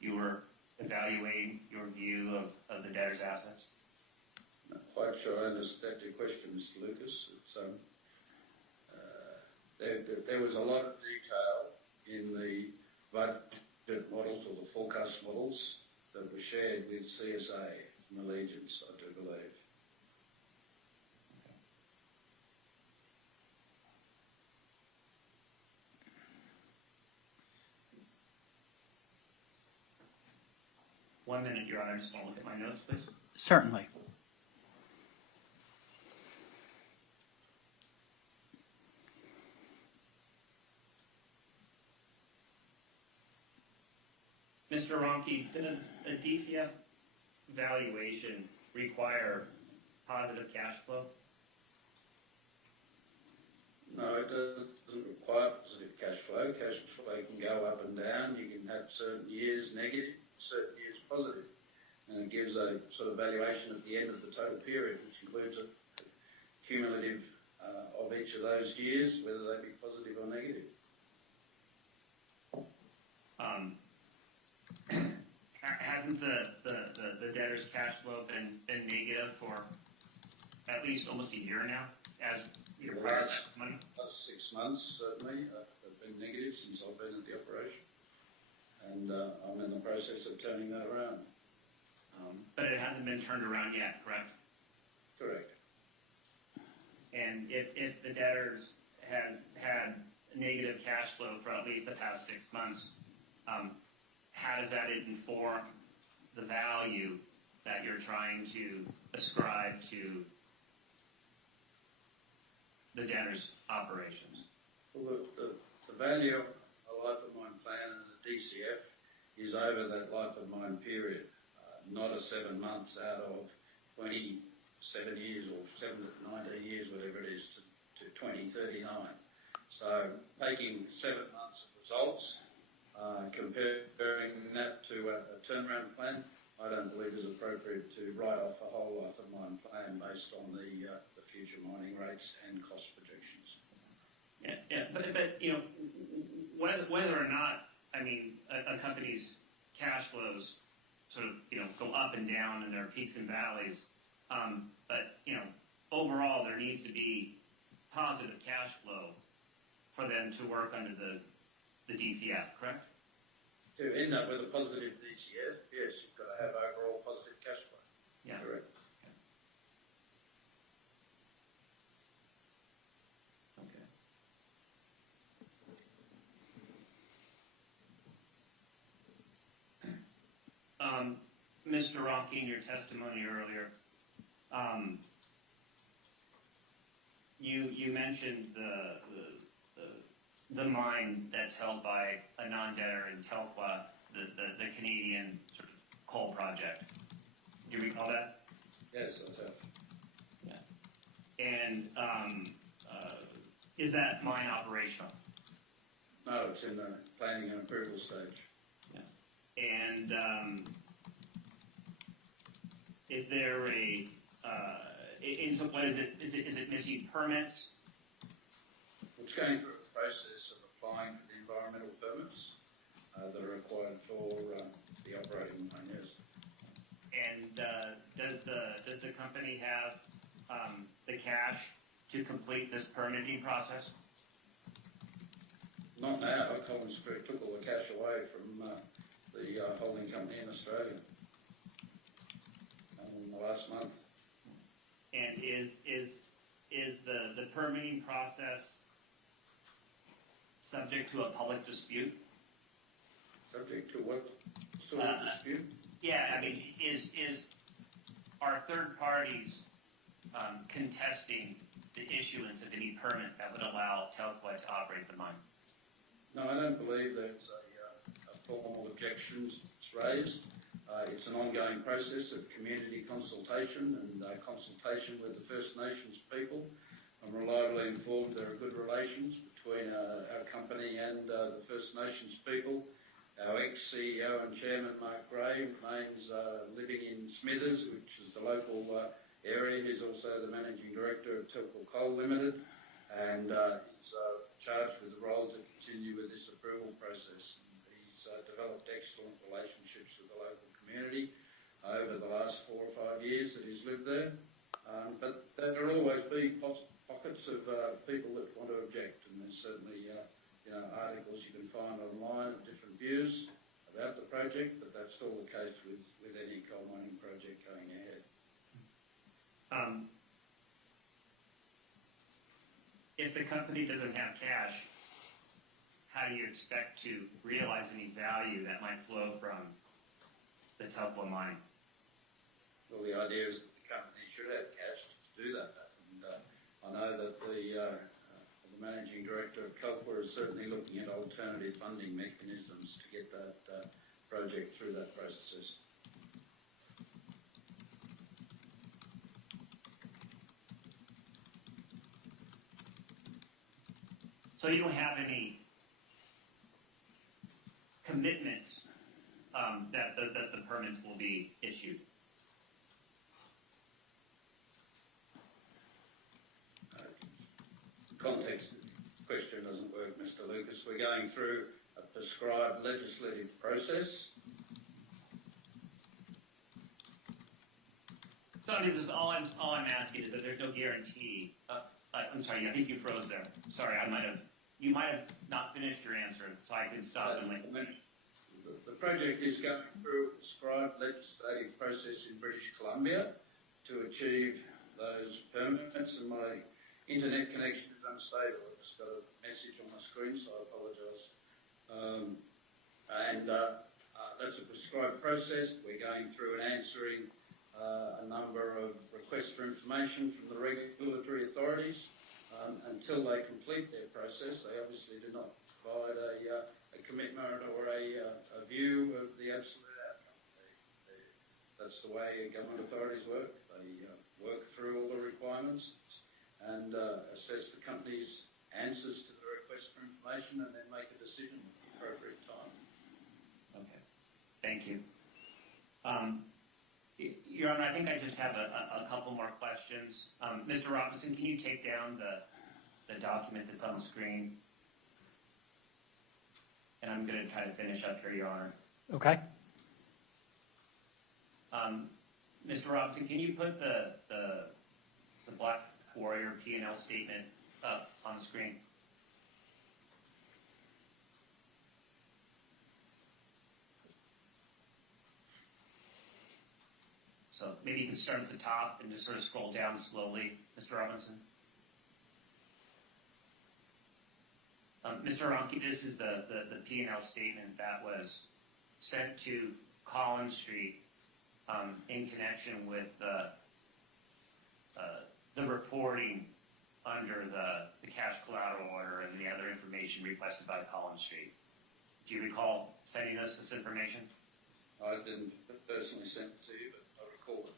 you were evaluating your view of the debtor's assets? Not quite sure I understand your question, Mr. Lucas. There was a lot of detail in the budget models or the forecast models that were shared with CSA and Allegiance, I do believe. One minute, Your Honor. I just want to look at my notes, please. Certainly. Mr. Ronke, does a DCF valuation require positive cash flow? No, it doesn't require positive cash flow. Cash flow can go up and down. You can have certain years negative, certain years positive. And it gives a sort of valuation at the end of the total period, which includes a cumulative of each of those years, whether they be positive or negative. Hasn't the debtor's cash flow been negative for at least almost a year now, as you require that money? Last 6 months, certainly, have been negative since I've been at the operation. And I'm in the process of turning that around. But it hasn't been turned around yet, correct? Correct. And if the debtor has had negative cash flow for at least the past 6 months, how does that inform the value that you're trying to ascribe to the debtor's operations? Well, the value of a life of mine plan and the DCF is over that life of mine period, not a 7 months out of 27 years or 7 to 19 years, whatever it is, to 2039. So making 7 months of results, comparing that to a turnaround plan, I don't believe is appropriate to write off a whole life of mine plan based on the future mining rates and cost projections. But you know, whether or not, I mean, a company's cash flows sort of, you know, go up and down and there are peaks and valleys, but, you know, overall there needs to be positive cash flow for them to work under the DCF, correct? To end up with a positive DCF, yes, you've got to have overall positive cash flow. Yeah. Correct. Okay. Mr. Ronke, in your testimony earlier, you mentioned the mine that's held by a non-debtor in Telqua, the Canadian sort of coal project. Do you recall that? Yes, I have. Yeah. And is that mine operational? No, it's in the planning and approval stage. Yeah. And is there what is it? Is it missing permits? It's going through a process of applying for the environmental permits that are required for the operating mine, yes. And does the company have the cash to complete this permitting process? Not now. Collins Street took all the cash away from the holding company in Australia in the last month. And is the permitting process subject to a public dispute? Subject to what sort of dispute? Yeah, I mean, are third parties contesting the issuance of any permit that would allow Telqua to operate the mine? No, I don't believe there's a formal objections raised. It's an ongoing process of community consultation and consultation with the First Nations people. I'm reliably informed there are good relations between our company and the First Nations people. Our ex-CEO and Chairman, Mark Gray, remains living in Smithers, which is the local area. He's also the Managing Director of Telqua Coal Limited, and he's charged with the role to continue with this approval process. He's developed excellent relationships with the local community over the last 4 or 5 years that he's lived there. if the company doesn't have cash, how do you expect to realize any value that might flow from the Tupelo mine? Well, the idea is that the company should have cash to do that. And I know that the managing director of COPWA is certainly looking at alternative funding mechanisms to get that project through that process. So you don't have any commitments that the permits will be issued? Context question doesn't work, Mr. Lucas. We're going through a prescribed legislative process. So I mean, all I'm asking is that there's no guarantee. I'm sorry, I think you froze there. Sorry, you might have not finished your answer, so I can stop and like. The project is going through a prescribed legislative process in British Columbia to achieve those permits, and my internet connection is unstable. I've just got a message on my screen, so I apologise. That's a prescribed process. We're going through and answering a number of requests for information from the regulatory authorities. Until they complete their process, they obviously do not provide a commitment or a view of the absolute outcome. That's the way government authorities work. They work through all the requirements and assess the company's answers to the request for information and then make a decision at the appropriate time. Okay, thank you. Your Honor, I think I just have a couple more questions. Mr. Robinson, can you take down the document that's on the screen? And I'm going to try to finish up here, Your Honor. Okay. Mr. Robinson, can you put the Black Warrior P&L statement up on the screen? So maybe you can start at the top and just sort of scroll down slowly, Mr. Robinson. Mr. Ronke, this is the P&L statement that was sent to Collins Street in connection with the reporting under the cash collateral order and the other information requested by Collins Street. Do you recall sending us this information? I didn't personally send it to you, but I recall it.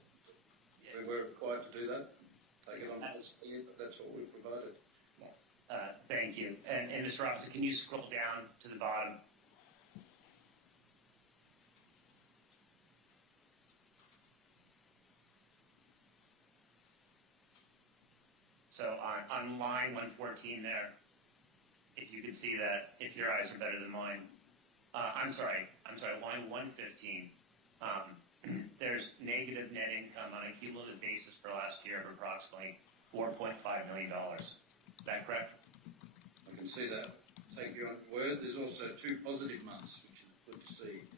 We were required to do that. Take it on personally, but that's what we provided. Thank you. And Mr. Robinson, can you scroll down to the bottom? So on line 114 there, if you can see that, if your eyes are better than mine. I'm sorry, line 115. There's negative net income on a cumulative basis for last year of approximately $4.5 million. Is that correct? I can see that. Take you on word. There's also 2 positive months, which is good to see,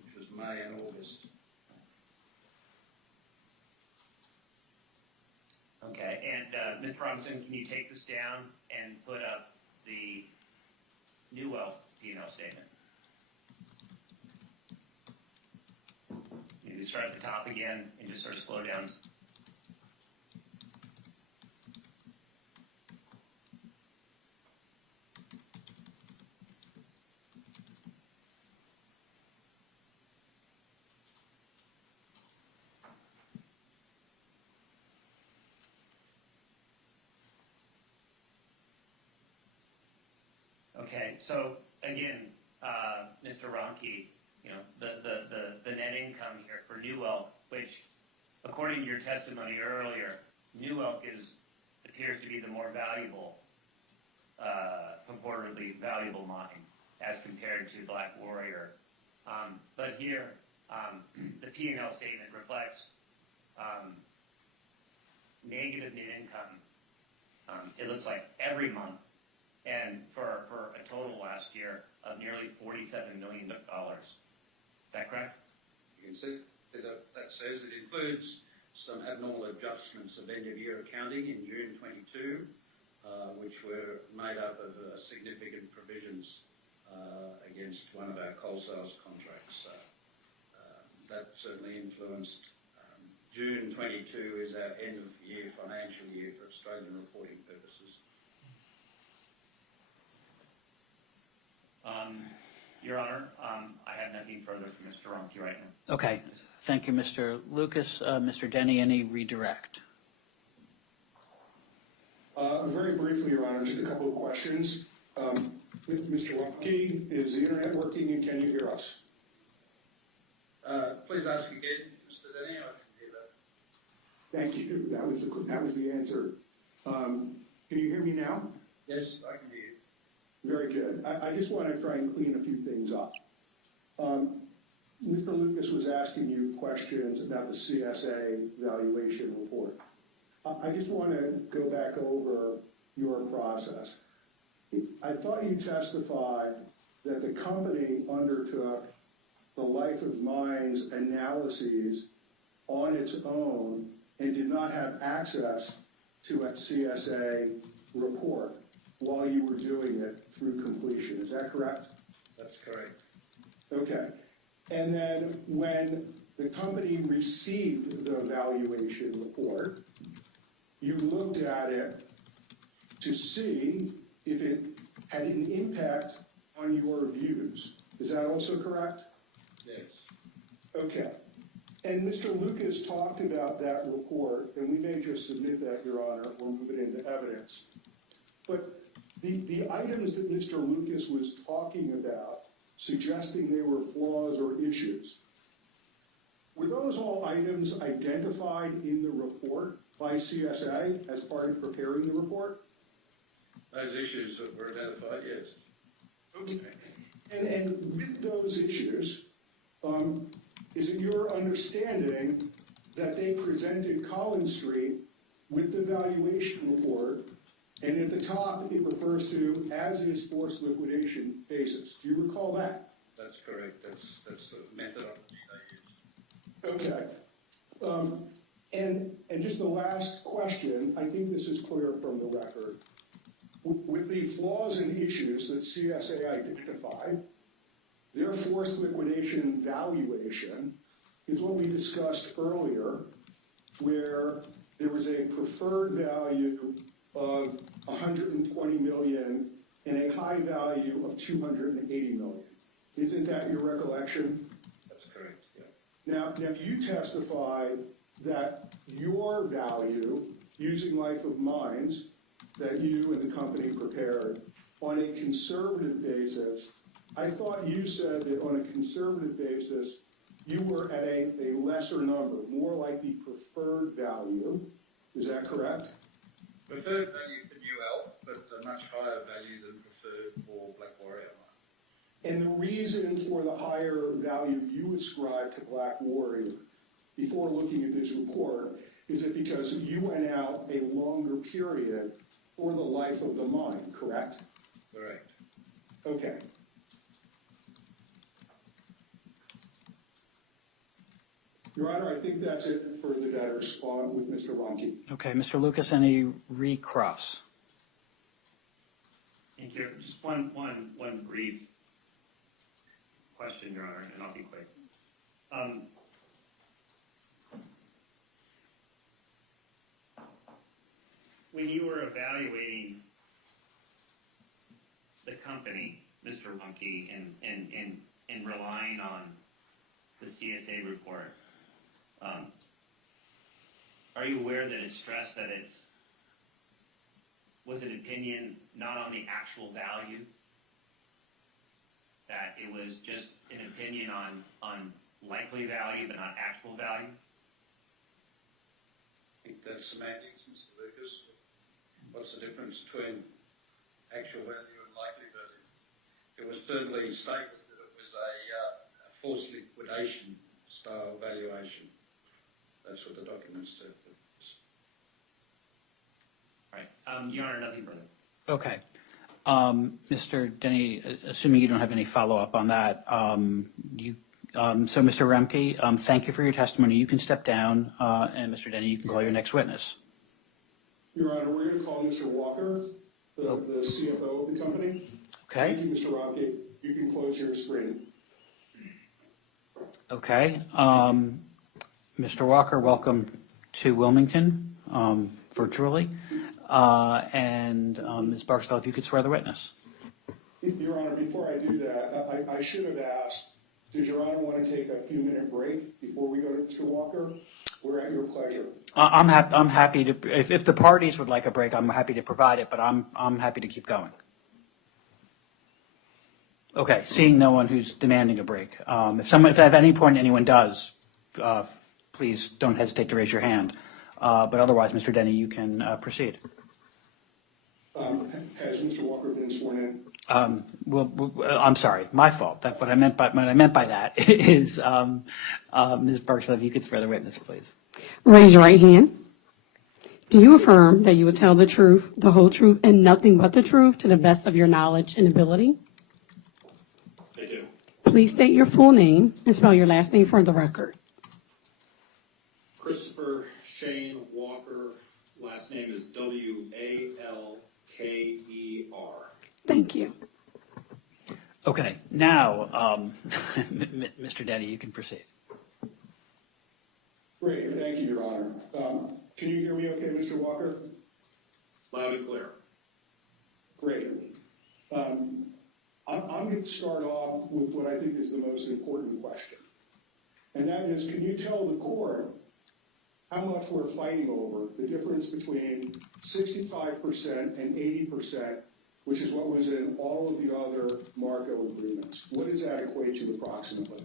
which was May and August. Okay, and Ms. Robinson, can you take this down and put up the New Wealth P&L statement? You can start at the top again and just sort of slow down. Okay, so again, Mr. Ronke, you know, the net income here for New Elk, which according to your testimony earlier, New Elk appears to be the more valuable, purportedly valuable mine as compared to Black Warrior. But here, the P&L statement reflects negative net income. It looks like every month, and for a total last year of nearly $47 million. Is that correct? You can see that says it includes some abnormal adjustments of end-of-year accounting in June 22, which were made up of significant provisions against one of our coal sales contracts. That certainly influenced. June 22 is our end of year financial year for Australian reporting purposes. Your Honor, I have nothing further from Mr. Ronke right now. Okay, thank you, Mr. Lucas. Mr. Denny, any redirect? Very briefly, Your Honor, just a couple of questions. Mr. Ronke, is the internet working and can you hear us? Please ask again, Mr. Denny. I can hear that. Thank you. That was the answer. Can you hear me now? Yes, I can hear you. Very good. I just want to try and clean a few things up. Mr. Lucas was asking you questions about the CSA valuation report. I just want to go back over your process. I thought you testified that the company undertook the life of mines analyses on its own and did not have access to a CSA report while you were doing it through completion. Is that correct? That's correct. Okay. And then when the company received the valuation report, you looked at it to see if it had an impact on your views. Is that also correct? Yes. Okay. And Mr. Lucas talked about that report, and we may just submit that, Your Honor, or move it into evidence. But the items that Mr. Lucas was talking about, suggesting they were flaws or issues, were those all items identified in the report by CSA as part of preparing the report? Those issues that were identified, yes. Okay. And with those issues, is it your understanding that they presented Collins Street with the valuation report, and at the top it refers to as is forced liquidation basis? Do you recall that? That's correct. That's the methodology they used. Okay. And just the last question, I think this is clear from the record. With the flaws and issues that CSA identified, their forced liquidation valuation is what we discussed earlier, where there was a preferred value of $120 million and a high value of $280 million. Isn't that your recollection? That's correct, yeah. Now you testified that your value, using life of mines, that you and the company prepared on a conservative basis, I thought you said that on a conservative basis, you were at a lesser number, more like the preferred value. Is that correct? Preferred value for New Elk, but a much higher value than preferred for Black Warrior mine. And the reason for the higher value you ascribed to Black Warrior before looking at this report is it because you went out a longer period for the life of the mine, correct? Correct. Okay. Your Honor, I think that's it for the debtors with Mr. Ronke. Okay, Mr. Lucas, any recross? Thank you. Just one brief question, Your Honor, and I'll be quick. When you were evaluating the company, Mr. Ronke, and relying on the CSA report, are you aware that it stressed that was an opinion not on the actual value, that it was just an opinion on likely value but not actual value? I think that's semantics, Mr. Lucas. What's the difference between actual value and likely value? It was certainly stated that it was a forced liquidation style valuation. That's what the document said. All right. Your Honor, nothing further. Okay. Mr. Denny, assuming you don't have any follow-up on that, so Mr. Remke, thank you for your testimony. You can step down, and Mr. Denny, you can call your next witness. Your Honor, we're going to call Mr. Walker, the CFO of the company. Okay. Thank you, Mr. Robke. You can close your screen. Okay. Mr. Walker, welcome to Wilmington virtually. And Ms. Barksdale, if you could swear the witness. Your Honor, before I do that, I should have asked, does Your Honor want to take a few-minute break before we go to Mr. Walker? We're at your pleasure. I'm happy to, if the parties would like a break, I'm happy to provide it, but I'm happy to keep going. Okay, seeing no one who's demanding a break. If at any point anyone does, please don't hesitate to raise your hand. But otherwise, Mr. Denny, you can proceed. Has Mr. Walker been sworn in? I'm sorry, my fault. What I meant by that is, Ms. Barksdale, if you could swear the witness, please. Raise your right hand. Do you affirm that you will tell the truth, the whole truth, and nothing but the truth to the best of your knowledge and ability? I do. Please state your full name and spell your last name for the record. Christopher Shane Walker, last name is Walker. Thank you. Okay, now, Mr. Denny, you can proceed. Great, thank you, Your Honor. Can you hear me okay, Mr. Walker? Loud and clear. Great. I'm going to start off with what I think is the most important question. And that is, can you tell the court how much we're fighting over, the difference between 65% and 80%, which is what was in all of the other Marco agreements? What does that equate to approximately?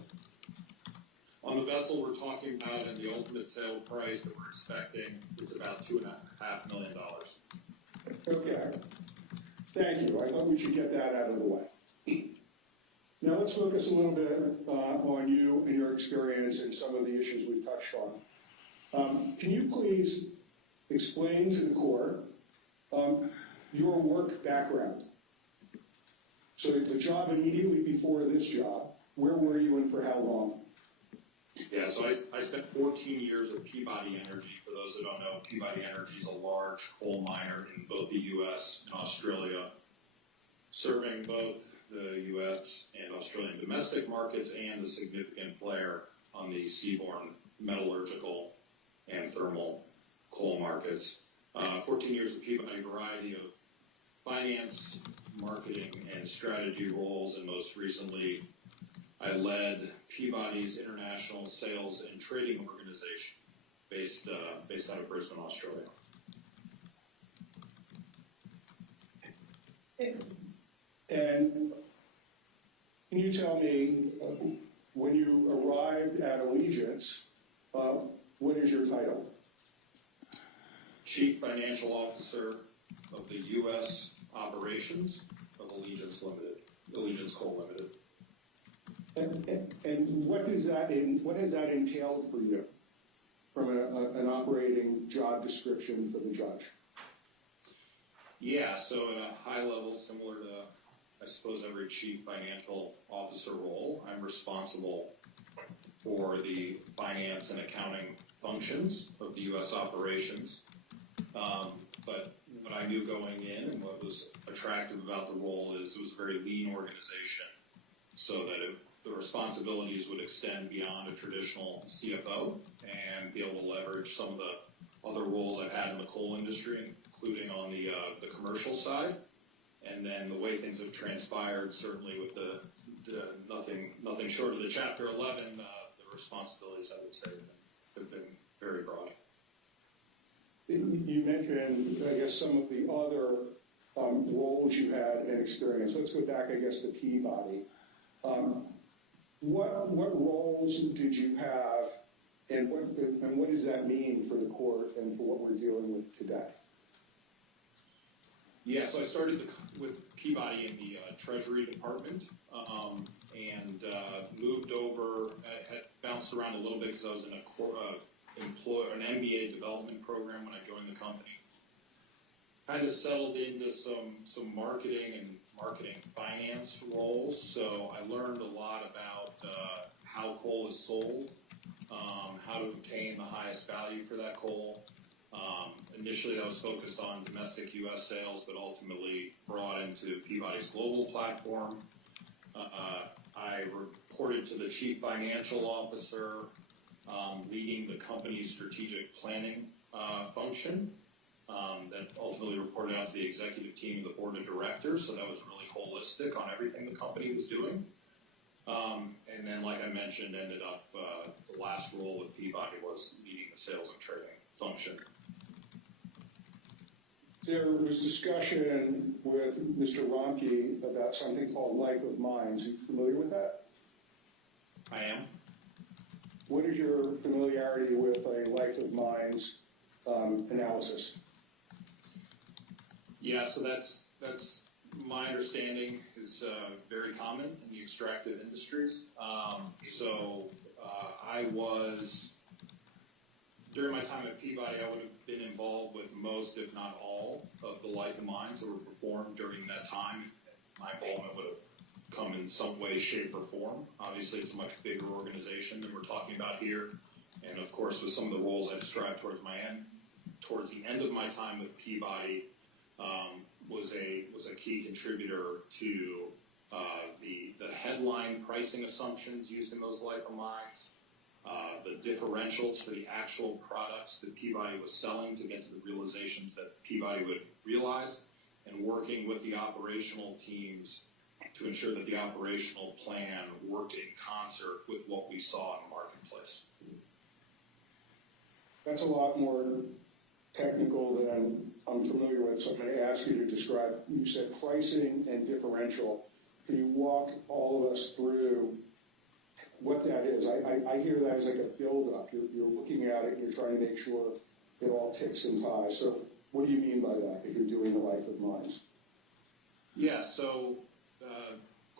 On the vessel we're talking about and the ultimate sale price that we're expecting, it's about $2.5 million. Okay. Thank you. I thought we should get that out of the way. Now let's focus a little bit on you and your experience and some of the issues we've touched on. Can you please explain to the court your work background? So the job immediately before this job, where were you and for how long? Yeah, so I spent 14 years at Peabody Energy. For those that don't know, Peabody Energy is a large coal miner in both the U.S. and Australia, serving both the U.S. and Australian domestic markets and a significant player on the seaborne metallurgical and thermal coal markets. 14 years at Peabody, a variety of finance, marketing, and strategy roles, and most recently, I led Peabody's international sales and trading organization based out of Brisbane, Australia. And can you tell me, when you arrived at Allegiance, what is your title? Chief Financial Officer of the U.S. operations of Allegiance Coal Limited. And what has that entailed for you from an operating job description for the judge? Yeah, so at a high level, similar to, I suppose, every chief financial officer role, I'm responsible for the finance and accounting functions of the U.S. operations. But what I knew going in and what was attractive about the role is it was a very lean organization, so that the responsibilities would extend beyond a traditional CFO and be able to leverage some of the other roles I've had in the coal industry, including on the commercial side. And then the way things have transpired, certainly with the nothing short of the Chapter 11, the responsibilities, I would say, have been very broad. You mentioned, I guess, some of the other roles you had and experience. Let's go back, I guess, to Peabody. What roles did you have, and what does that mean for the court and for what we're dealing with today? Yeah, so I started with Peabody in the Treasury Department and moved over. I had bounced around a little bit because I was in an MBA development program when I joined the company. Kind of settled into some marketing and marketing finance roles. So I learned a lot about how coal is sold, how to obtain the highest value for that coal, Initially, I was focused on domestic U.S. sales, but ultimately brought into Peabody's global platform. I reported to the chief financial officer, leading the company's strategic planning function. That ultimately reported out to the executive team and the board of directors. So that was really holistic on everything the company was doing. And then, like I mentioned, ended up the last role with Peabody was leading the sales and trading function. There was discussion with Mr. Romke about something called life of mines. Are you familiar with that? I am. What is your familiarity with a life of mines analysis? Yeah, so that's my understanding is very common in the extractive industries. I was, during my time at Peabody, I would have been involved with most, if not all, of the life of mines that were performed during that time. My involvement would have come in some way, shape, or form. Obviously, it's a much bigger organization than we're talking about here. And of course, with some of the roles I described towards the end of my time with Peabody, was a key contributor to the headline pricing assumptions used in those life of mines, the differentials for the actual products that Peabody was selling to get to the realizations that Peabody would realize, and working with the operational teams to ensure that the operational plan worked in concert with what we saw in the marketplace. That's a lot more technical than I'm familiar with, so I'm going to ask you to describe, you said pricing and differential. Can you walk all of us through what that is? I hear that as like a build-up. You're looking at it, you're trying to make sure it all ticks and ties. So what do you mean by that if you're doing the life of mines? Yeah, so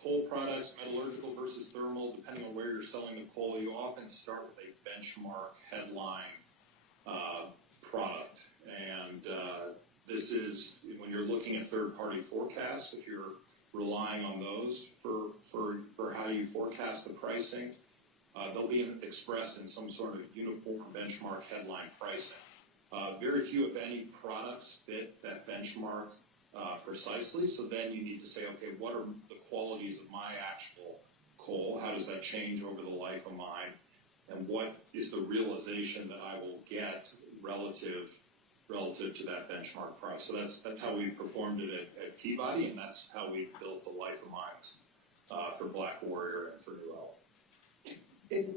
coal products, metallurgical versus thermal, depending on where you're selling the coal, you often start with a benchmark headline product. And this is, when you're looking at third-party forecasts, if you're relying on those for how you forecast the pricing, they'll be expressed in some sort of uniform benchmark headline pricing. Very few, if any, products fit that benchmark precisely. So then you need to say, okay, what are the qualities of my actual coal? How does that change over the life of mine? And what is the realization that I will get relative to that benchmark price? So that's how we performed it at Peabody, and that's how we built the life of mines for Black Warrior and for New Elk. It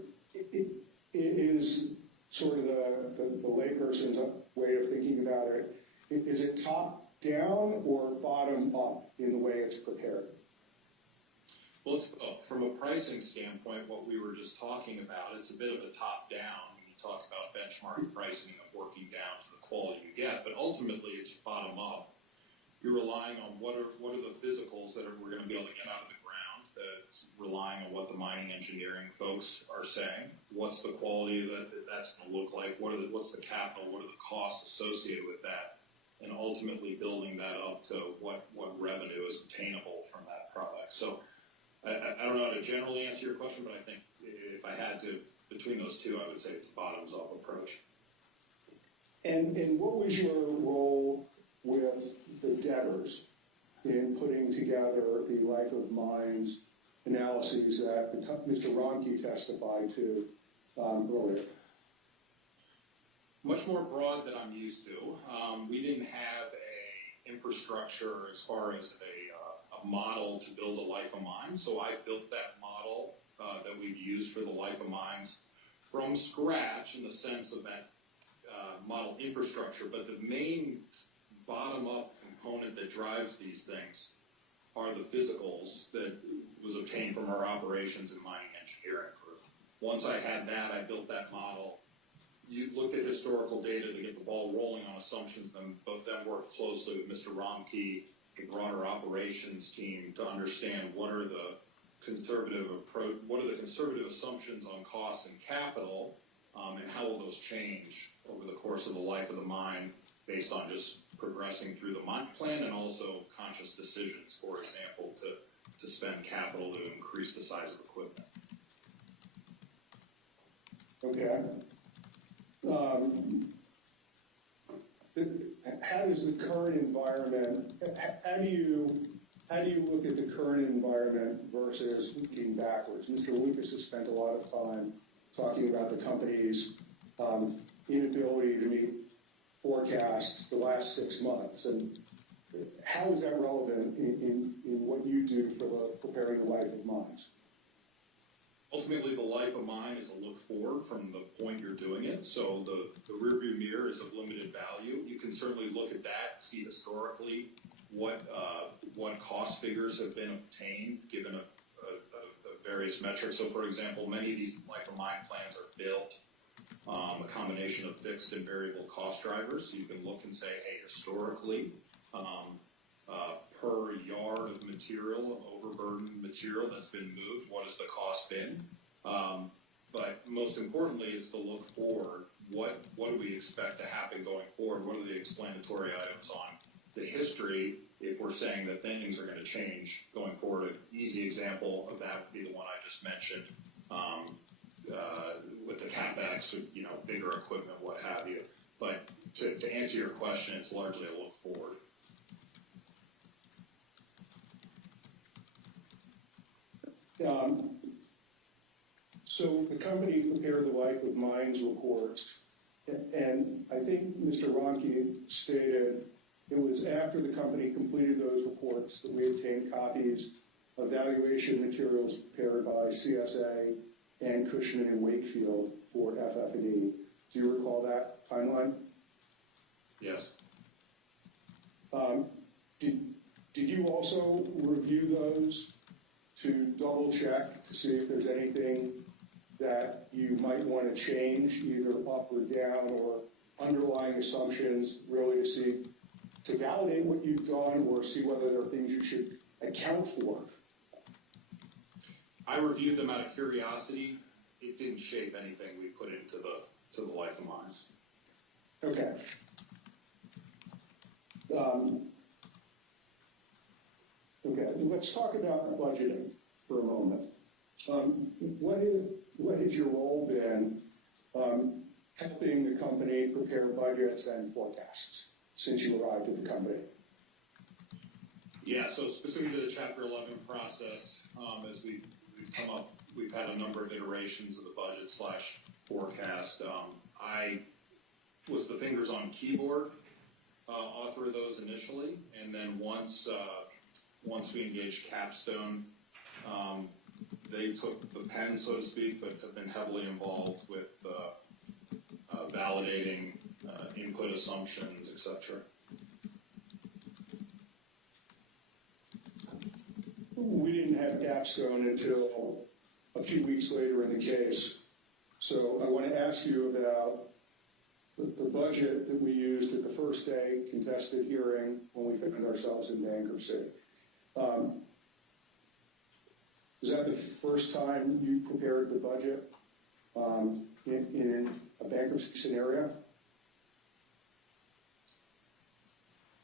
is sort of the layperson's way of thinking about it. Is it top down or bottom up in the way it's prepared? Well, it's, from a pricing standpoint, what we were just talking about, it's a bit of a top down when you talk about benchmark pricing of working down to the quality you get, but ultimately it's bottom up. You're relying on what are the physicals that we're going to be able to get out of the ground. That's relying on what the mining engineering folks are saying. What's the quality that's going to look like? What's the capital? What are the costs associated with that? And ultimately building that up to what revenue is obtainable from that product. So I don't know how to generally answer your question, but I think if I had to, between those two, I would say it's a bottoms-up approach. And what was your role with the debtors in putting together the life of mines analyses that Mr. Romke testified to earlier? Much more broad than I'm used to. We didn't have a infrastructure as far as a model to build a life of mines. So I built that model that we've used for the life of mines from scratch in the sense of that model infrastructure. But the main bottom-up component that drives these things are the physicals that was obtained from our operations and mining engineering group. Once I had that, I built that model. You looked at historical data to get the ball rolling on assumptions, but then worked closely with Mr. Romke, the broader operations team, to understand what are the conservative assumptions on costs and capital, and how will those change over the course of the life of the mine based on just progressing through the mine plan and also conscious decisions, for example, to spend capital to increase the size of equipment. Okay. how does the current environment, how do you look at the current environment versus looking backwards? Mr. Lucas has spent a lot of time talking about the company's inability to meet forecasts the last 6 months. And how is that relevant in what you do for preparing the life of mines? Ultimately, the life of mine is a look forward from the point you're doing it. So the rearview mirror is of limited value. You can certainly look at that, see historically what cost figures have been obtained given a various metrics. So, for example, many of these life of mine plans are built a combination of fixed and variable cost drivers. So you can look and say, hey, historically, per yard of material, overburdened material that's been moved, what has the cost been? But most importantly is to look forward. What do we expect to happen going forward? What are the explanatory items on the history if we're saying that things are going to change going forward? An easy example of that would be the one I just mentioned with the CapEx, bigger equipment, what have you. But to answer your question, it's largely a look forward. So the company prepared the life of mines reports, and I think Mr. Ronke stated it was after the company completed those reports that we obtained copies of valuation materials prepared by CSA and Cushman and Wakefield for FF&E. Do you recall that timeline? Yes. Did you also review those to double check to see if there's anything that you might want to change, either up or down, or underlying assumptions, really to validate what you've done or see whether there are things you should account for? I reviewed them out of curiosity. It didn't shape anything we put into the life of mines. Okay. Okay, let's talk about budgeting for a moment. What has your role been helping the company prepare budgets and forecasts since you arrived at the company? Yeah, so specific to the Chapter 11 process, as we've come up, we've had a number of iterations of the budget / forecast. I was the fingers on keyboard author of those initially, and then once we engaged Capstone, they took the pen, so to speak, but have been heavily involved with validating input assumptions, etc. We didn't have Capstone until a few weeks later in the case. So I want to ask you about the budget that we used at the first day contested hearing when we found ourselves in bankruptcy. Was that the first time you prepared the budget in a bankruptcy scenario?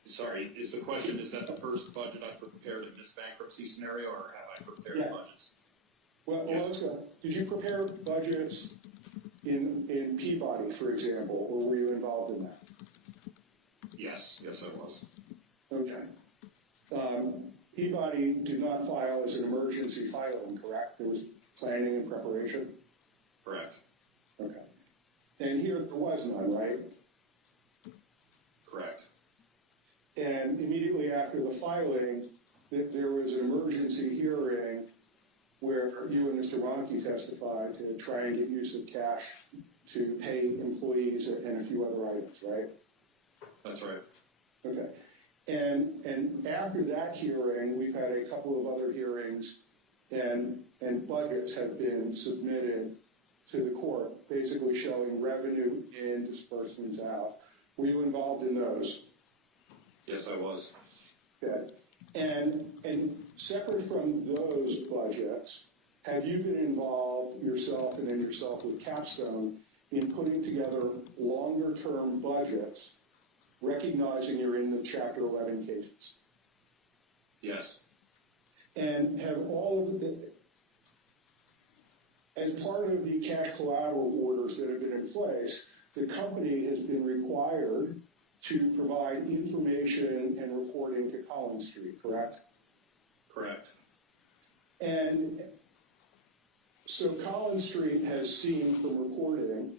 Sorry, is the question, is that the first budget I prepared in this bankruptcy scenario, or have I prepared budgets? Well, let's go. Did you prepare budgets in Peabody, for example, or were you involved in that? Yes, I was. Okay. Peabody did not file as an emergency filing, correct? There was planning and preparation? Correct. Okay. And here there was none, right? Correct. And immediately after the filing, there was an emergency hearing where you and Mr. Ronke testified to try and get use of cash to pay employees and a few other items, right? That's right. Okay. And after that hearing, we've had a couple of other hearings, and budgets have been submitted to the court, basically showing revenue in, disbursements out. Were you involved in those? Yes, I was. Okay. And separate from those budgets, have you been involved yourself and then yourself with Capstone in putting together longer-term budgets, recognizing you're in the Chapter 11 cases? Yes. And have all of the, as part of the cash collateral orders that have been in place, the company has been required to provide information and reporting to Collins Street, correct? Correct. And so Collins Street has seen from reporting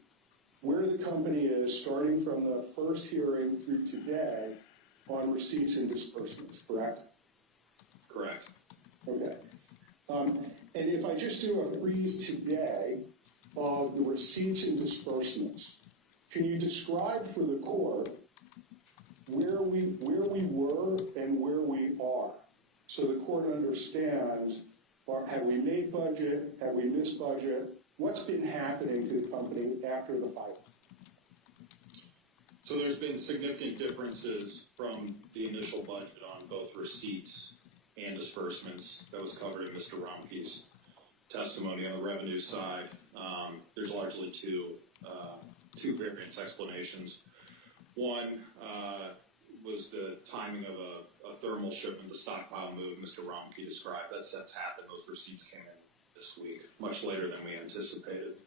where the company is starting from the first hearing through today on receipts and disbursements, correct? Correct. Okay. And if I just do a freeze today of the receipts and disbursements, can you describe for the court where we were and where we are, so the court understands, have we made budget, have we missed budget, what's been happening to the company after the filing? So there's been significant differences from the initial budget on both receipts and disbursements that was covered in Mr. Romke's testimony. On the revenue side, there's largely two variance explanations. One was the timing of a thermal shipment, the stockpile move Mr. Romke described. That's happened. Those receipts came in this week, much later than we anticipated.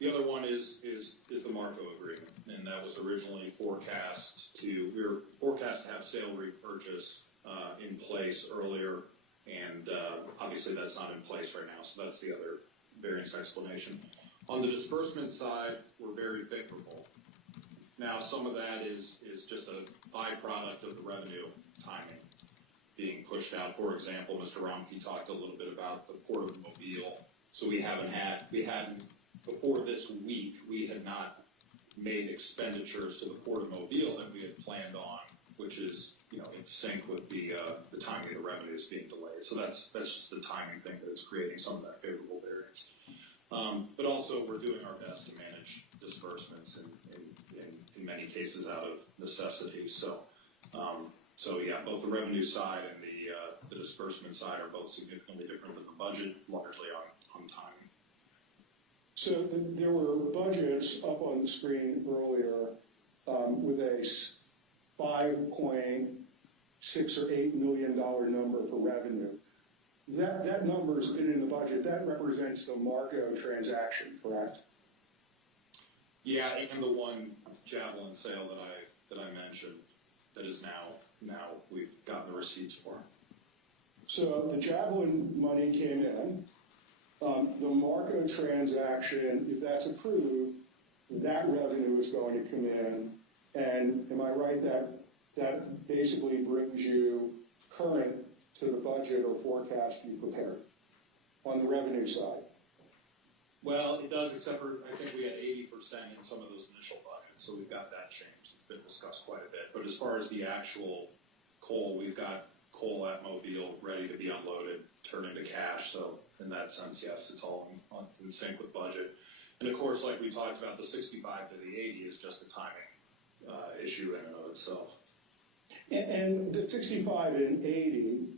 The other one is the Marco agreement, and that was originally forecast we were forecast to have sale repurchase in place earlier, and obviously that's not in place right now, so that's the other variance explanation. On the disbursement side, we're very favorable. Now, some of that is just a byproduct of the revenue timing being pushed out. For example, Mr. Romke talked a little bit about the Port of Mobile. So we hadn't, before this week, we had not made expenditures to the Port of Mobile that we had planned on, which is, in sync with the timing of the revenues being delayed. So that's just the timing thing that's creating some of that favorable variance. But also, we're doing our best to manage disbursements in many cases out of necessity. So yeah, both the revenue side and the disbursement side are both significantly different than the budget, largely on timing. So there were budgets up on the screen earlier with a $5.6 or $8 million number for revenue. That number's been in the budget. That represents the Marco transaction, correct? Yeah, and the one Javelin sale that I mentioned that is now we've gotten the receipts for. So the Javelin money came in. The Marco transaction, if that's approved, that revenue is going to come in. And am I right that basically brings you current to the budget or forecast you prepared on the revenue side? Well, it does, except for I think we had 80% in some of those initial budgets, so we've got that changed. It's been discussed quite a bit. But as far as the actual coal, we've got coal at Mobile ready to be unloaded, turned into cash. So in that sense, yes, it's all in sync with budget. And of course, like we talked about, the 65 to the 80 is just a timing issue in and of itself. And the 65 and 80,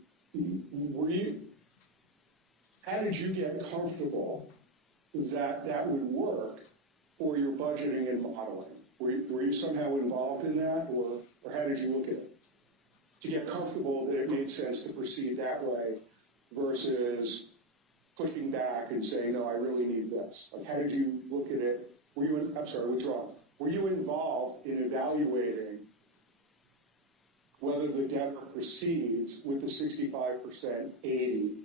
how did you get comfortable that would work for your budgeting and modeling? Were you somehow involved in that, or how did you look at it? To get comfortable that it made sense to proceed that way versus pushing back and saying, no, I really need this. Like, how did you look at it? Were you involved in evaluating whether the debtor proceeds with the 65%, 80?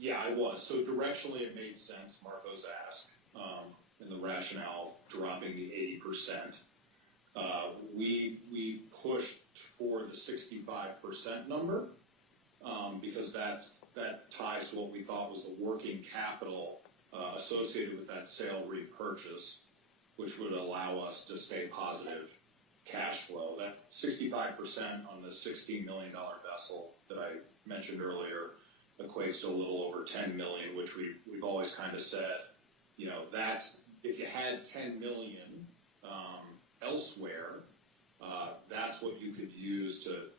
Yeah, I was. So directionally, it made sense, Marco's ask, and the rationale dropping the 80%. We pushed for the 65% number because that ties to what we thought was the working capital associated with that sale repurchase, which would allow us to stay positive cash flow. That 65% on the $16 million vessel that I mentioned earlier equates to a little over $10 million, which we've always kind of said, that's if you had $10 million elsewhere, that's what you could use to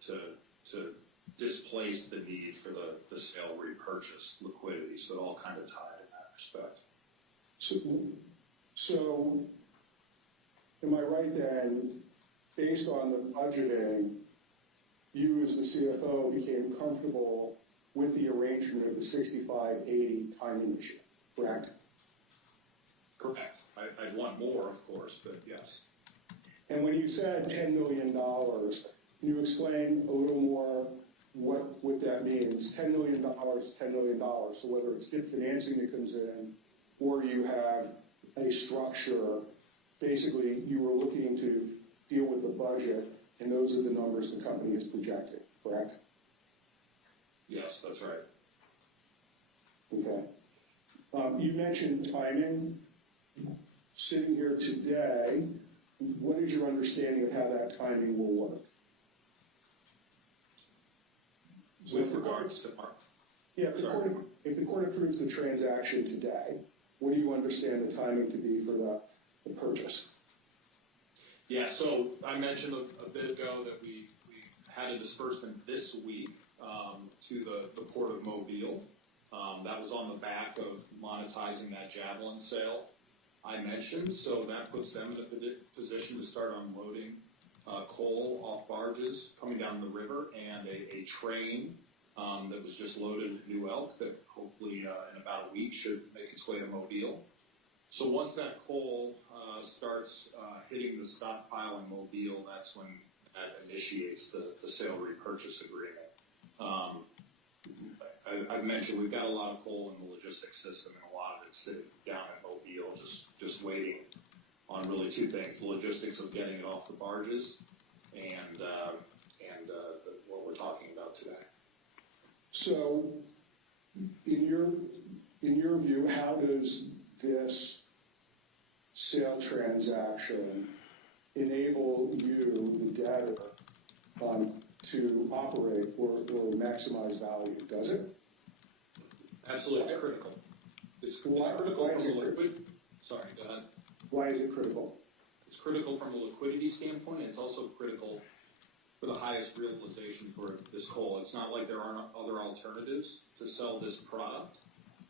displace the need for the sale repurchase liquidity. So it all kind of tied in that respect. So am I right then, based on the budgeting, you as the CFO became comfortable with the arrangement of the 65-80 timing issue, correct? Correct. I'd want more, of course, but yes. And when you said $10 million, can you explain a little more what that means? $10 million, $10 million. So whether it's dip financing that comes in, or you have a structure, basically you were looking to deal with the budget, and those are the numbers the company is projecting, correct? Yes, that's right. Okay. You mentioned timing. Sitting here today, what is your understanding of how that timing will work? With regards to Mark. Yeah, if the court approves the transaction today, what do you understand the timing to be for the purchase? Yeah, so I mentioned a bit ago that we had a disbursement this week to the Port of Mobile. That was on the back of monetizing that Javelin sale I mentioned. So that puts them in a position to start unloading coal off barges coming down the river, and a train that was just loaded at New Elk that hopefully in about a week should make its way to Mobile. So once that coal starts hitting the stockpile in Mobile, that's when that initiates the sale repurchase agreement. I've mentioned we've got a lot of coal in the logistics system, and a lot of it's sitting down in Mobile, just waiting on really two things: the logistics of getting it off the barges, and what we're talking about today. So, in your view, how does this sale transaction enable you, the debtor, to operate or maximize value? Does it? Absolutely, it's critical. It's critical from a liquidity. Sorry, go ahead. Why is it critical? It's critical from a liquidity standpoint. It's also critical for the highest realization for this coal. It's not like there aren't other alternatives to sell this product,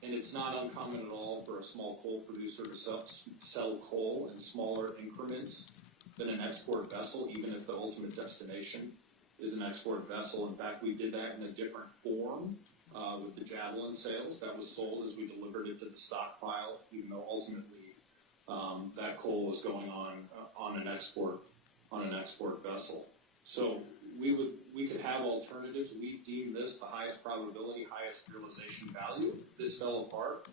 and it's not uncommon at all for a small coal producer to sell coal in smaller increments than an export vessel, even if the ultimate destination is an export vessel. In fact, we did that in a different form with the Javelin sales. That was sold as we delivered it to the stockpile, even though ultimately that coal was going on an export vessel. So we could have alternatives. We deem this the highest probability, highest realization value. If this fell apart,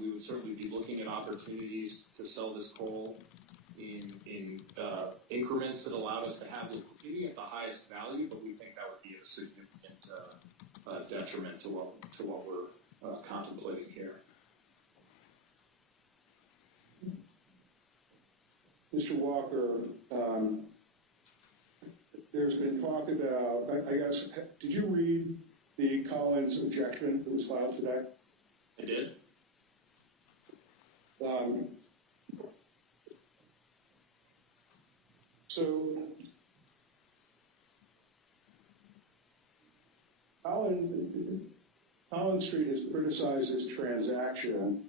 we would certainly be looking at opportunities to sell this coal in increments that allowed us to have liquidity at the highest value, but we think that would be a significant detriment to what we're contemplating here. Mr. Walker, there's been talk about, I guess, did you read the Collins objection that was filed today? I did. So, Collins Street has criticized this transaction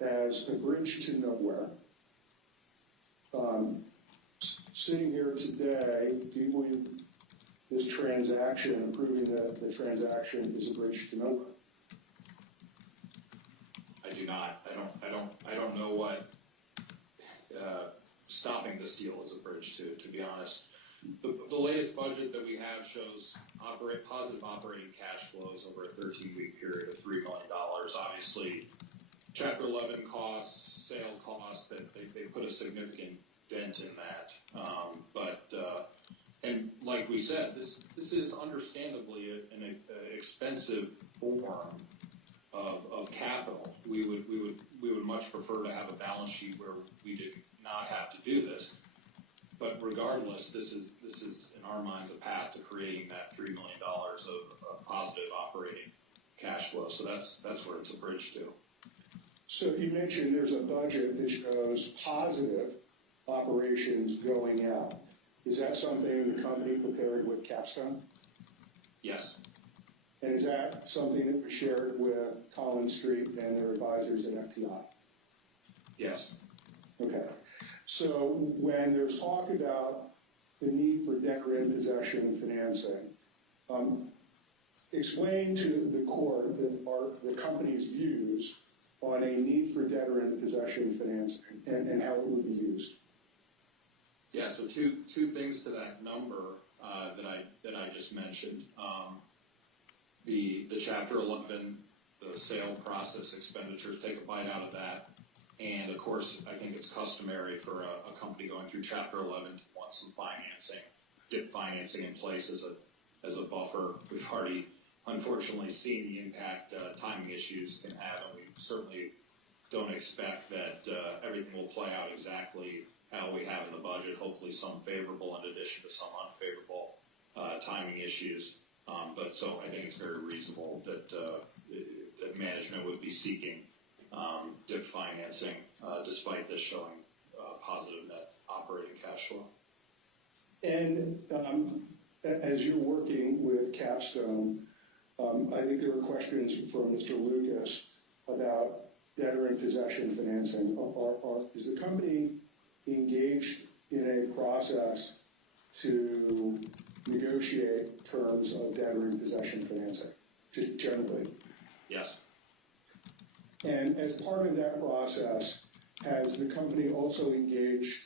as a bridge to nowhere. Sitting here today, do you believe this transaction, proving that the transaction is a bridge to nowhere? I do not. I don't know what stopping this deal is a bridge to be honest. The latest budget that we have shows positive operating cash flows over a 13-week period of $3 million. Obviously, Chapter 11 costs, sale costs, that they put a significant dent in that. And like we said, this is understandably an expensive form of capital. We would much prefer to have a balance sheet where we did not have to do this. But regardless, this is in our minds a path to creating that $3 million of positive operating cash flow. So that's where it's a bridge to. So you mentioned there's a budget that shows positive operations going out. Is that something the company prepared with Capstone? Yes. And is that something that was shared with Collins Street and their advisors at FTI? Yes. Okay. So when there's talk about the need for debtor in possession financing, explain to the court the company's views on a need for debtor in possession financing and how it would be used. Yeah, so two things to that number that I just mentioned. The Chapter 11, the sale process expenditures, take a bite out of that. And of course, I think it's customary for a company going through Chapter 11 to want some financing, get financing in place as a buffer. We've already unfortunately seen the impact timing issues can have, and we certainly don't expect that everything will play out exactly how we have in the budget. Hopefully some favorable in addition to some unfavorable timing issues. But so I think it's very reasonable that management would be seeking DIP financing despite this showing positive net operating cash flow. And as you're working with Capstone, I think there were questions from Mr. Lucas about debtor in possession financing. Is the company engaged in a process to negotiate terms of debtor in possession financing, just generally? Yes. And as part of that process, has the company also engaged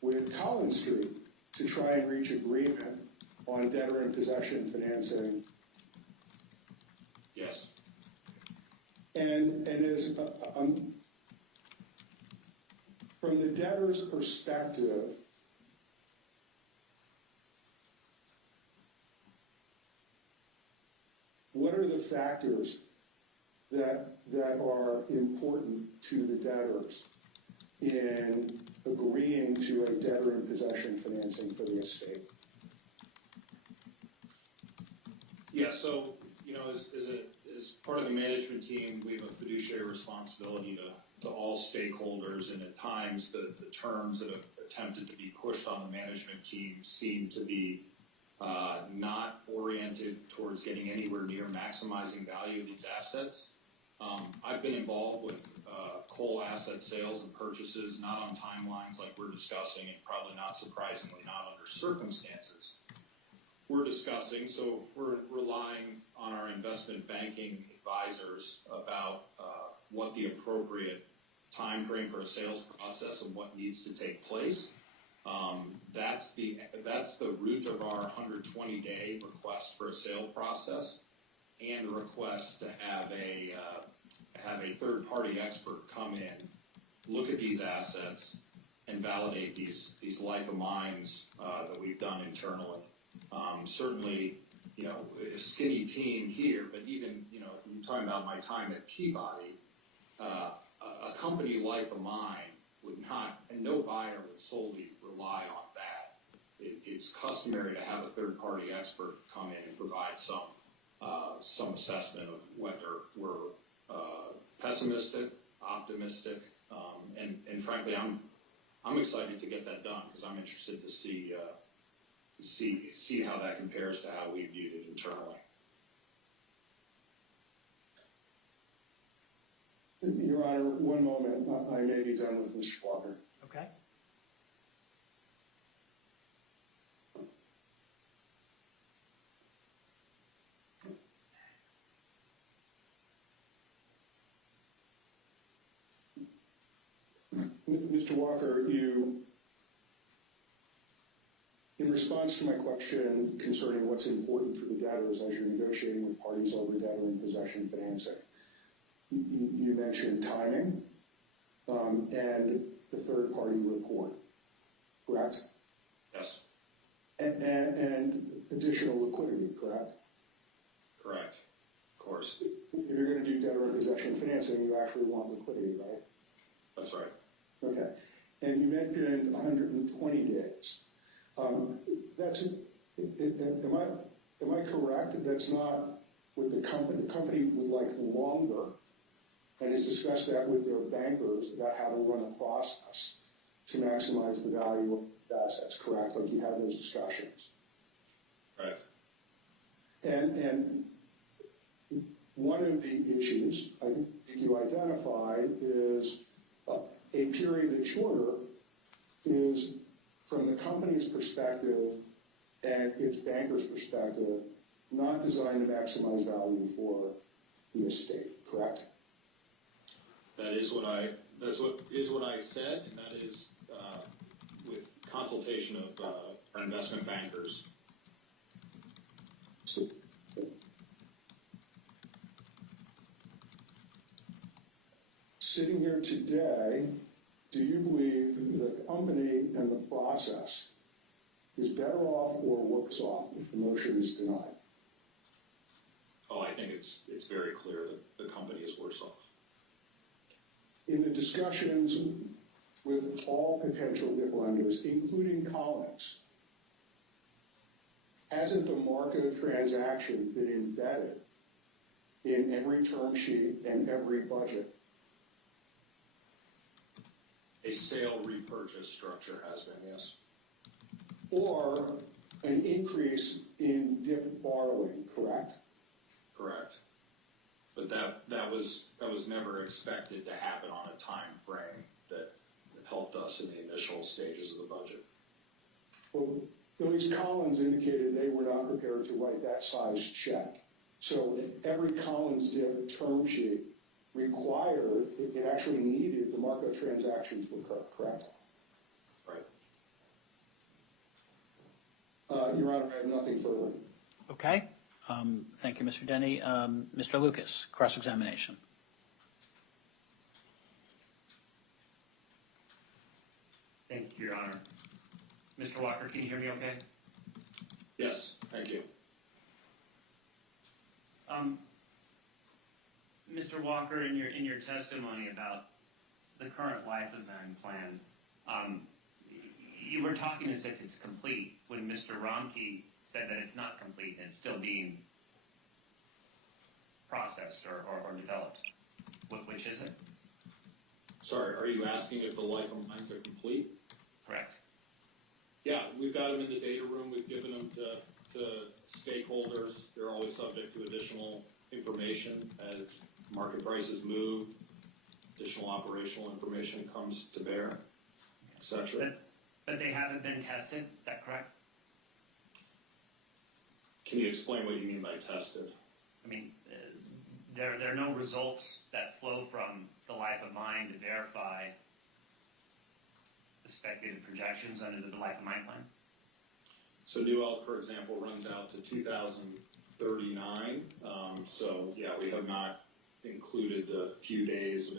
with Collins Street to try and reach agreement on debtor in possession financing? Yes. And is from the debtor's perspective, what are the factors that are important to the debtors in agreeing to a debtor in possession financing for the estate? Yeah, so, as part of the management team, we have a fiduciary responsibility to all stakeholders, and at times the terms that have attempted to be pushed on the management team seem to be not oriented towards getting anywhere near maximizing value of these assets. I've been involved with coal asset sales and purchases, not on timelines like we're discussing, and probably not surprisingly not under circumstances we're discussing. So we're relying on our investment banking advisors about what the appropriate time frame for a sales process and what needs to take place. That's the root of our 120-day request for a sale process, and the request to have a third-party expert come in, look at these assets, and validate these life of mines that we've done internally. Certainly, a skinny team here, but even, if you're talking about my time at Peabody, a company life of mine would not, and no buyer would solely rely on that. It's customary to have a third-party expert come in and provide some assessment of whether we're pessimistic, optimistic, and frankly, I'm excited to get that done because I'm interested to see how that compares to how we viewed it internally. Your Honor, one moment. I may be done with Mr. Walker. Okay. Mr. Walker, in response to my question concerning what's important for the debtors as you're negotiating with parties over debtor in possession financing, you mentioned timing and the third-party report, correct? Yes. And additional liquidity, correct? Correct. Of course. If you're going to do debtor in possession financing, you actually want liquidity, right? That's right. Okay. And you mentioned 120 days. Am I correct? That's not what the company would like longer, and has discussed that with their bankers about how to run a process to maximize the value of the assets, correct? Like you had those discussions. Right. And one of the issues I think you identified is a period that's shorter is, from the company's perspective and its banker's perspective, not designed to maximize value for the estate, correct? That is what I said, and that is with consultation investment bankers. So, sitting here today, do you believe the company and the process is better off or worse off if the motion is denied? Oh, I think it's very clear that the company is worse off. In the discussions with all potential DIP lenders, including Collins, hasn't the Marco transaction been embedded in every term sheet and every budget? A sale repurchase structure has been, yes. Or an increase in DIP borrowing, correct? Correct. But that was never expected to happen on a time frame that helped us in the initial stages of the budget. Well, those Collins indicated they were not prepared to write that size check. So every Collins DIP term sheet required, it actually needed the Marco transaction to occur, correct? Right. Your Honor, I have nothing further. Okay. Thank you, Mr. Denny. Mr. Lucas, cross-examination. Thank you, Your Honor. Mr. Walker, can you hear me okay? Yes, thank you. Mr. Walker, in your testimony about the current life of mine plan, you were talking as if it's complete when Mr. Romkey said that it's not complete and it's still being processed or developed. Which is it? Sorry, are you asking if the life of mines are complete? Correct. Yeah, we've got them in the data room. We've given them to stakeholders. They're always subject to additional information as market prices move, additional operational information comes to bear, et cetera. But they haven't been tested, is that correct? Can you explain what you mean by tested? I mean, there are no results that flow from the life of mine to verify the speculative projections under the life of mine plan? So New Elk, for example, runs out to 2039. So yeah, we have not included the few days of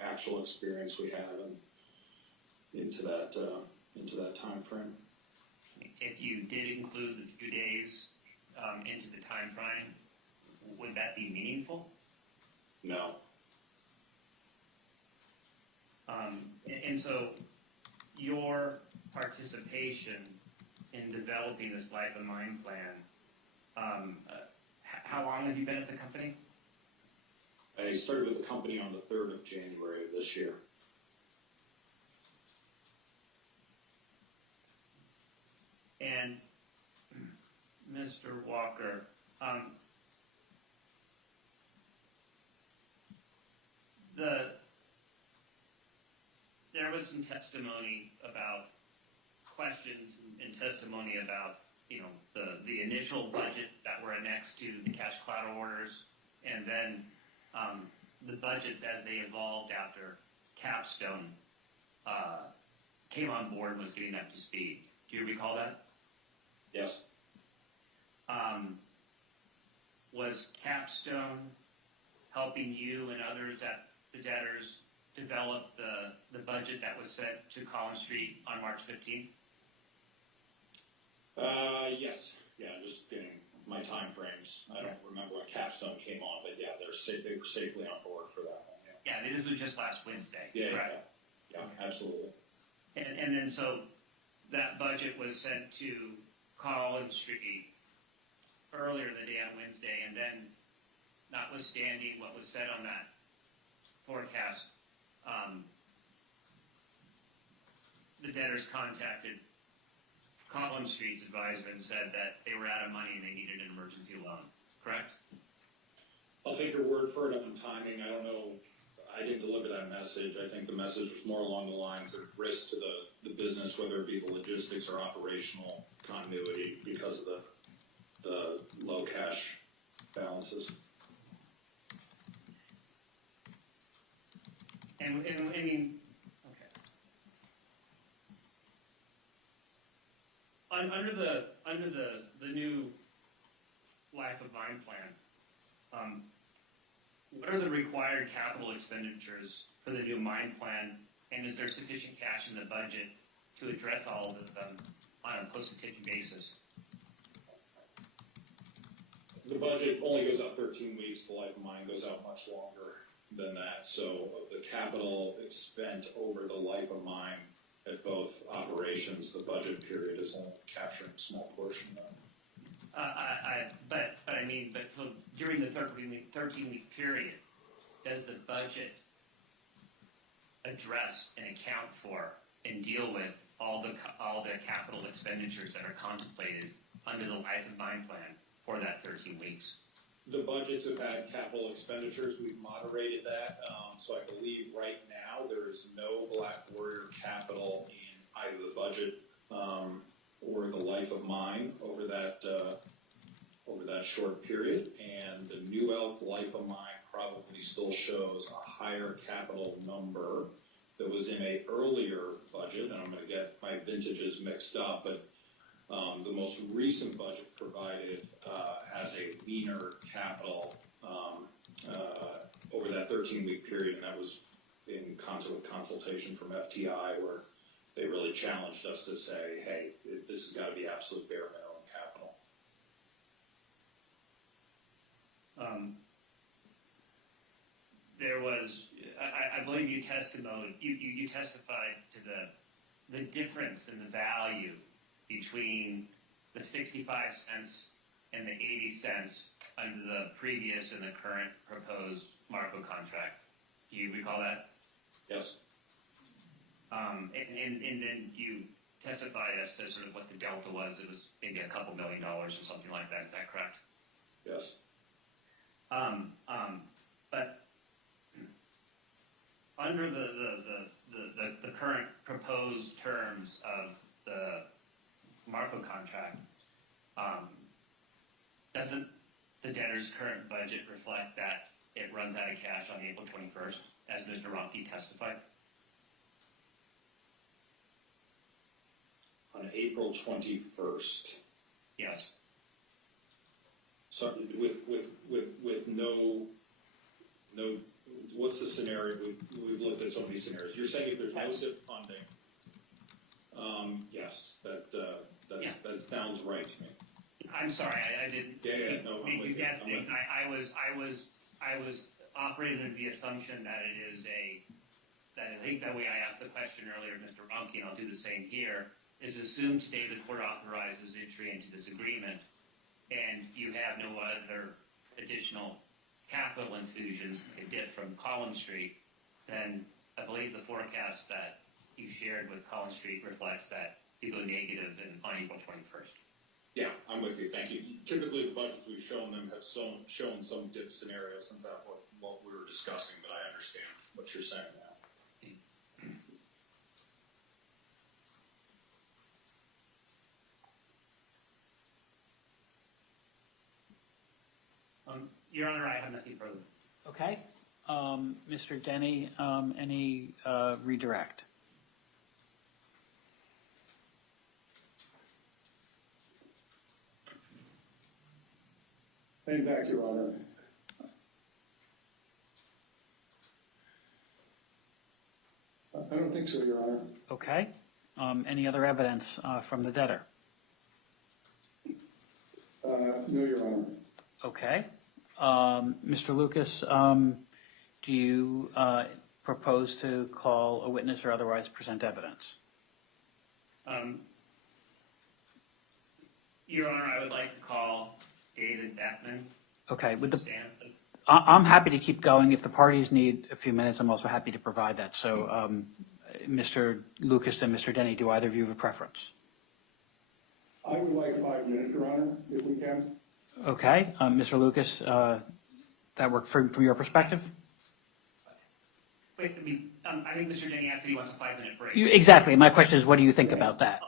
actual experience we have into that time frame. If you did include the few days into the time frame, would that be meaningful? No. And so your participation in developing this life of mine plan, how long have you been at the company? I started with the company on the 3rd of January of this year. And Mr. Walker, there was some testimony about questions and testimony about, the initial budget that were annexed to the cash collateral orders, and then the budgets as they evolved after Capstone came on board and was getting up to speed. Do you recall that? Yes. Was Capstone helping you and others at the debtors develop the budget that was sent to Collins Street on March 15th? Yes. Yeah, just getting my time frames. I don't remember when Capstone came on, but yeah, they were safely on board for that one. Yeah, this was just last Wednesday. Yeah, correct? Yeah, absolutely. And then so that budget was sent to Collins Street earlier in the day on Wednesday, and then notwithstanding what was said on that forecast, the debtors contacted Collins Street's advisor and said that they were out of money and they needed an emergency loan, correct? I'll take your word for it on timing. I don't know. I didn't deliver that message. I think the message was more along the lines of risk to the business, whether it be the logistics or operational continuity because of the low cash balances. And I mean, okay. Under the new life of mine plan, what are the required capital expenditures for the new mine plan, and is there sufficient cash in the budget to address all of them on a post-petition basis? The budget only goes out 13 weeks. The life of mine goes out much longer than that. So the capital spent over the life of mine at both operations, the budget period is only capturing a small portion of that. But during the 13-week period, does the budget address and account for and deal with all the capital expenditures that are contemplated under the life of mine plan for that 13 weeks? The budgets have had capital expenditures. We've moderated that. So I believe right now there is no Black Warrior capital in either the budget or the life of mine over that short period. And the New Elk life of mine probably still shows a higher capital number that was in a earlier budget. And I'm going to get my vintages mixed up, but the most recent budget provided has a leaner capital over that 13-week period, and that was in concert with consultation from FTI, where they really challenged us to say, hey, this has got to be absolute bare minimum capital. There was, I believe you testified to the difference in the value between the 65 cents and the 80 cents under the previous and the current proposed Marco contract. Do you recall that? Yes. And then you testified as to sort of what the delta was. It was maybe a couple $1 million or something like that. Is that correct? Yes. But under the current proposed terms of the Marco contract, doesn't the debtor's current budget reflect that it runs out of cash on April 21st, as Mr. Ronke testified? On April 21st. Yes. So with no, what's the scenario? We've looked at some of these scenarios. You're saying if there's no DIP funding, yes, that sounds right to me. I'm sorry, I didn't. Yeah, no, I'm with you. I was operating under the assumption that it is that I think that way I asked the question earlier, Mr. Ronke, and I'll do the same here, is assume today the court authorizes entry into this agreement, and you have no other additional capital infusions to get from Collins Street, then I believe the forecast that you shared with Collins Street reflects that you go negative on April 21st. Yeah, I'm with you. Thank you. Typically, the budgets we've shown them have shown some DIP scenarios, since that's what we were discussing, but I understand what you're saying now. Your Honor, I have nothing further. Okay. Mr. Denny, any redirect? And back, Your Honor. I don't think so, Your Honor. Okay. Any other evidence from the debtor? No, Your Honor. Okay. Mr. Lucas, do you propose to call a witness or otherwise present evidence? Your Honor, I would like to call David Beckman. Okay. I'm happy to keep going. If the parties need a few minutes, I'm also happy to provide that. So, Mr. Lucas and Mr. Denny, do either of you have a preference? I would like 5 minutes, Your Honor, if we can. Okay. Mr. Lucas, that work from your perspective? Wait, I think Mr. Denny asked if he wants a 5-minute break. Exactly. My question is, what do you think about that?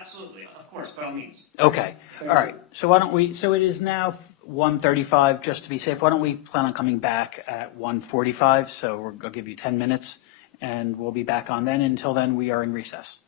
Absolutely. Of course, by all means. Okay. All right. So why don't we, so it is now 1:35, just to be safe. Why don't we plan on coming back at 1:45? So I'll give you 10 minutes and we'll be back on then. Until then, we are in recess.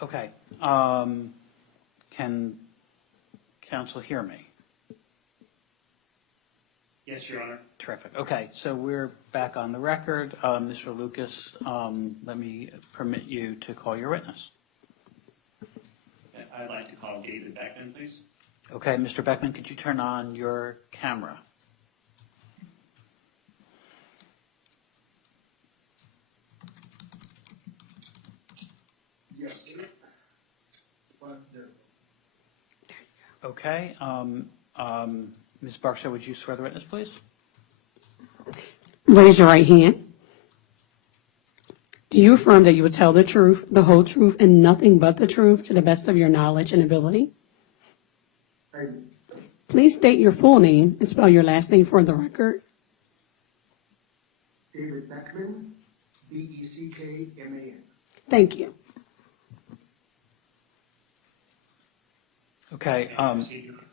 Okay. Can counsel hear me? Yes, Your Honor. Terrific. Okay, so we're back on the record. Mr. Lucas, let me permit you to call your witness. I'd like to call David Beckman, please. Okay, Mr. Beckman, could you turn on your camera? Yes. Okay. Ms. Barksdale, would you swear the witness, please? Raise your right hand. Do you affirm that you will tell the truth, the whole truth, and nothing but the truth to the best of your knowledge and ability? I do. Please state your full name and spell your last name for the record. David Beckman, Beckman. Thank you. Okay.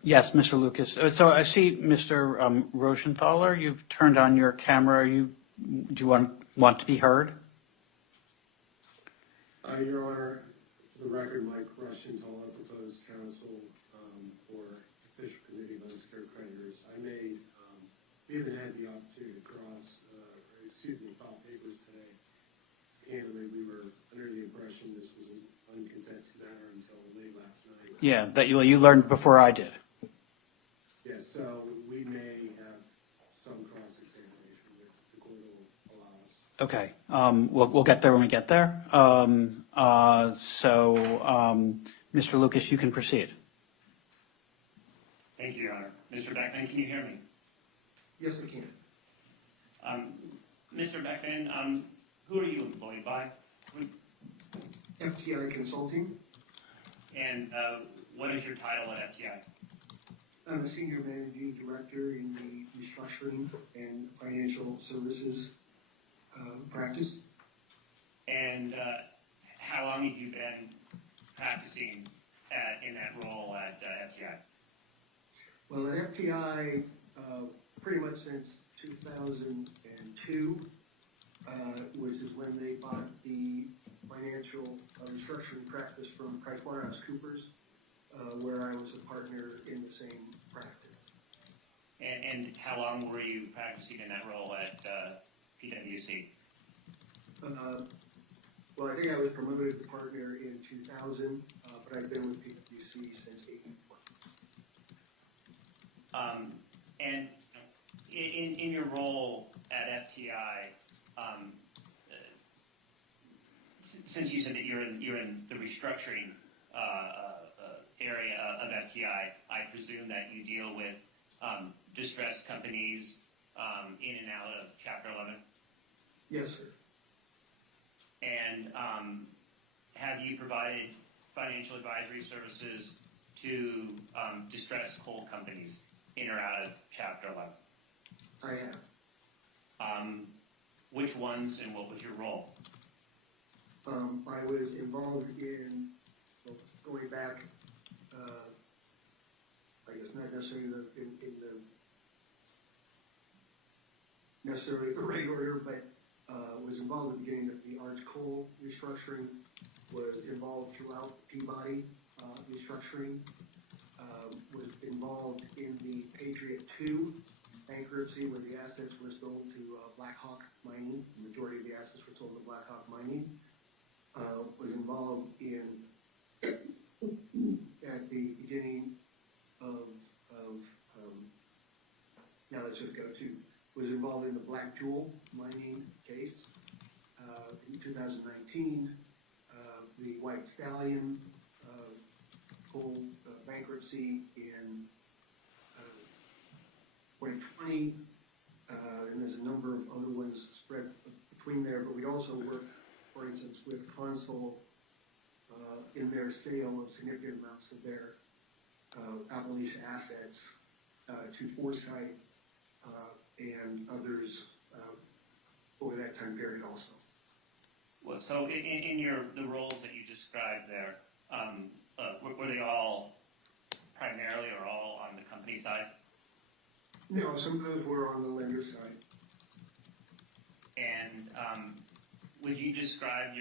Yes, Mr. Lucas. So I see, Mr. Roschenthaler, you've turned on your camera. Do you want to be heard? Your Honor, for the record, Mike Roschenthaler, proposed counsel for official committee of unsecured creditors. We haven't had the opportunity to file papers today. Candidly, we were under the impression this was an uncontested matter until late last night. Yeah, that you learned before I did. Yes, so we may have some cross-examination that the court will allow us. Okay. We'll get there when we get there. Mr. Lucas, you can proceed. Thank you, Your Honor. Mr. Beckman, can you hear me? Yes, we can. Mr. Beckman, who are you employed by? FTI Consulting. And what is your title at FTI? I'm a senior managing director in the restructuring and financial services practice. And how long have you been practicing in that role at FTI? Well, at FTI, pretty much since 2002, which is when they bought the financial restructuring practice from PricewaterhouseCoopers, where I was a partner in the same practice. And how long were you practicing in that role at PwC? Well, I think I was promoted to partner in 2000, but I've been with PwC since 1984. And in your role at FTI, since you said that you're in the restructuring area of FTI, I presume that you deal with distressed companies in and out of Chapter 11? Yes, sir. And have you provided financial advisory services to distressed coal companies in or out of Chapter 11? I have. Which ones and what was your role? I was involved in, well, going back, I guess not necessarily necessarily the right order, but was involved at the beginning of the Arch Coal restructuring, was involved throughout Peabody restructuring, was involved in the Patriot II bankruptcy where the assets were sold to Blackhawk Mining. The majority of the assets were sold to Blackhawk Mining. Was involved in, at the beginning of now let's just go to, was involved in the Black Jewel mining case in 2019, the White Stallion coal bankruptcy in 2020, and there's a number of other ones spread between there, but we also worked, for instance, with Consul in their sale of significant amounts of their Appalachia assets to Foresight and others over that time period also. Well, so in the roles that you described there, were they all primarily or all on the company side? No, some of those were on the lender side. And would you describe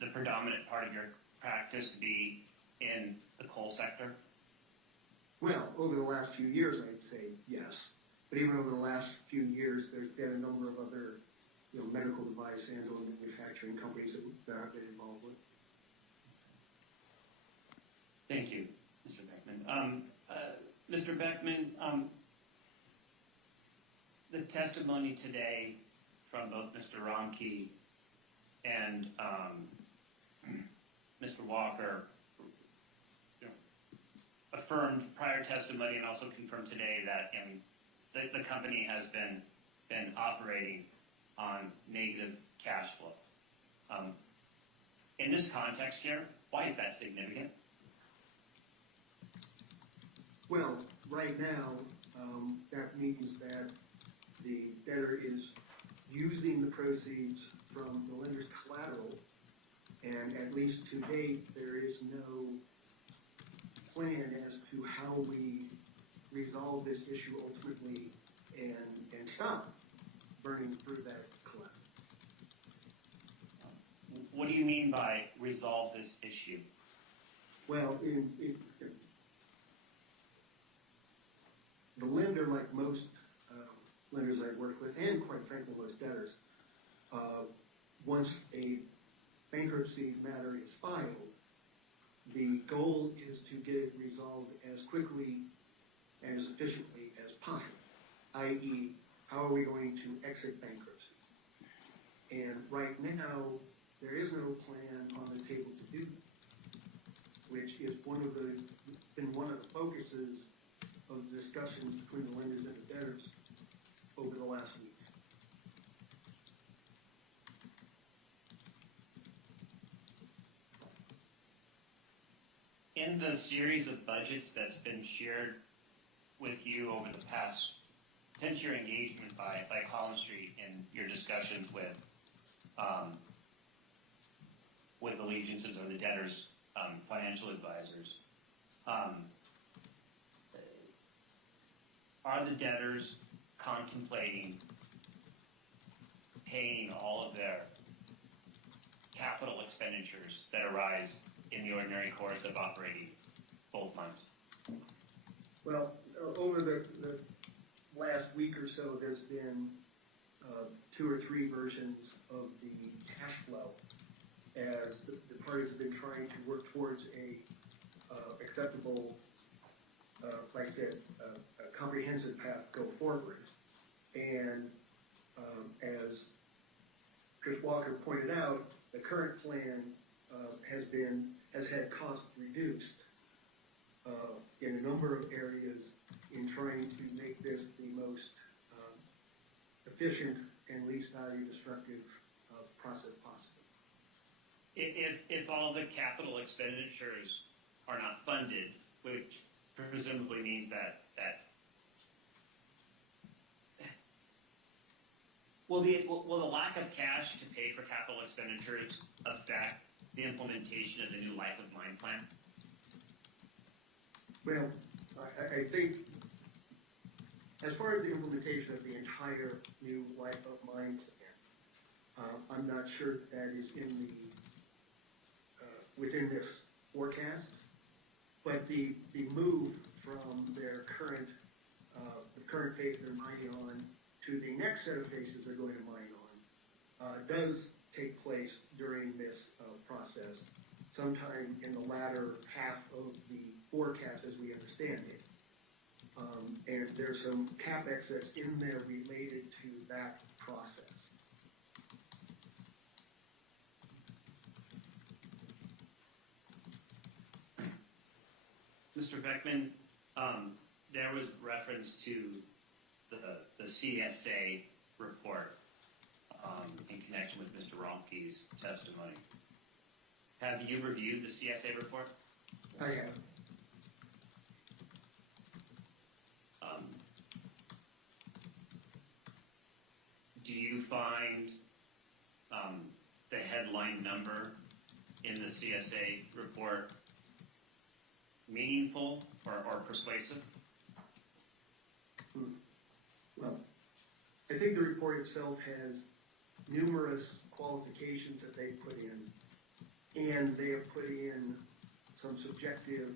the predominant part of your practice be in the coal sector? Well, over the last few years, I'd say yes. But even over the last few years, there's been a number of other, medical device and or manufacturing companies that I've been involved with. Thank you, Mr. Beckman. Mr. Beckman, the testimony today from both Mr. Ronke and Mr. Walker affirmed prior testimony and also confirmed today that the company has been operating on negative cash flow. In this context here, why is that significant? Well, right now, that means that the debtor is using the proceeds from the lender's collateral, and at least to date, there is no plan as to how we resolve this issue ultimately and stop burning through that collateral. What do you mean by resolve this issue? Well, the lender, like most lenders I've worked with, and quite frankly most debtors, once a bankruptcy matter is filed, the goal is to get it resolved as quickly and as efficiently as possible, i.e., how are we going to exit bankruptcy? And right now, there is no plan on the table to do that, which is been one of the focuses of the discussions between the lenders and the debtors over the last week. In the series of budgets that's been shared with you over the past, since your engagement by Collins Street in your discussions with allegiances or the debtors' financial advisors, are the debtors contemplating paying all of their capital expenditures that arise in the ordinary course of operating both funds? Well, over the last week or so, there's been 2 or 3 versions of the cash flow as the parties have been trying to work towards a acceptable, like I said, a comprehensive path go forward. And as Chris Walker pointed out, the current plan has had costs reduced in a number of areas in trying to make this the most efficient and least value destructive process possible. If all the capital expenditures are not funded, which presumably means that will the lack of cash to pay for capital expenditures affect the implementation of the new life of mine plan? Well, I think as far as the implementation of the entire new life of mine plan, I'm not sure that is in the within this forecast, but the move from their current phase they're mining on to the next set of phases they're going to mine on does take place during this process, sometime in the latter half of the forecast as we understand it. And there's some CapEx that's in there related to that process. Mr. Beckman, there was reference to the CSA report in connection with Mr. Ronke's testimony. Have you reviewed the CSA report? I have. Do you find the headline number in the CSA report meaningful or persuasive? Well, I think the report itself has numerous qualifications that they put in, and they have put in some subjective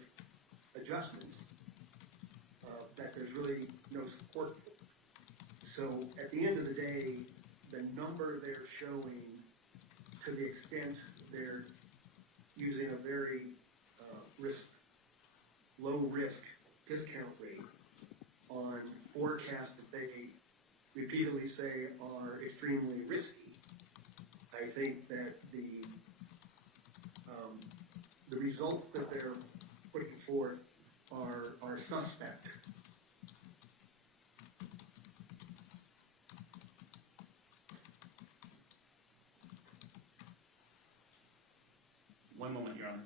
adjustments that there's really no support for. So at the end of the day, the number they're showing, to the extent they're using a very low risk discount rate on forecasts that they repeatedly say are extremely risky, I think that the results that they're putting forth are suspect. One moment, Your Honor.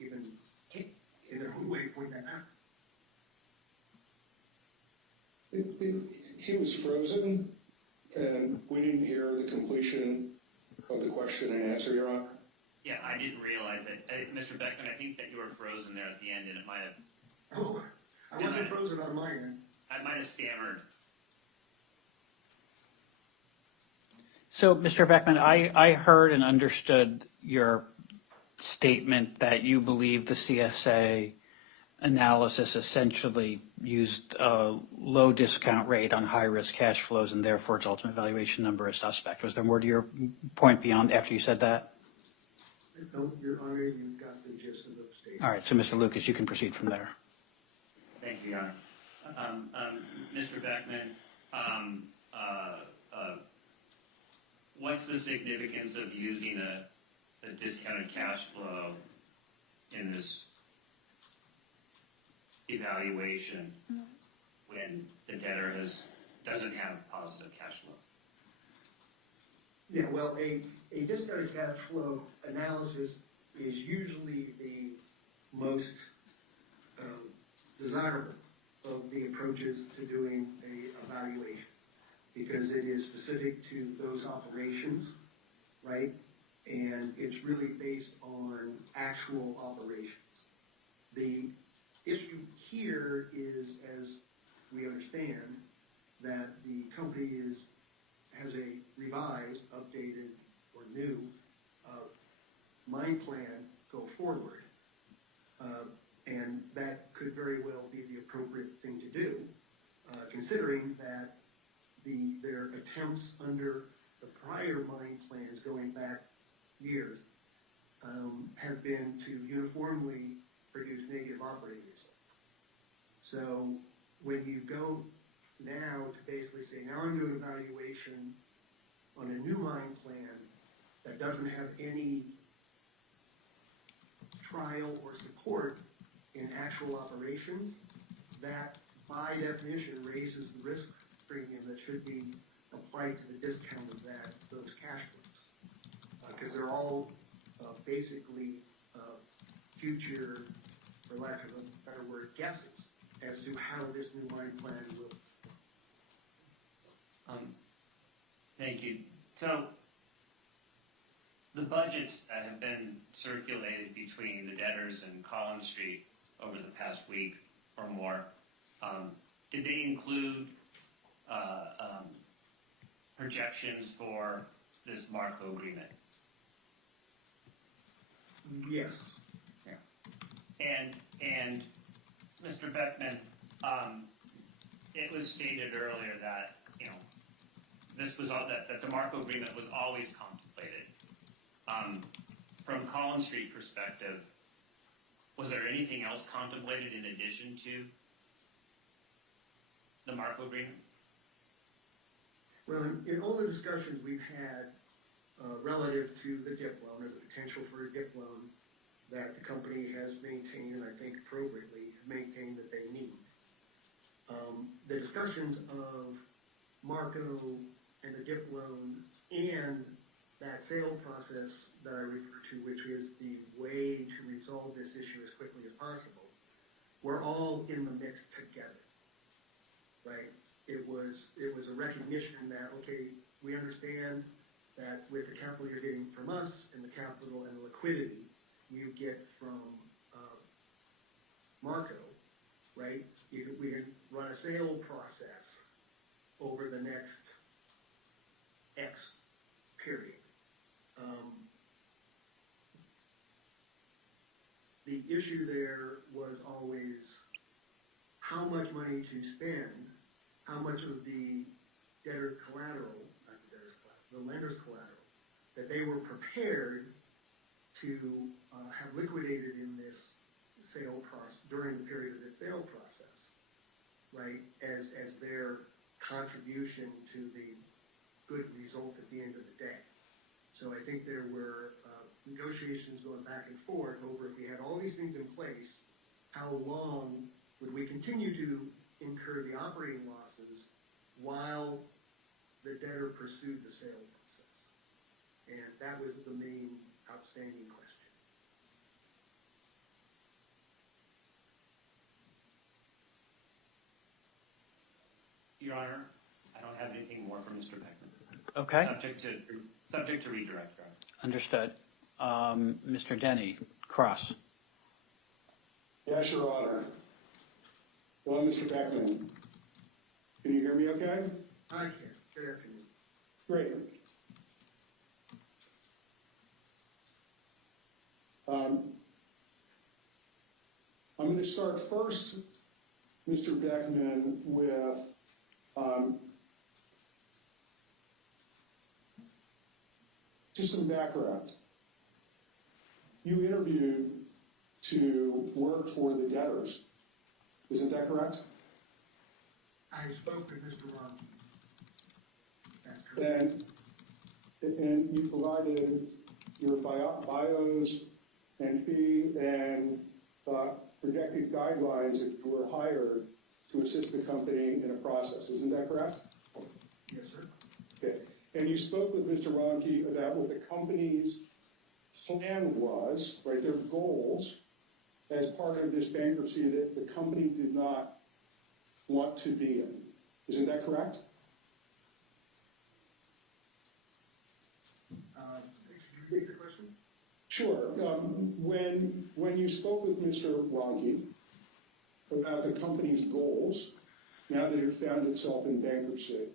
Even in their own way, point that out. He was frozen, and we didn't hear the completion of the question and answer, Your Honor. Yeah, I didn't realize that. Mr. Beckman, I think that you were frozen there at the end, and it might have... Oh, I wasn't frozen on my end. I might have stammered. So, Mr. Beckman, I heard and understood your statement that you believe the CSA analysis essentially used a low discount rate on high-risk cash flows, and therefore its ultimate valuation number is suspect. Was there more to your point beyond after you said that? No, Your Honor, you've got the gist of the statement. All right, so Mr. Lucas, you can proceed from there. Thank you, Your Honor. Mr. Beckman, what's the significance of using a discounted cash flow in this evaluation when the debtor doesn't have positive cash flow? Yeah, well, a discounted cash flow analysis is usually the most desirable of the approaches to doing a evaluation, because it is specific to those operations, right? And it's really based on actual operations. The issue here is, as we understand, that the company has a revised, updated, or new mine plan go forward. And that could very well be the appropriate thing to do, considering that their attempts under the prior mine plans going back years have been to uniformly produce negative operating results. So when you go now to basically say, now I'm doing an evaluation on a new mine plan that doesn't have any trial or support in actual operations, that by definition raises the risk premium that should be applied to the discount of those cash flows, because they're all basically future, for lack of a better word, guesses as to how this new mine plan will. Thank you. So the budgets that have been circulated between the debtors and Collins Street over the past week or more, did they include projections for this Marco agreement? Yes. And Mr. Beckman, it was stated earlier that this was all that the Marco agreement was always contemplated. From Collins Street perspective, was there anything else contemplated in addition to the Marco agreement? Well, in all the discussions we've had relative to the DIP loan or the potential for a DIP loan that the company has maintained, and I think appropriately maintained that they need, the discussions of Marco and the DIP loan and that sale process that I refer to, which is the way to resolve this issue as quickly as possible, we're all in the mix together, right? It was a recognition that, okay, we understand that with the capital you're getting from us and the capital and the liquidity you get from Marco, right? We can run a sale process over the next X issue there was always how much money to spend, how much of the debtor's collateral, not the debtor's collateral, the lender's collateral, that they were prepared to have liquidated in this sale process, during the period of the sale process, right, as their contribution to the good result at the end of the day. So I think there were negotiations going back and forth over if we had all these things in place, how long would we continue to incur the operating losses while the debtor pursued the sale process? And that was the main outstanding question. Your Honor, I don't have anything more from Mr. Beckman. Okay, Subject to redirect, Your Honor. understood. Mr. Denny, cross. Yes, Your Honor. Hello, Mr. Beckman. Can you hear me okay? I can. Good afternoon. Great. I'm going to start first, Mr. Beckman, with just some background. You interviewed to work for the debtors. Isn't that correct? I spoke with Mr. Ron. That's correct. And you provided your bios and fee and projected guidelines if you were hired to assist the company in a process. Isn't that correct? Yes, sir. Okay. And you spoke with Mr. Ronke about what the company's plan was, right, their goals as part of this bankruptcy that the company did not want to be in. Isn't that correct? Could you repeat the question? Sure. When you spoke with Mr. Ronke about the company's goals, now that it found itself in bankruptcy,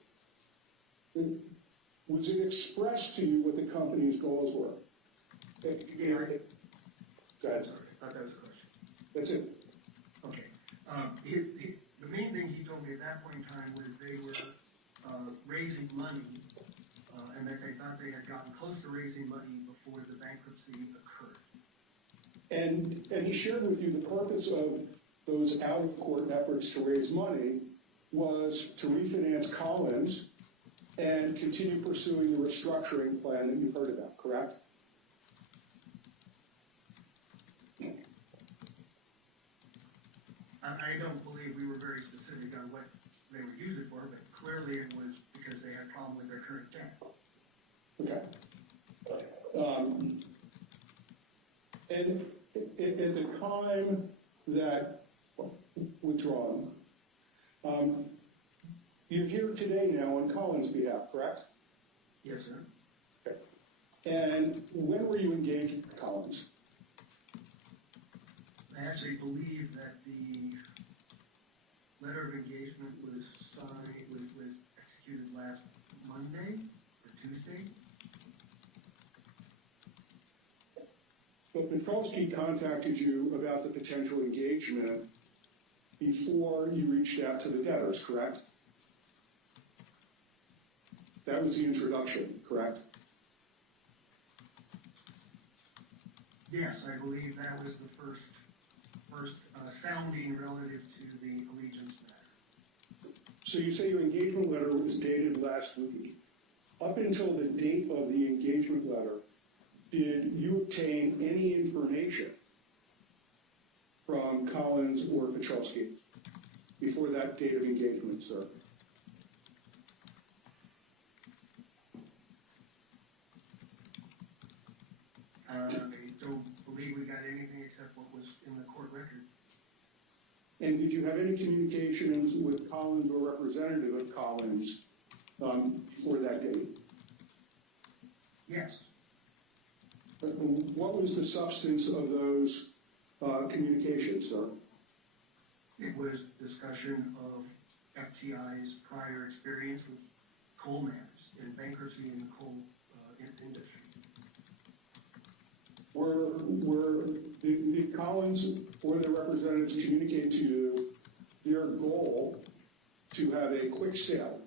was it expressed to you what the company's goals were? Yeah. Go ahead. Sorry, I thought that was a question. That's it. Okay. The main thing he told me at that point in time was they were raising money, and that they thought they had gotten close to raising money before the bankruptcy occurred. And he shared with you the purpose of those out-of-court efforts to raise money was to refinance Collins and continue pursuing the restructuring plan that you heard about, correct? I don't believe we were very specific on what they would use it for, but clearly it was because they had a problem with their current debt. Okay. And at the time that withdrawn, you're here today now on Collins' behalf, correct? Yes, sir. Okay. And when were you engaged with Collins? I actually believe that the letter of engagement was signed, was executed last Monday or Tuesday. But Petrowski contacted you about the potential engagement before you reached out to the debtors, correct? That was the introduction, correct? Yes, I believe that was the first sounding relative to the allegiance matter. So you say your engagement letter was dated last week. Up until the date of the engagement letter, did you obtain any information from Collins or Petrowski before that date of engagement, sir? I don't believe we got anything except what was in the court record. And did you have any communications with Collins or representative of Collins before that date? Yes. What was the substance of those communications, sir? It was discussion of FTI's prior experience with coal matters and bankruptcy in the coal industry. Did Collins or their representatives communicate to you their goal to have a quick sale?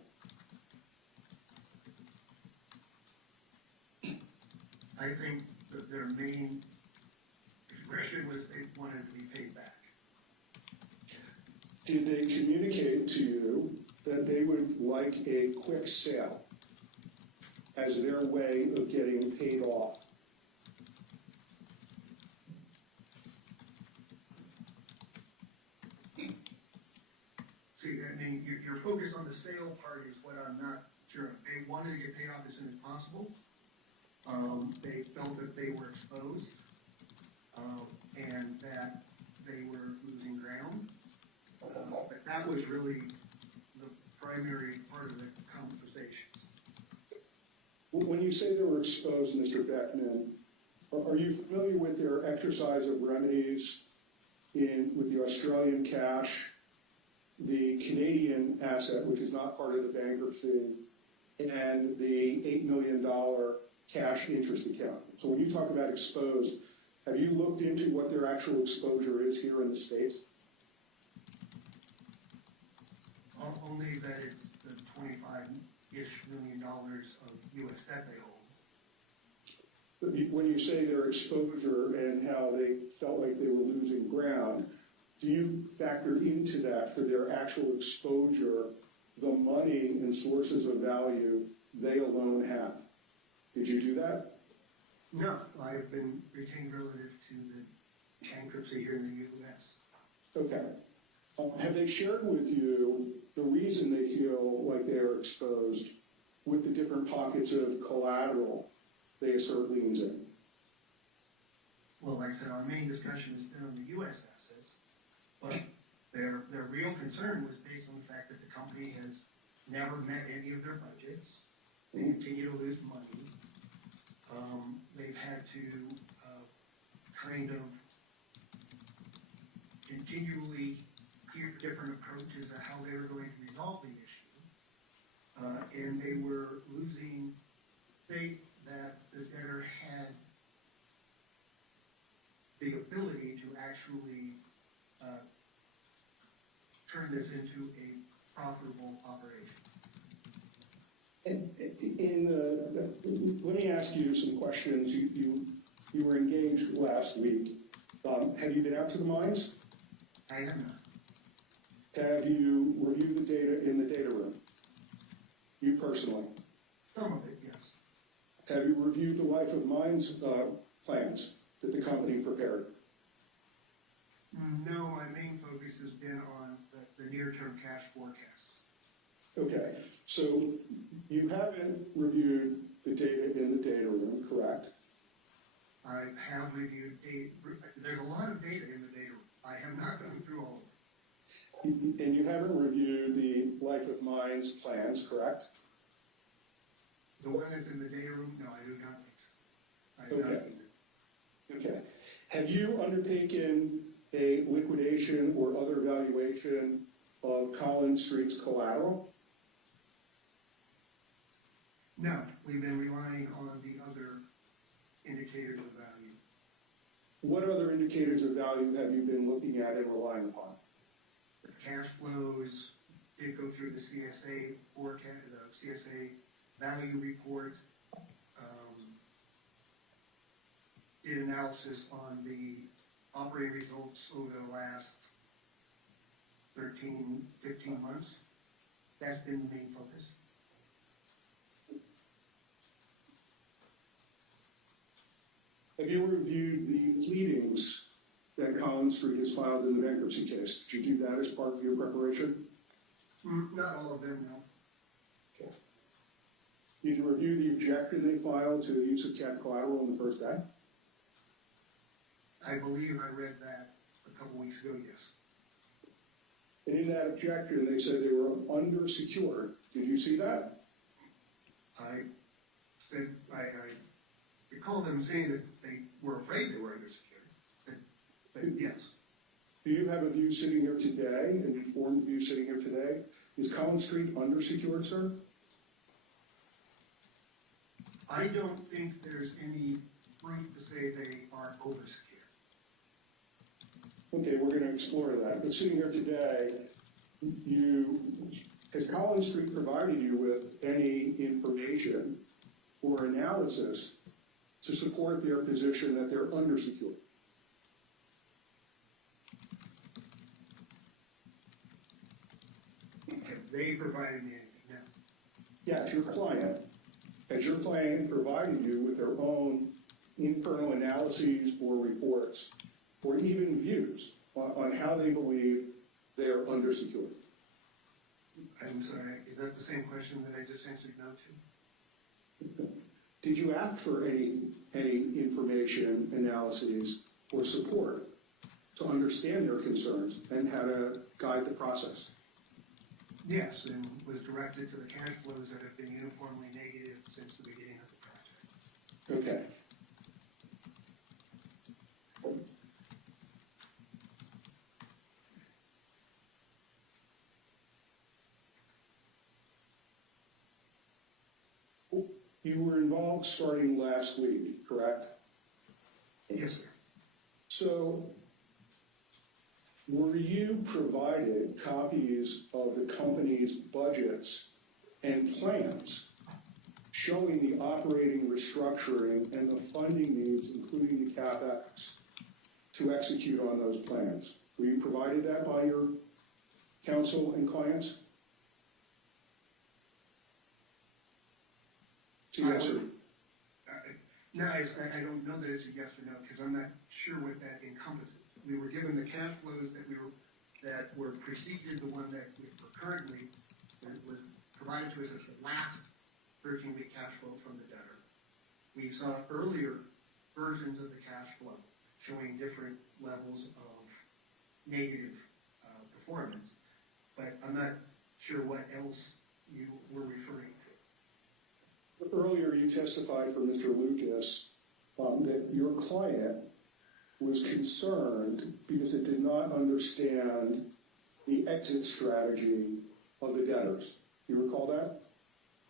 I think that their main expression was they wanted to be paid back. Did they communicate to you that they would like a quick sale as their way of getting paid off? See, I mean, your focus on the sale part is what I'm not sure of. They wanted to get paid off as soon as possible. They felt that they were exposed, and that they were losing ground. But that was really the primary part of the conversation. When you say they were exposed, Mr. Beckman, are you familiar with their exercise of remedies with the Australian cash, the Canadian asset, which is not part of the bankruptcy, and the $8 million cash interest account? So when you talk about exposed, have you looked into what their actual exposure is here in the States? Only that it's the $25-ish million of U.S. debt they hold. When you say their exposure and how they felt like they were losing ground, do you factor into that for their actual exposure the money and sources of value they alone have? Did you do that? No, I've been retained relative to the bankruptcy here in the U.S. Okay. Have they shared with you the reason they feel like they are exposed with the different pockets of collateral they assert liens in? Well, like I said, our main discussion has been on the U.S. assets, but their real concern was based on the fact that the company has never met any of their budgets. They continue to lose money. They've had to kind of continually hear different approaches of how they were going to resolve the issue. And they were losing faith that the debtor had the ability to actually turn this into a profitable operation. Let me ask you some questions. You were engaged last week. Have you been out to the mines? I have not. Have you reviewed the data in the data room? You personally? Some of it, yes. Have you reviewed the life of mines plans that the company prepared? No, my main focus has been on the near-term cash forecast. Okay, so you haven't reviewed the data in the data room, correct? I have reviewed there's a lot of data in the data room. I have not gone through all of it. And you haven't reviewed the life of mines plans, correct? The one that's in the data room, no, I do not think so. I have not seen it. Okay. Have you undertaken a liquidation or other valuation of Collins Street's collateral? No, we've been relying on the other indicators of value. What other indicators of value have you been looking at and relying upon? The cash flows did go through the CSA forecast, the CSA value report, did analysis on the operating results over the last 13, 15 months. That's been the main focus. Have you reviewed the pleadings that Collins Street has filed in the bankruptcy case? Did you do that as part of your preparation? Not all of them, no. Okay. Did you review the objection they filed to the use of cash collateral on the first day? I believe I read that a couple weeks ago, yes. And in that objection, they said they were undersecured. Did you see that? I said, I recall them saying that they were afraid they were undersecured. But yes. Do you have a view sitting here today, an informed view sitting here today? Is Collins Street undersecured, sir? I don't think there's any proof to say they are oversecured. Okay, we're going to explore that. But sitting here today, has Collins Street provided you with any information or analysis to support their position that they're undersecured? Have they provided me anything? No. Yeah, your client. Has your client provided you with their own internal analyses or reports or even views on how they believe they're undersecured? I'm sorry, is that the same question that I just answered no to? Did you ask for any information, analyses, or support to understand their concerns and how to guide the process? Yes, and was directed to the cash flows that have been uniformly negative since the beginning of the project. Okay. You were involved starting last week, correct? Yes, sir. So, were you provided copies of the company's budgets and plans showing the operating restructuring and the funding needs, including the CapEx, to execute on those plans? Were you provided that by your counsel and clients? Yes, sir. No, I don't know that it's a yes or no, because I'm not sure what that encompasses. We were given the cash flows that were preceded the one that we're currently, that was provided to us as the last 13-week cash flow from the debtor. We saw earlier versions of the cash flow showing different levels of negative performance, but I'm not sure what else you were referring to. Earlier, you testified for Mr. Lucas that your client was concerned because it did not understand the exit strategy of the debtors. Do you recall that?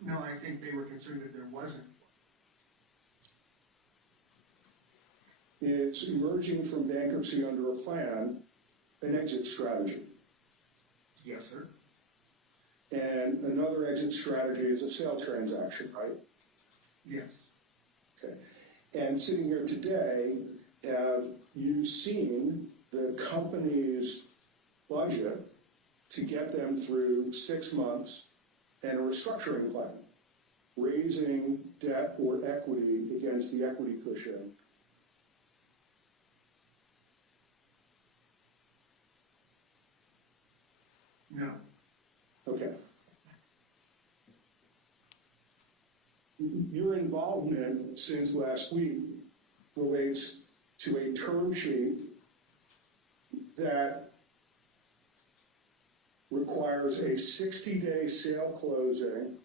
No, I think they were concerned that there wasn't. It's emerging from bankruptcy under a plan, an exit strategy. Yes, sir. And another exit strategy is a sale transaction, right? Yes. Okay. And sitting here today, have you seen the company's budget to get them through 6 months and a restructuring plan, raising debt or equity against the equity cushion? No. Okay. Your involvement since last week relates to a term sheet that requires a 60-day sale closing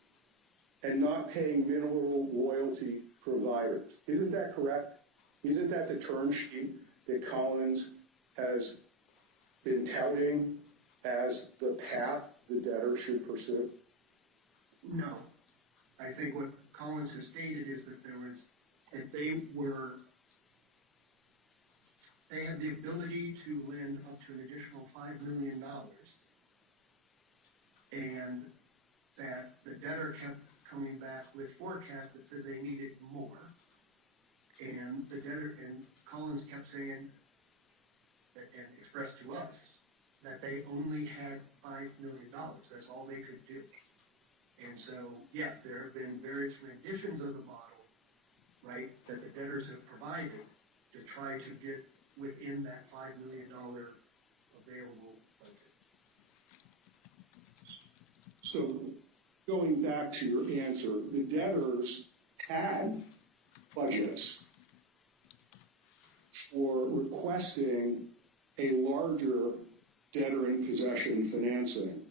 and not paying minimal royalty providers. Isn't that correct? Isn't that the term sheet that Collins has been touting as the path the debtor should pursue? No. I think what Collins has stated is that they had the ability to lend up to an additional $5 million, and that the debtor kept coming back with forecasts that said they needed more, and Collins kept saying that, and expressed to us that they only had $5 million. That's all they could do. And so, yes, there have been various renditions of the model, right, that the debtors have provided to try to get within that $5 million available budget. So, going back to your answer, the debtors had budgets for requesting a larger debtor in possession financing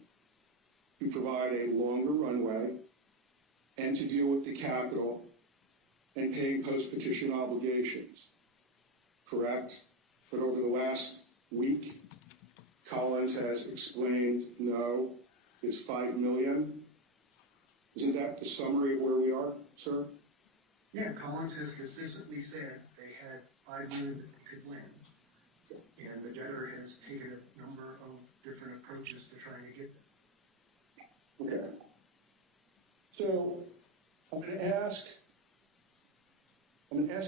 to provide a longer runway and to deal with the capital and paying post-petition obligations, correct? But over the last week, Collins has explained, no, it's $5 million. Isn't that the summary of where we are, sir? Yeah, Collins has consistently said they had $5 million that they could lend, And the debtor has taken a number of different approaches to trying to get them. Okay. So I'm going to ask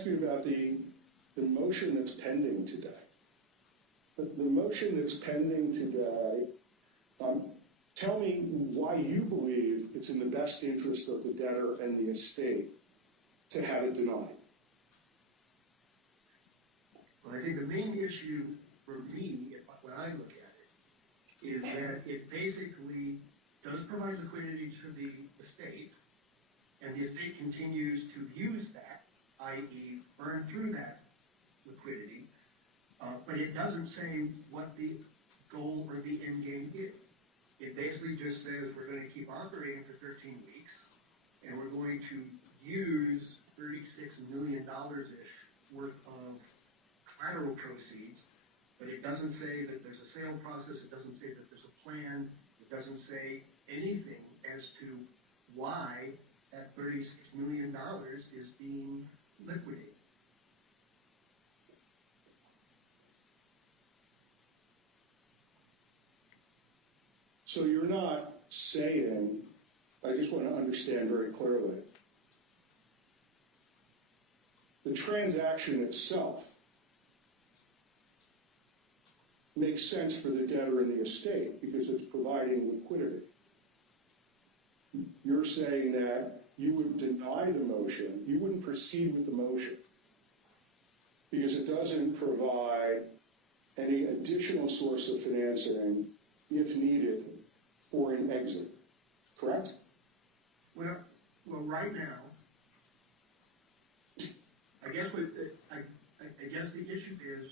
you about the motion that's pending today. The motion that's pending today, tell me why you believe it's in the best interest of the debtor and the estate to have it denied. Well, I think the main issue for me, when I look at it, is that it basically does provide liquidity to the estate, and the estate continues to use that, i.e. burn through that liquidity, but it doesn't say what the goal or the end game is. It basically just says we're going to keep operating for 13 weeks, and we're going to use $36 million-ish worth of collateral proceeds, but it doesn't say that there's a sale process, it doesn't say that there's a plan, it doesn't say anything as to why that $36 million is being liquidated. So you're not saying, I just want to understand very clearly, the transaction itself makes sense for the debtor and the estate because it's providing liquidity. You're saying that you would deny the motion, you wouldn't proceed with the motion because it doesn't provide any additional source of financing if needed for an exit, correct? Well, right now, I guess the issue is,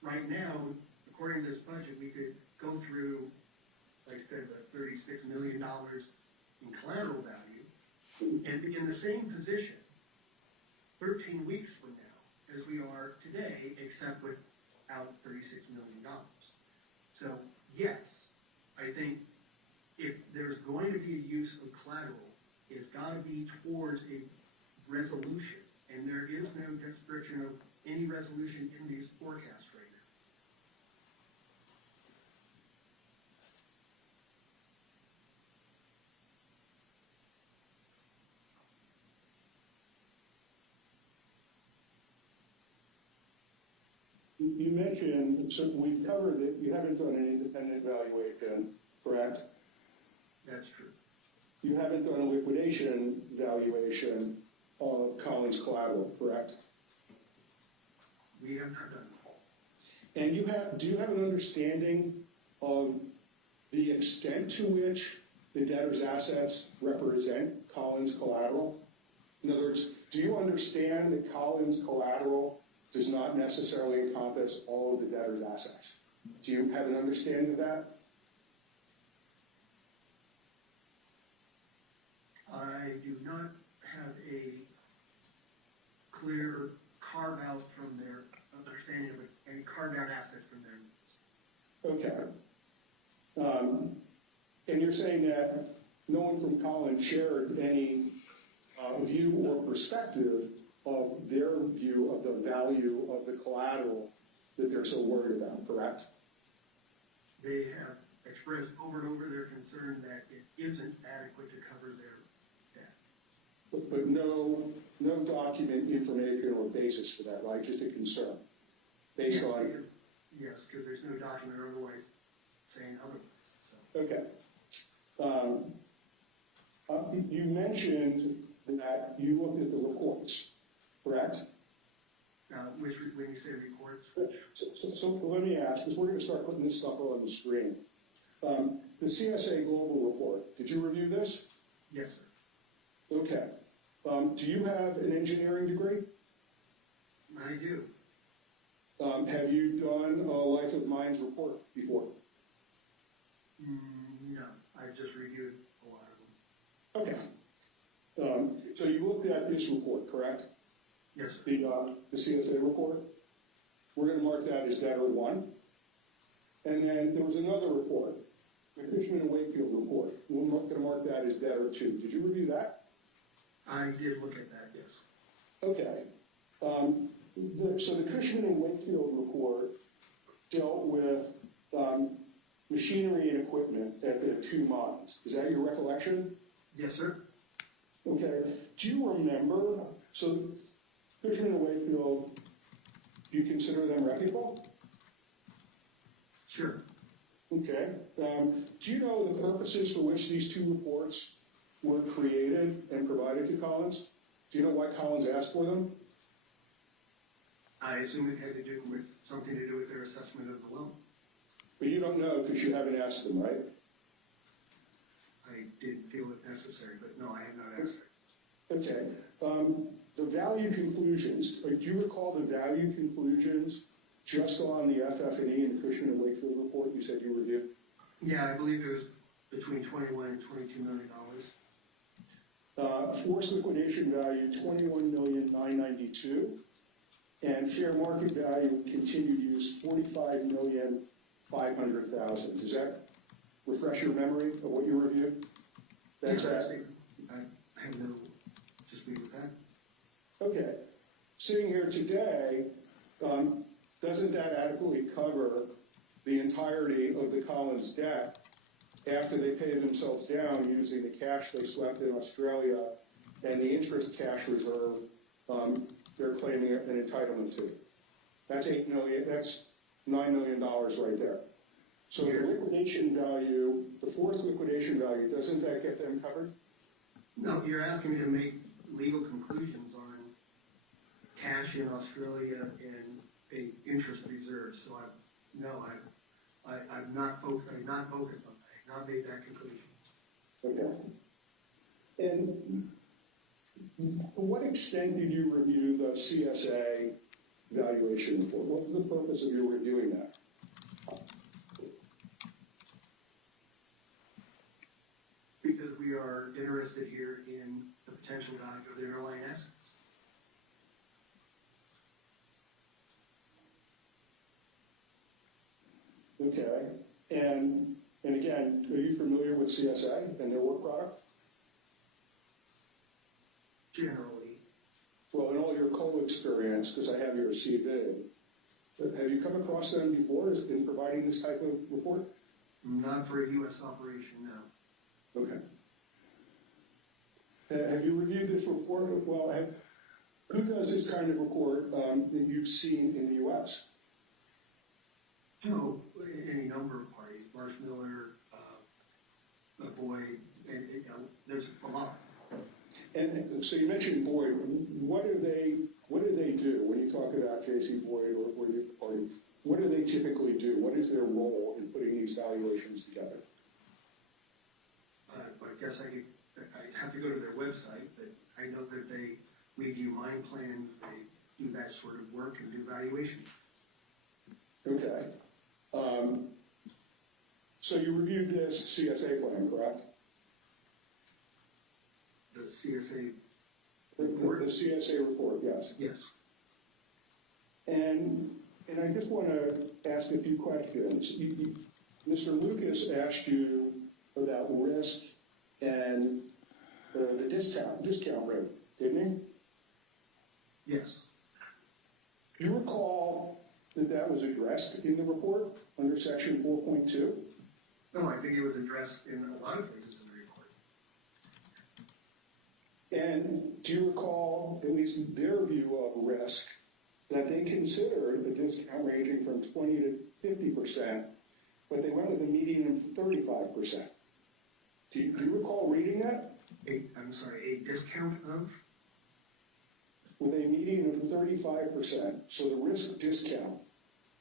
right now, according to this budget, we could go through, like I said, the $36 million in collateral value and be in the same position 13 weeks from now as we are today, except without $36 million. So, yes, I think if there's going to be a use of collateral, it's got to be towards a resolution. And there is no description of any resolution in these forecasts right now. You mentioned, so we've covered that you haven't done an independent valuation, correct? That's true. You haven't done a liquidation valuation of Collins collateral, correct? We have not done that. And do you have an understanding of the extent to which the debtor's assets represent Collins collateral? In other words, do you understand that Collins collateral does not necessarily encompass all of the debtor's assets? Do you have an understanding of that? I do not have a clear carve-out from their understanding of any carved-out assets from their. Okay. And you're saying that no one from Collins shared any view or perspective of their view of the value of the collateral that they're so worried about, correct? They have expressed over and over their concern that it isn't adequate to cover their debt. But no document, information, or basis for that, right? Just a concern based on. Yes, because there's no document or otherwise saying otherwise. So. Okay. You mentioned that you looked at the reports, correct? When you say reports? So let me ask, because we're going to start putting this stuff on the screen. The CSA Global Report, did you review this? Yes, sir. Okay. Do you have an engineering degree? I do. Have you done a Life of Mines report before? No, I've just reviewed a lot of them. Okay. So you looked at this report, correct? Yes, sir. The CSA report? We're going to mark that as debtor 1. And then there was another report, the Cushman and Wakefield report. We're going to mark that as debtor 2. Did you review that? I did look at that, yes. Okay. So the Cushman and Wakefield report dealt with machinery and equipment at the two mines. Is that your recollection? Yes, sir. Okay. Do you remember, so Cushman and Wakefield, do you consider them reputable? Sure. Okay. Do you know the purposes for which these two reports were created and provided to Collins? Do you know why Collins asked for them? I assume it had to do with something to do with their assessment of the loan. But you don't know because you haven't asked them, right? I didn't feel it necessary, but no, I have not asked. Okay. The value conclusions, do you recall the value conclusions just on the FF&E and the Cushman and Wakefield report you said you reviewed? Yeah, I believe it was between $21 and $22 million. Forced liquidation value, $21,992,000, and fair market value continued use, $45,500,000. Does that refresh your memory of what you reviewed? That's Interesting. I have no dispute with that. Okay. Sitting here today, doesn't that adequately cover the entirety of the Collins debt after they pay themselves down using the cash they swept in Australia and the interest cash reserve they're claiming an entitlement to? That's $8 million. That's $9 million right there. So the liquidation value, the forced liquidation value, doesn't that get them covered? No, you're asking me to make legal conclusions on cash in Australia and a interest reserve. So I've not focused on that. I've not made that conclusion. Okay. And to what extent did you review the CSA valuation report? What was the purpose of your reviewing that? Because we are interested here in the potential value of the underlying assets. Okay. And again, are you familiar with CSA and their work product? Generally. Well, in all your coal experience, because I have your CV, have you come across them before in providing this type of report? Not for a U.S. operation, no. Okay. Have you reviewed this report? Well, who does this kind of report that you've seen in the U.S.? No, any number of parties. Marsh Miller, Boyd, and there's a lot. And so you mentioned Boyd. What do they do when you talk about J.C. Boyd or the party? What do they typically do? What is their role in putting these valuations together? I guess I have to go to their website, but I know that they review mine plans, they do that sort of work and do valuations. Okay. So you reviewed this CSA plan, correct? The CSA report? The CSA report, yes. Yes. And I just want to ask a few questions. Mr. Lucas asked you about risk and the discount rate, didn't he? Yes. Do you recall that was addressed in the report under section 4.2? No, I think it was addressed in a lot of places in the report. And do you recall, at least their view of risk, that they considered the discount ranging from 20 to 50%, but they went with a median of 35%? Do you recall reading that? A discount of? With a median of 35%. So the risk discount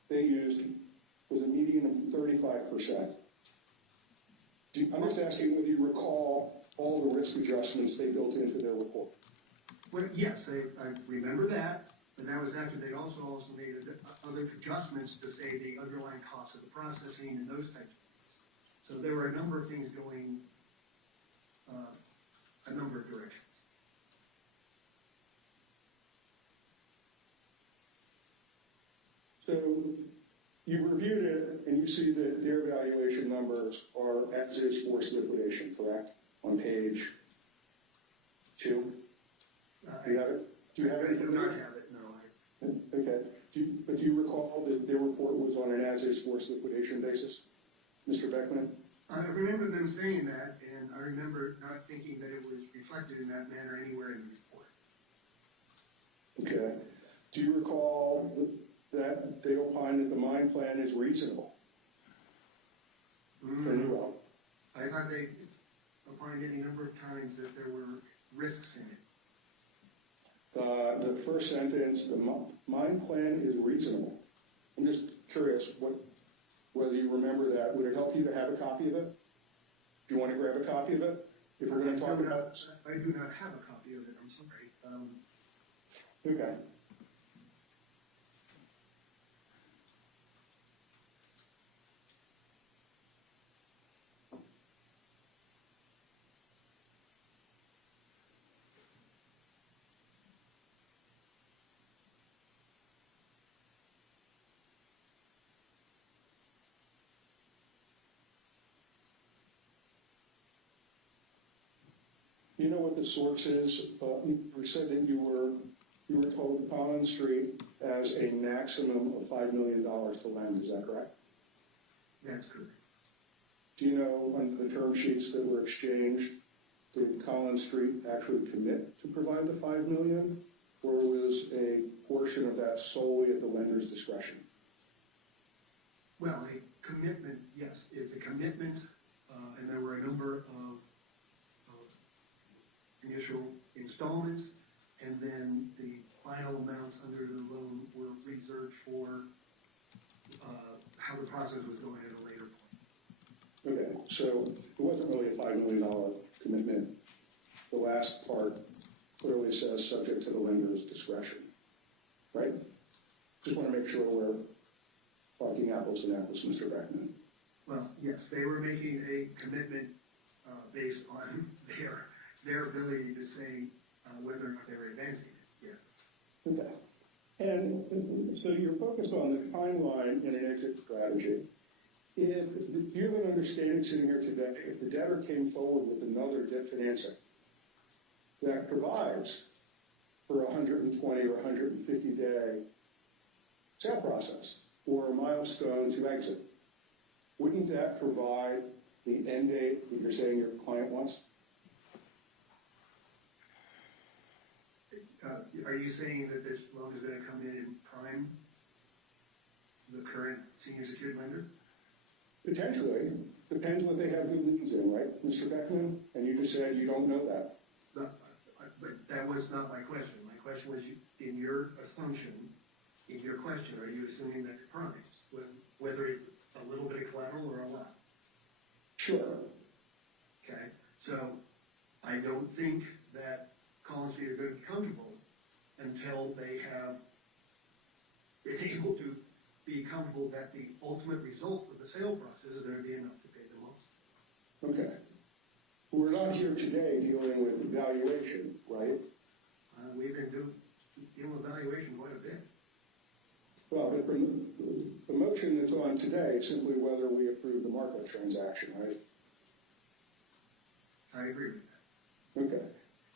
they used was a median of 35%. I'm just asking whether you recall all the risk adjustments they built into their report. Well, yes, I remember that, but that was after they also made other adjustments to say the underlying cost of the processing and those types of things. So there were a number of things going a number of directions. So you reviewed it and you see that their valuation numbers are as is forced liquidation, correct? On page 2? Do you have it? I do not have it, no. Okay. But do you recall that their report was on an as-is forced liquidation basis, Mr. Beckman? I remember them saying that, and I remember not thinking that it was reflected in that manner anywhere in the report. Okay. Do you recall that they opined that the mine plan is reasonable? Very well. I thought they opined any number of times that there were risks in it. The first sentence, the mine plan is reasonable. I'm just curious whether you remember that. Would it help you to have a copy of it? Do you want to grab a copy of it? If we're going to talk about this? I do not have a copy of it, I'm sorry. Okay. You know what the source is? You said that you were told Collins Street has a maximum of $5 million to lend. Is that correct? That's correct. Do you know on the term sheets that were exchanged, did Collins Street actually commit to provide the $5 million, or was a portion of that solely at the lender's discretion? Well, a commitment, yes, it's a commitment, and there were a number of initial installments, and then the final amounts under the loan were reserved for how the process was going at a later point. Okay, so it wasn't really a $5 million commitment. The last part clearly says subject to the lender's discretion, right? Just want to make sure we're talking apples to apples, Mr. Beckman. Well, yes, they were making a commitment based on their ability to say whether or not they were advancing it, yes. Okay. And so you're focused on the timeline in an exit strategy. If you have an understanding sitting here today, if the debtor came forward with another debt financing that provides for a 120 or 150 day sale process or a milestone to exit, wouldn't that provide the end date that you're saying your client wants? Are you saying that this loan is going to come in prime the current senior secured lender? Potentially. Depends what they have good liens in, right, Mr. Beckman? And you just said you don't know that. But that was not my question. My question was, in your assumption, in your question, are you assuming that it's prime, whether it's a little bit of collateral or a lot? Sure. Okay, so I don't think that Collins Street are going to be comfortable until they have been able to be comfortable that the ultimate result of the sale process is going to be enough to pay the loan. Okay. We're not here today dealing with valuation, right? We've been dealing with valuation quite a bit. Well, but the motion that's on today is simply whether we approve the markup transaction, right? I agree with that. Okay.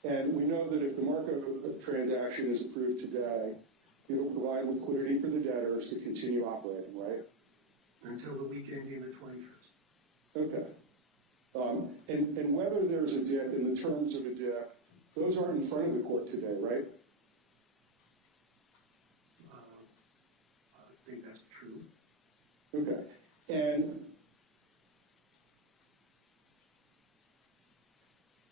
And we know that if the markup transaction is approved today, it'll provide liquidity for the debtors to continue operating, right? Until the week ending the 21st. Okay. And whether there's a dip in the terms of a dip, those aren't in front of the court today, right? I think that's true. Okay. And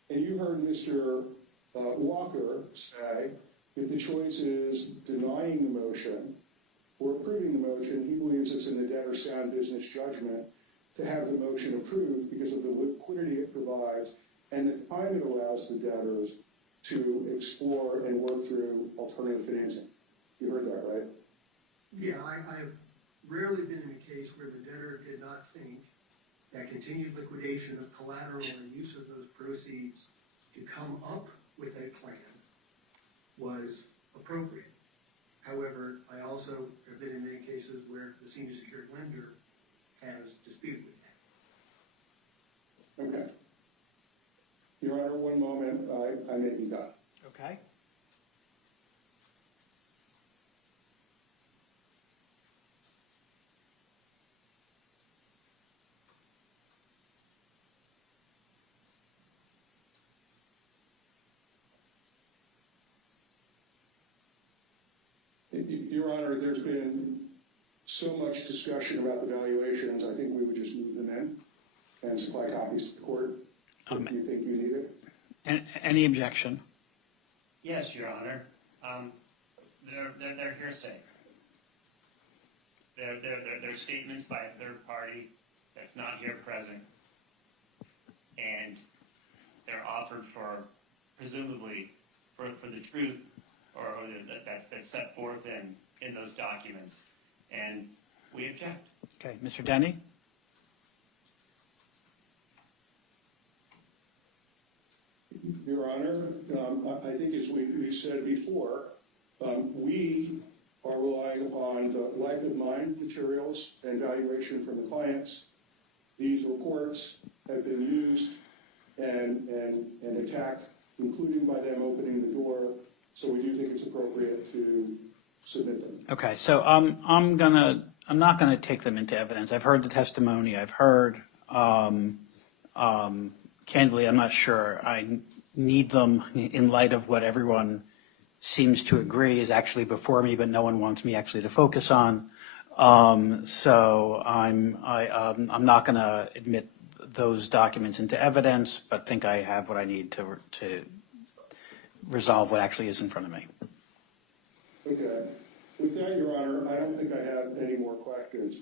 you heard Mr. Walker say if the choice is denying the motion or approving the motion, he believes it's in the debtor's sound business judgment to have the motion approved because of the liquidity it provides and the time it allows the debtors to explore and work through alternative financing. You heard that, right? Yeah, I've rarely been in a case where the debtor did not think that continued liquidation of collateral and use of those proceeds to come up with a plan was appropriate. However, I also have been in many cases where the senior secured lender has disputed with that. Okay. Your Honor, one moment. I may be done. Okay. Your Honor, there's been so much discussion about the valuations, I think we would just move them in and supply copies to the court if you think you need it. Any objection? Yes, Your Honor. They're hearsay. They're statements by a third party that's not here present, and they're offered for, presumably, for the truth, or that's set forth in those documents, and we object. Okay, Mr. Denny? Your Honor, I think as we said before, we are relying upon the life of mine materials and valuation from the clients. These reports have been used and attacked, including by them opening the door, so we do think it's appropriate to submit them. Okay, so I'm not gonna take them into evidence. I've heard the testimony. I've heard, candidly, I'm not sure I need them in light of what everyone seems to agree is actually before me, but no one wants me actually to focus on. So I'm not gonna admit those documents into evidence, but think I have what I need to resolve what actually is in front of me. Okay. With that, Your Honor, I don't think I have any more questions.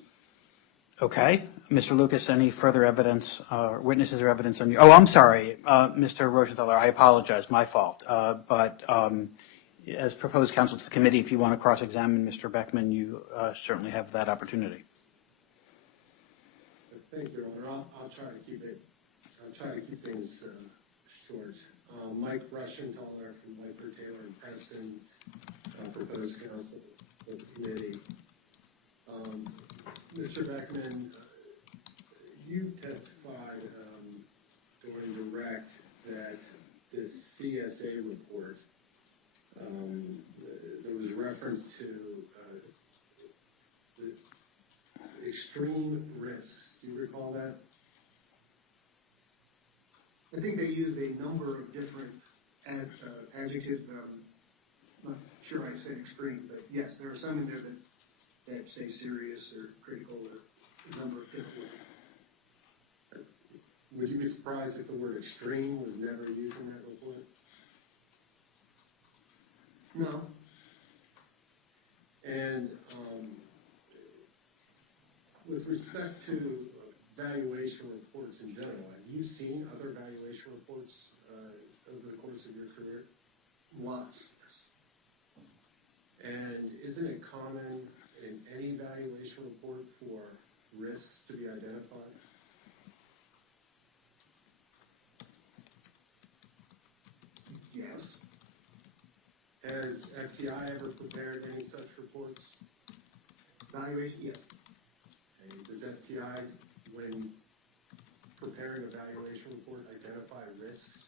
Okay, Mr. Lucas, any further evidence, witnesses or evidence on you? Oh, I'm sorry, Mr. Rosenthaler, I apologize, my fault. But as proposed counsel to the committee, if you want to cross-examine Mr. Beckman, you certainly have that opportunity. Thank you, Your Honor. I'll try to keep things short. Mike Rushenthaler from Whitefer, Taylor, and Preston, proposed counsel to the committee. Mr. Beckman, you testified during direct that this CSA report, there was reference to the extreme risks. Do you recall that? I think they used a number of different adjectives. I'm not sure I said extreme, but yes, there are some in there that say serious or critical or a number of different words. Would you be surprised if the word extreme was never used in that report? No. And with respect to valuation reports in general, have you seen other valuation reports over the course of your career? Lots. And isn't it common in any valuation report for risks to be identified? Yes. Has FTI ever prepared any such reports? Valuation, yes. And does FTI, when preparing a valuation report, identify risks?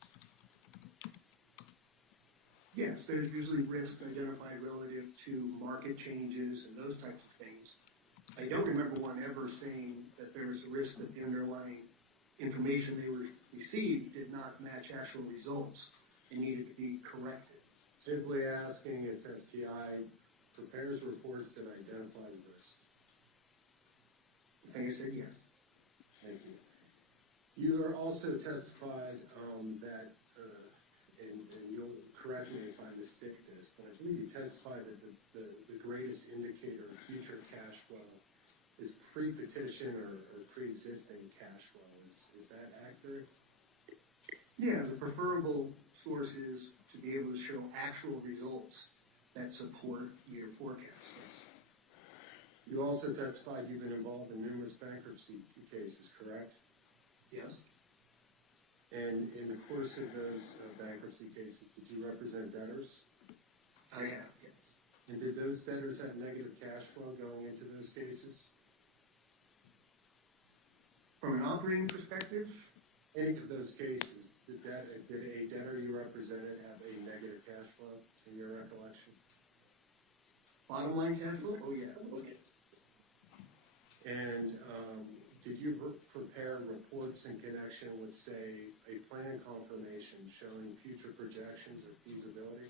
Yes, there's usually risk identified relative to market changes and those types of things. I don't remember one ever saying that there was a risk that the underlying information they received did not match actual results and needed to be corrected. Simply asking if FTI prepares reports that identify risk. I think I said yes. Thank you. You are also testified that, and you'll correct me if I mistake this, but I believe you testified that the greatest indicator of future cash flow is pre-petition or pre-existing cash flow. Is that accurate? Yeah, the preferable source is to be able to show actual results that support your forecast. You also testified you've been involved in numerous bankruptcy cases, correct? Yes. And in the course of those bankruptcy cases, did you represent debtors? I have, yes. And did those debtors have negative cash flow going into those cases? From an operating perspective? Any of those cases, did a debtor you represented have a negative cash flow in your recollection? Bottom line cash flow? Oh, yeah. Okay. And did you prepare reports in connection with, say, a plan confirmation showing future projections of feasibility?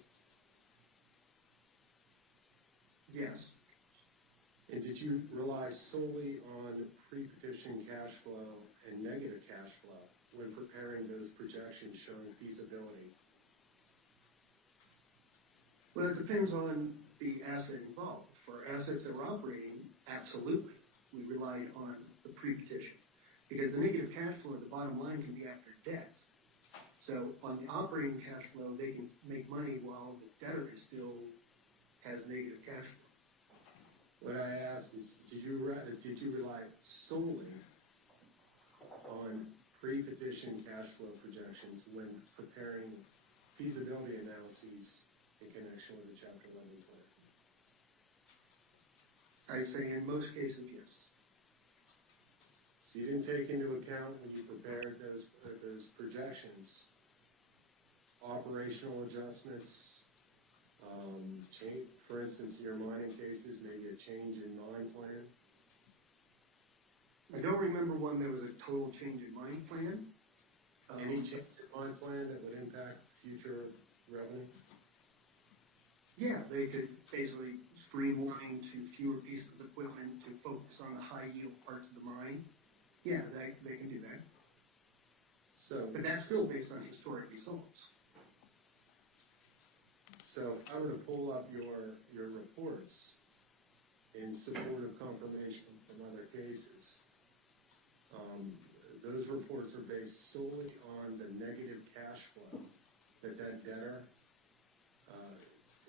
Yes. you rely solely on pre-petition cash flow and negative cash flow when preparing those projections showing feasibility? Well, it depends on the asset involved. For assets that are operating, absolutely, we rely on the pre-petition. Because the negative cash flow, the bottom line can be after debt. So on the operating cash flow, they can make money while the debtor is still has negative cash flow. What I asked is, did you rely solely on pre-petition cash flow projections when preparing feasibility analyses in connection with the Chapter 11 plan? I'd say in most cases, yes. So you didn't take into account when you prepared those projections, operational adjustments, change, for instance, in your mining cases, maybe a change in mine plan? I don't remember one that was a total change in mine plan. Any change in mine plan that would impact future revenue? Yeah, they could basically streamline to fewer pieces of equipment to focus on the high yield parts of the mine. Yeah, they can do that. So, But that's still based on historic results. so if I were to pull up your reports in support of confirmation from other cases, those reports are based solely on the negative cash flow that debtor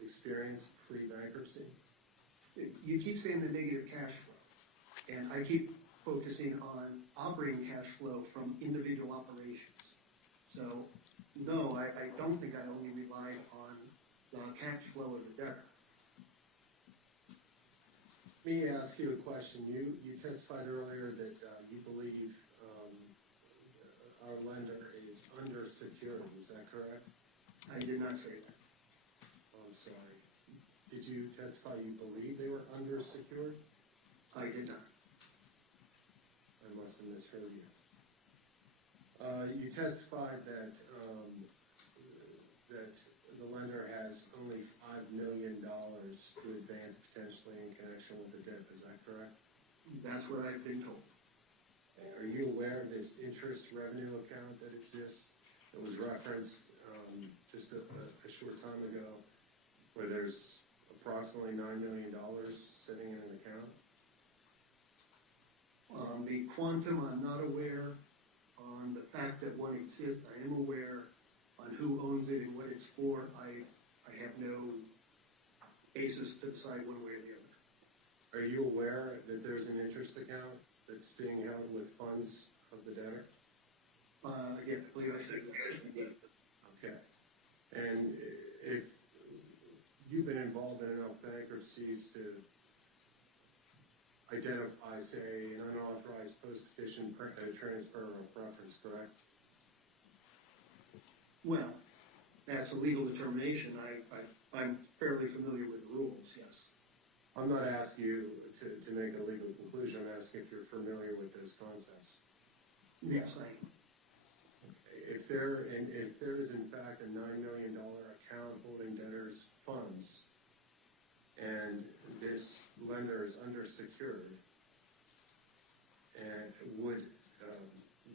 experienced pre-bankruptcy? You keep saying the negative cash flow, and I keep focusing on operating cash flow from individual operations. So, no, I don't think I only relied on the cash flow of the debtor. Let me ask you a question. You testified earlier that you believe our lender is undersecured. Is that correct? I did not say that. I'm sorry. Did you testify you believe they were undersecured? I did not. I must have misheard you. You testified that the lender has only $5 million to advance potentially in connection with the debt. Is that correct? That's what I've been told. Are you aware of this interest revenue account that exists that was referenced just a short time ago, where there's approximately $9 million sitting in an account? The quantum, I'm not aware. On the fact that one exists, I am aware. On who owns it and what it's for, I have no basis to decide one way or the other. Are you aware that there's an interest account that's being held with funds of the debtor? Yeah, I believe I said that. Okay. And if you've been involved in enough bankruptcies to identify, say, an unauthorized post-petition transfer or preference, correct? Well, that's a legal determination. I'm fairly familiar with the rules, yes. I'm not asking you to make a legal conclusion. I'm asking if you're familiar with those concepts. Yes, I am. If there is in fact a $9 million account holding debtors' funds, and this lender is undersecured, and would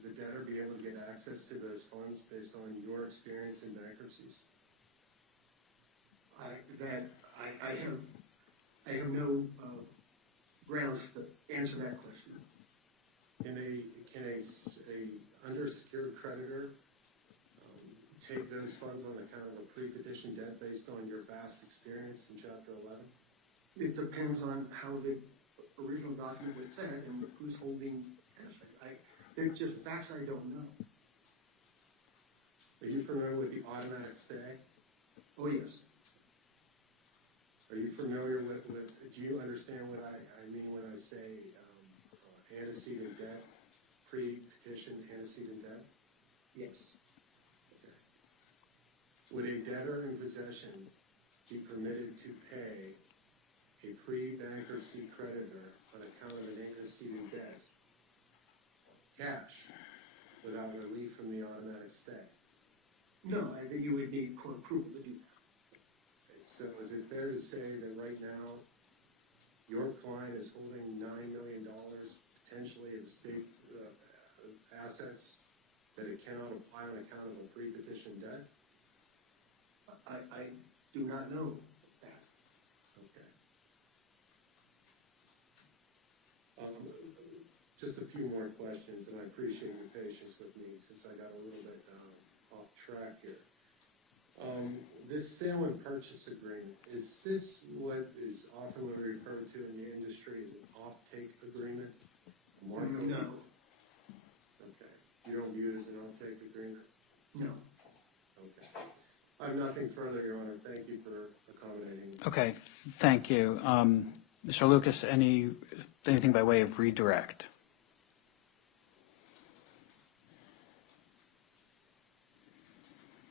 the debtor be able to get access to those funds based on your experience in bankruptcies? I have no grounds to answer that question. Can a undersecured creditor take those funds on account of a pre-petition debt based on your vast experience in Chapter 11? It depends on how the original document was said and who's holding cash. There's just facts I don't know. Are you familiar with the automatic stay? Oh, yes. Are you familiar with do you understand what I mean when I say antecedent debt, pre-petition antecedent debt? Yes. Okay. Would a debtor in possession be permitted to pay a pre-bankruptcy creditor on account of an antecedent debt cash without relief from the automatic stay? No, I think you would need court approval to do that. Okay, so is it fair to say that right now your client is holding $9 cannot apply on account of a pre-petition debt? I do not know that. Okay. Just a few more questions, and I appreciate your patience with me since I got a little bit off track here. This sale and purchase agreement, is this what is often referred to in the industry as an off-take agreement? No, Okay. You don't view it as an off-take agreement? no. Okay. I have nothing further, Your Honor. Thank you for accommodating me. Okay, thank you. Mr. Lucas, anything by way of redirect?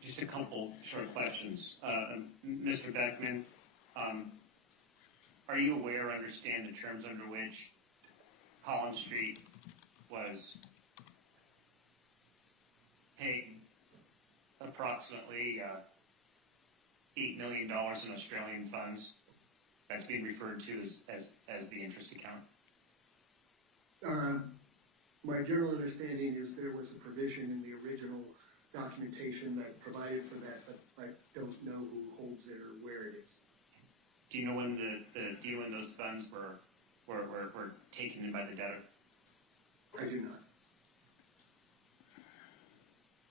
Just a couple short questions. Mr. Beckman, are you aware or understand the terms under which Collins Street was paid approximately $8 million in Australian funds? That's being referred to as the interest account. My general understanding is there was a provision in the original documentation that provided for that, but I don't know who holds it or where it is. Do you know when when those funds were taken in by the debtor? I do not.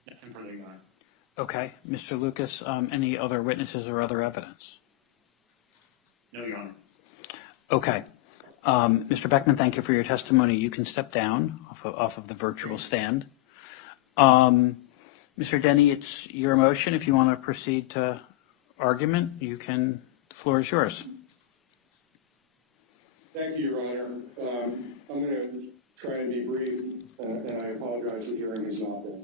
Nothing further, Your Honor. Okay, Mr. Lucas, any other witnesses or other evidence? No, Your Honor. Okay. Mr. Beckman, thank you for your testimony. You can step down off of the virtual stand. Mr. Denny, it's your motion. If you want to proceed to argument, the floor is yours. Thank you, Your Honor. I'm going to try and be brief, and I apologize the hearing is not been.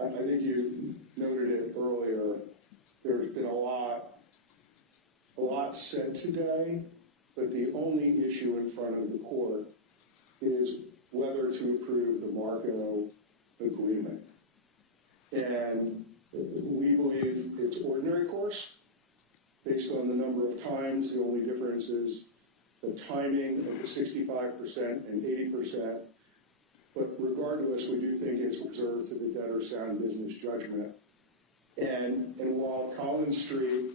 I think you noted it earlier. There's been a lot said today, but the only issue in front of the court is whether to approve the Marco agreement. And we believe it's ordinary course based on the number of times. The only difference is the timing of the 65% and 80%. But regardless, we do think it's reserved to the debtor's sound business judgment. And while Collins Street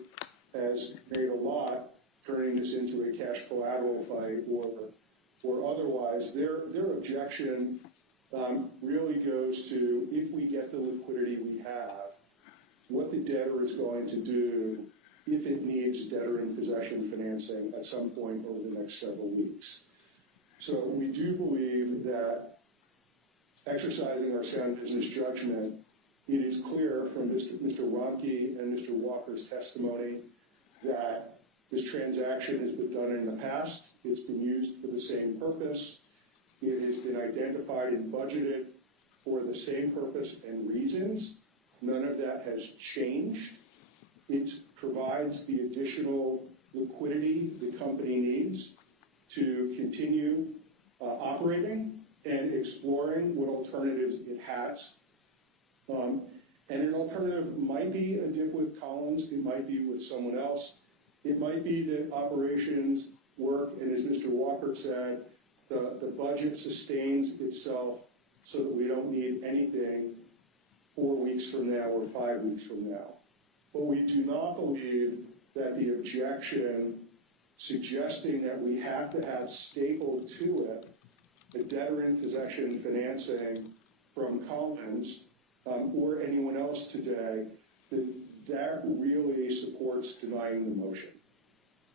has made a lot turning this into a cash collateral fight or otherwise, their objection really goes to, if we get the liquidity we have, what the debtor is going to do if it needs debtor in possession financing at some point over the next several weeks. So we do believe that exercising our sound business judgment, it is clear from Mr. Romke and Mr. Walker's testimony that this transaction has been done in the past. It's been used for the same purpose. It has been identified and budgeted for the same purpose and reasons. None of that has changed. It provides the additional liquidity the company needs to continue operating and exploring what alternatives it has. And an alternative might be a dip with Collins. It might be with someone else. It might be that operations work, and as Mr. Walker said, the budget sustains itself so that we don't need anything 4 weeks from now or 5 weeks from now. But we do not believe that the objection suggesting that we have to have stapled to it the debtor in possession financing from Collins or anyone else today, that really supports denying the motion.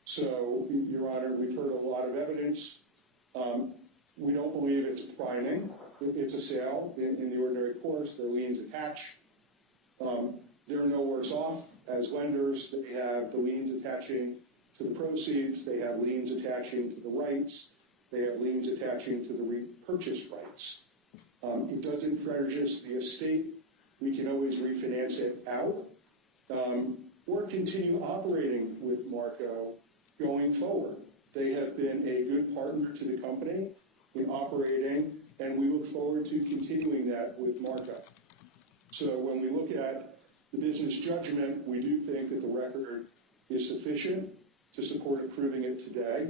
So, Your Honor, we've heard a lot of evidence. We don't believe it's binding. It's a sale in the ordinary course. Their liens attach. They're no worse off as lenders. They have the liens attaching to the proceeds. They have liens attaching to the rights. They have liens attaching to the repurchase rights. It doesn't prejudice the estate. We can always refinance it out or continue operating with Marco going forward. They have been a good partner to the company in operating, and we look forward to continuing that with Marco. So when we look at the business judgment, we do think that the record is sufficient to support approving it today.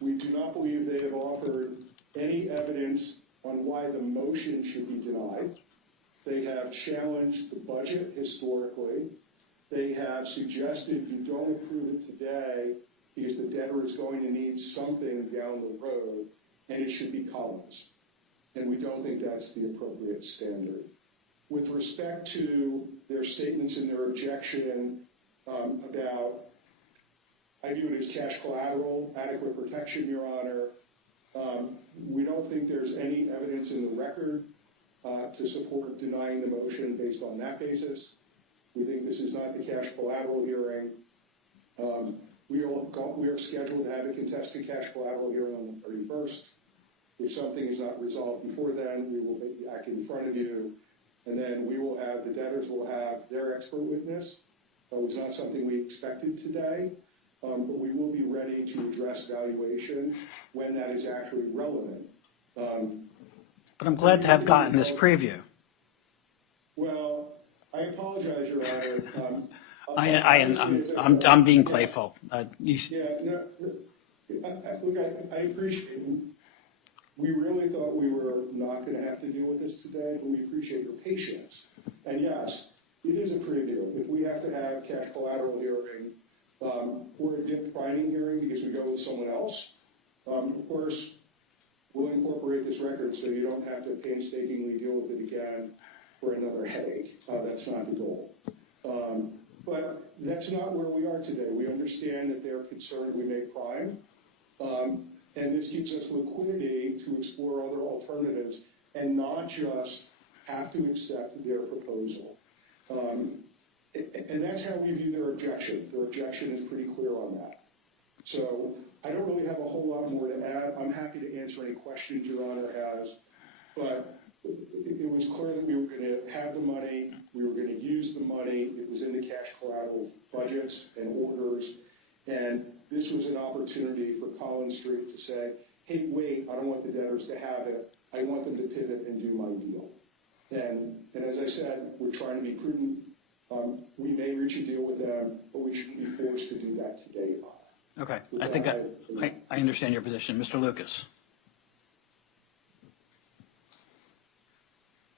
We do not believe they have offered any evidence on why the motion should be denied. They have challenged the budget historically. They have suggested you don't approve it today because the debtor is going to need something down the road, and it should be columns. And we don't think that's the appropriate standard. With respect to their statements and their objection about, I view it as cash collateral, adequate protection, Your Honor. We don't think there's any evidence in the record to support denying the motion based on that basis. We think this is not the cash collateral hearing. We are scheduled to have a contested cash collateral hearing on the 31st. If something is not resolved before then, we will be acting in front of you. And then the debtors will have their expert witness. It was not something we expected today, but we will be ready to address valuation when that is actually relevant. But I'm glad to have gotten this preview. Well, I apologize, Your Honor. I'm being playful. Look, I appreciate it. We really thought we were not going to have to deal with this today, but we appreciate your patience. And yes, it is a preview. If we have to have cash collateral hearing or a dip finding hearing because we go with someone else, of course, we'll incorporate this record so you don't have to painstakingly deal with it again for another headache. That's not the goal. But that's not where we are today. We understand that they're concerned we may prime. And this gives us liquidity to explore other alternatives and not just have to accept their proposal. And that's how we view their objection. Their objection is pretty clear on that. So I don't really have a whole lot more to add. I'm happy to answer any questions Your Honor has. But it was clear that we were going to have the money. We were going to use the money. It was in the cash collateral budgets and orders. And this was an opportunity for Collins Street to say, hey, wait, I don't want the debtors to have it. I want them to pivot and do my deal. And as I said, we're trying to be prudent. We may reach a deal with them, but we shouldn't be forced to do that today, Your Honor. Okay, I think I understand your position. Mr. Lucas.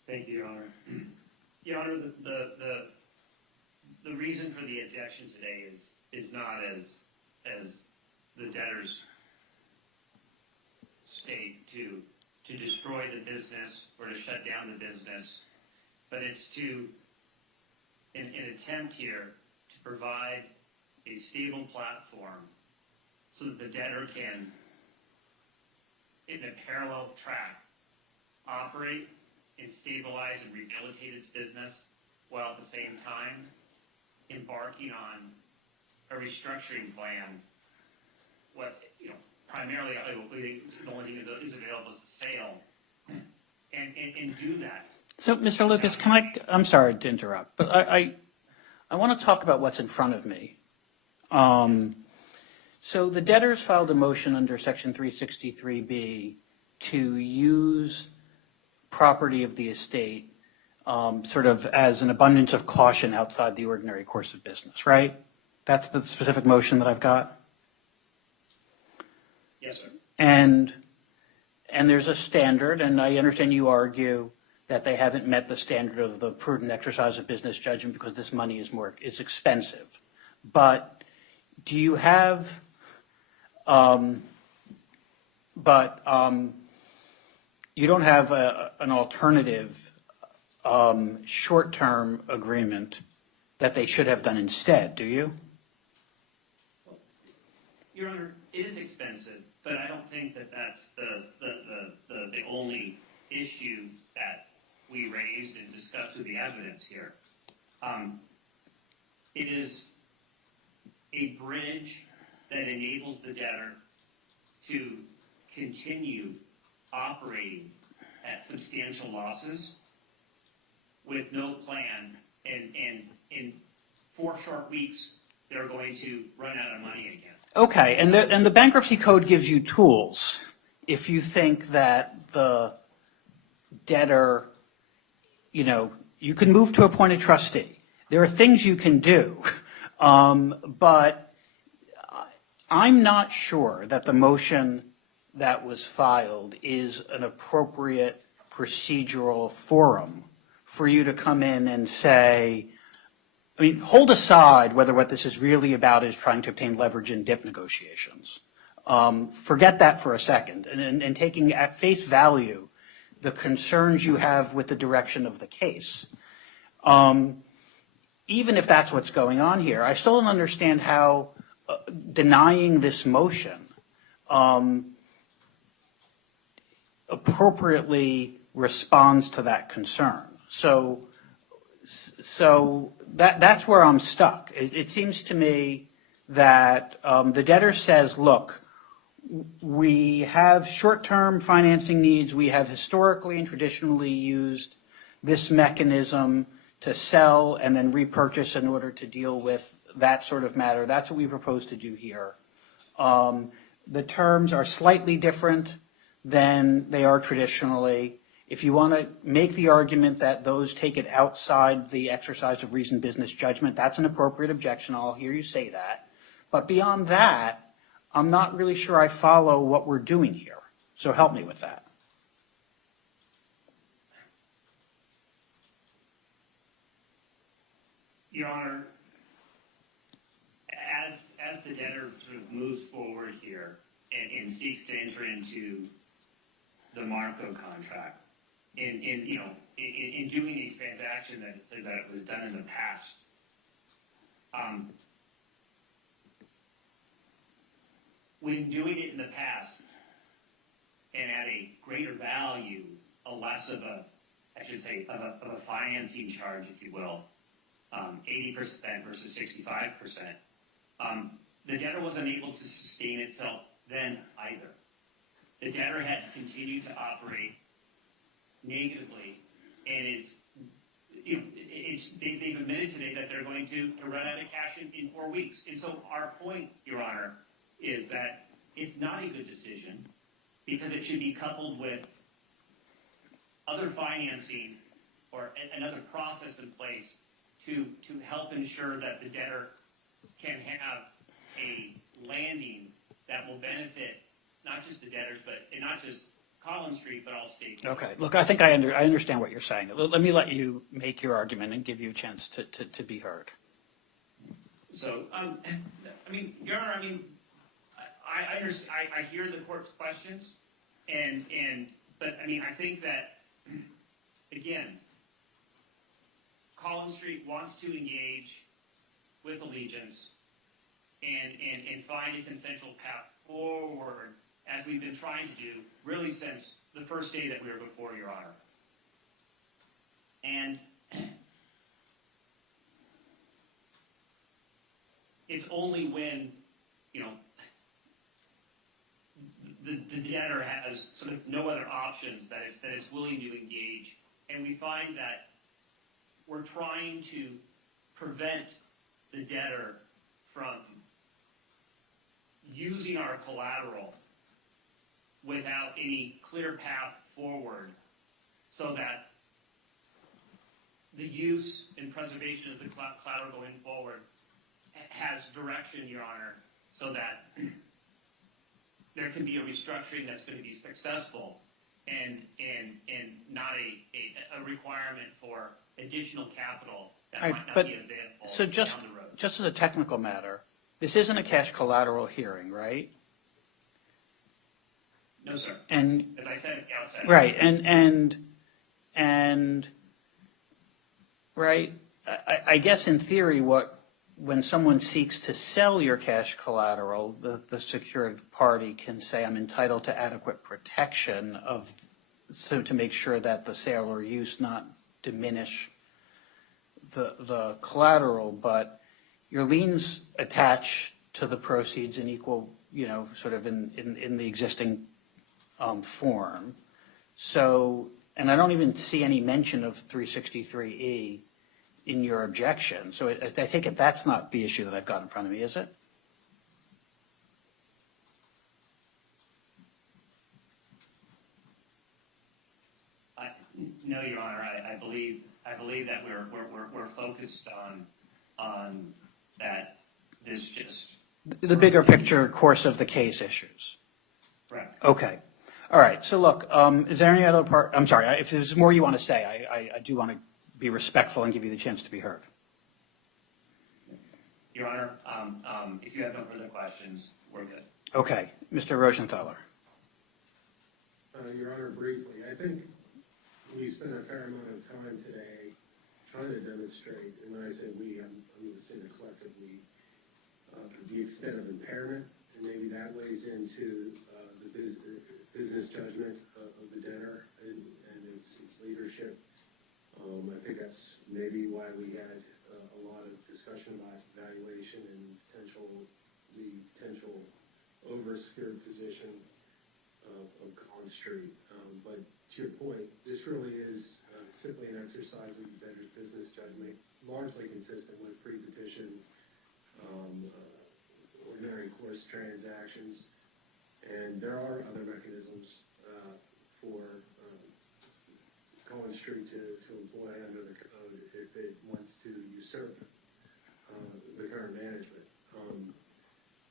Thank you, Your Honor. Your Honor, the reason for the objection today is not as the debtors state to destroy the business or to shut down the business, but it's to an attempt here to provide a stable platform so that the debtor can, in a parallel track, operate and stabilize and rehabilitate its business while at the same time embarking on a restructuring plan. Primarily, the only thing is available is the sale, and do that. So, Mr. Lucas, I'm sorry to interrupt, but I want to talk about what's in front of me. So the debtors filed a motion under Section 363B to use property of the estate sort of as an abundance of caution outside the ordinary course of business, right? That's the specific motion that I've got? Yes, sir. And there's a standard, and I understand you argue that they haven't met the standard of the prudent exercise of business judgment because this money is expensive. But do you have, you don't have an alternative short-term agreement that they should have done instead, do you? Your Honor, it is expensive, but I don't think that that's the only issue that we raised and discussed with the evidence here. It is a bridge that enables the debtor to continue operating at substantial losses with no plan, and in 4 short weeks, they're going to run out of money again. Okay, and the bankruptcy code gives you tools if you think that the debtor, you can move to appoint a trustee. There are things you can do, but I'm not sure that the motion that was filed is an appropriate procedural forum for you to come in and say, I mean, hold aside whether what this is really about is trying to obtain leverage in DIP negotiations. Forget that for a second. And taking at face value the concerns you have with the direction of the case, even if that's what's going on here, I still don't understand how denying this motion appropriately responds to that concern. So that's where I'm stuck. It seems to me that the debtor says, look, we have short-term financing needs. We have historically and traditionally used this mechanism to sell and then repurchase in order to deal with that sort of matter. That's what we propose to do here. The terms are slightly different than they are traditionally. If you want to make the argument that those take it outside the exercise of reasoned business judgment, that's an appropriate objection. I'll hear you say that. But beyond that, I'm not really sure I follow what we're doing here. So help me with that. Your Honor, as the debtor sort of moves forward here and seeks to enter into the Marco contract, in doing a transaction that said that it was done in the past, when doing it in the past and at a greater value, a less of a, I should say, of a financing charge, if you will, 80% versus 65%, the debtor wasn't able to sustain itself then either. The debtor had continued to operate negatively, and they've admitted today that they're going to run out of cash in 4 weeks. And so our point, Your Honor, is that it's not a good decision because it should be coupled with other financing or another process in place to help ensure that the debtor can have a landing that will benefit not just the debtors, and not just Collins Street, but all stakeholders. Okay. Look, I think I understand what you're saying. Let me let you make your argument and give you a chance to be heard. So, I mean, Your Honor, I understand. I hear the court's questions, but I mean, I think that again, Collins Street wants to engage with Allegiance and find a consensual path forward, as we've been trying to do really since the first day that we were before Your Honor. And it's only when, the debtor has sort of no other options that it's willing to engage. And we find that we're trying to prevent the debtor from using our collateral without any clear path forward, so that the use and preservation of the collateral going forward has direction, Your Honor, so that there can be a restructuring that's going to be successful and not a requirement for additional capital that might not be available so down the road. Just as a technical matter, this isn't a cash collateral hearing, right? No, sir. And as I said at the outset. Right, and right, I guess in theory, when someone seeks to sell your cash collateral, the secured party can say, I'm entitled to adequate protection to make sure that the sale or use not diminish the collateral, but your liens attach to the proceeds in equal, sort of in the existing form. So, and I don't even see any mention of 363E in your objection. So I take it that's not the issue that I've got in front of me, is it? No, Your Honor. I believe that we're focused on that. This just The bigger picture course of the case issues. Correct. Okay. All right. So look, is there any other part? I'm sorry. If there's more you want to say, I do want to be respectful and give you the chance to be heard. Your Honor, if you have no further questions, we're good. Okay. Mr. Roschenthaler. Your Honor, briefly, I think we spent a fair amount of time today trying to demonstrate, and when I say we, I'm going to say the collectively, the extent of impairment, and maybe that weighs into the business judgment of the debtor and its leadership. I think that's maybe why we had a lot of discussion about valuation and the potential over-secured position of Collins Street. But to your point, this really is simply an exercise of the debtor's business judgment, largely consistent with pre-petition ordinary course transactions. And there are other mechanisms for Collins Street to employ under the code if it wants to usurp the current management.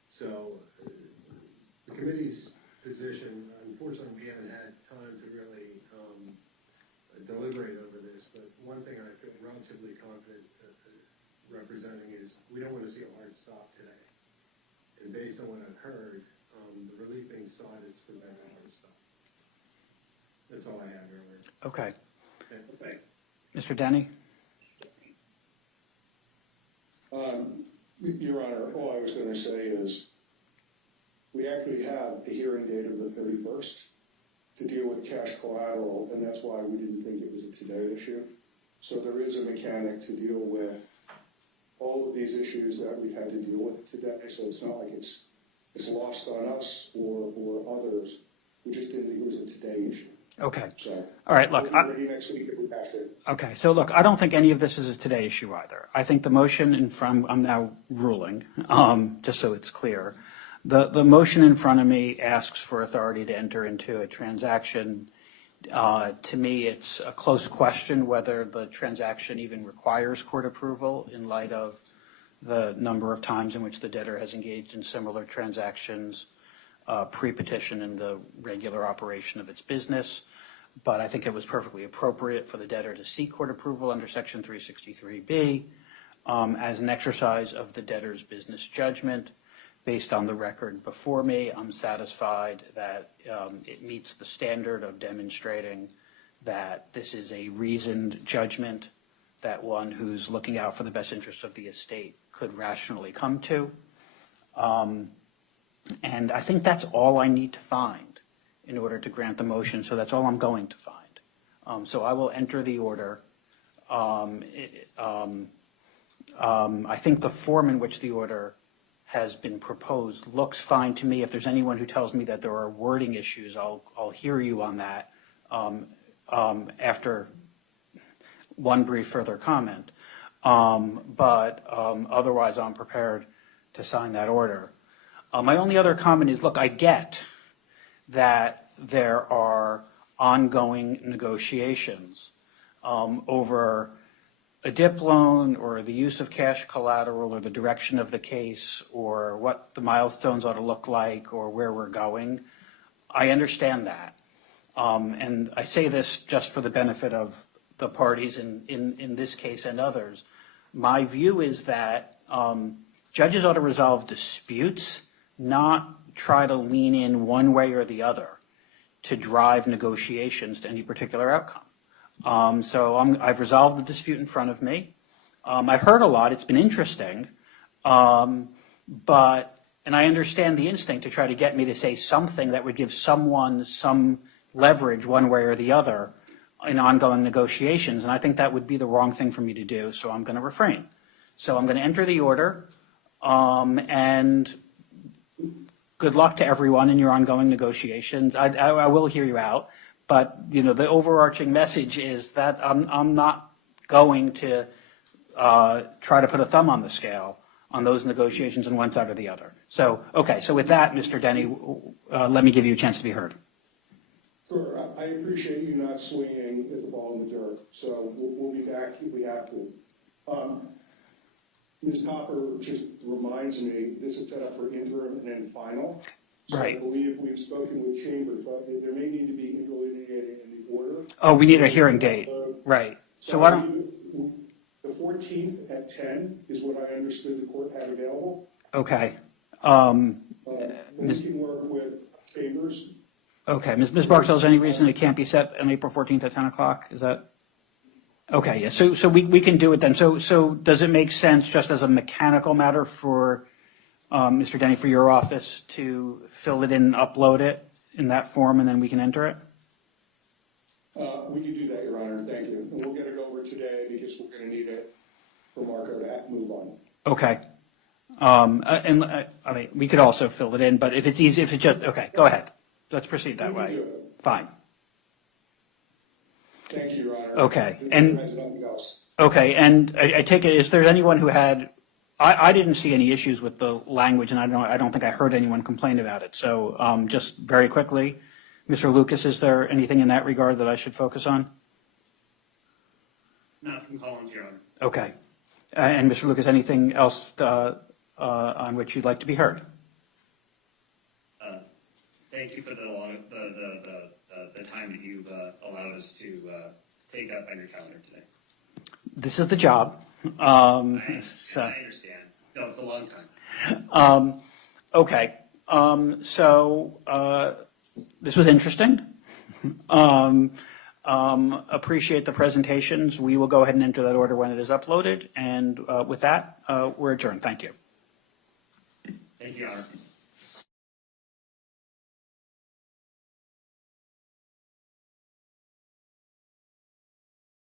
So the committee's position, unfortunately, we haven't had time to really deliberate over this, but one thing I feel relatively confident representing is we don't want to see a hard stop today. And based on what I've heard, the relief being sought is to prevent a hard stop. That's all I have, Your Honor. Okay. Okay. Mr. Denny? Your Honor, all I was going to say is we actually have a hearing date of the 31st to deal with cash collateral, and that's why we didn't think it was a today issue. So there is a mechanic to deal with all of these issues that we've had to deal with today. So it's not like it's lost on us or others. We just didn't think it was a today issue. Okay. So, all right, look. We'll be ready next week if we have to. Okay, so look, I don't think any of this is a today issue either. I think the motion in front, I'm now ruling, just so it's clear. The motion in front of me asks for authority to enter into a transaction. To me, it's a close question whether the transaction even requires court approval in light of the number of times in which the debtor has engaged in similar transactions pre-petition in the regular operation of its business. But I think it was perfectly appropriate for the debtor to seek court approval under Section 363B as an exercise of the debtor's business judgment. Based on the record before me, I'm satisfied that it meets the standard of demonstrating that this is a reasoned judgment that one who's looking out for the best interest of the estate could rationally come to. And I think that's all I need to find in order to grant the motion, so that's all I'm going to find. So I will enter the order. I think the form in which the order has been proposed looks fine to me. If there's anyone who tells me that there are wording issues, I'll hear you on that after one brief further comment. But otherwise, I'm prepared to sign that order. My only other comment is, look, I get that there are ongoing negotiations over a DIP loan or the use of cash collateral or the direction of the case or what the milestones ought to look like or where we're going. I understand that. And I say this just for the benefit of the parties in this case and others. My view is that judges ought to resolve disputes, not try to lean in one way or the other to drive negotiations to any particular outcome. So I've resolved the dispute in front of me. I've heard a lot. It's been interesting. And I understand the instinct to try to get me to say something that would give someone some leverage one way or the other in ongoing negotiations. And I think that would be the wrong thing for me to do. So I'm going to refrain. So I'm going to enter the order. And good luck to everyone in your ongoing negotiations. I will hear you out. But, you know, the overarching message is that I'm not going to try to put a thumb on the scale on those negotiations on one side or the other. So, okay, so with that, Mr. Denny, let me give you a chance to be heard. Sure, I appreciate you not swinging at the ball in the dirt. So we'll be back if we have to. Ms. Copper just reminds me, this is set up for interim and then final. So I Right. believe we've spoken with chambers, but there may need to be interlineated in the order. Oh, we need a hearing date. Right. So why don't, The 14th at 10 is what I understood the court had available. okay. We can work with chambers. Okay, Ms. Barksdale, is there any reason it can't be set on April 14th at 10 o'clock? Is that? Okay, yeah, so we can do it then. So does it make sense, just as a mechanical matter for Mr. Denny, for your office to fill it in and upload it in that form, and then we can enter it? We can do that, Your Honor, thank you. And we'll get it over today because we're going to need it for Marco to move on. Okay. I mean, we could also fill it in, but if it's easy, if it's just, okay, go ahead. Let's proceed that way. do it. Fine. Thank you, Your Honor. Okay, If and- there's nothing else. Okay, and I take it, is there anyone who had, I didn't see any issues with the language, and I don't think I heard anyone complain about it. So just very quickly, Mr. Lucas, is there anything in that regard that I should focus on? Not from Collins, Your Honor. Okay. And Mr. Lucas, anything else on which you'd like to be heard? Thank you for the time that you've allowed us to take up on your calendar today. This is the job. I understand. No, it's a long time. Okay. This was interesting. Appreciate the presentations. We will go ahead and enter that order when it is uploaded. And with that, we're adjourned. Thank you. Thank you, Your Honor.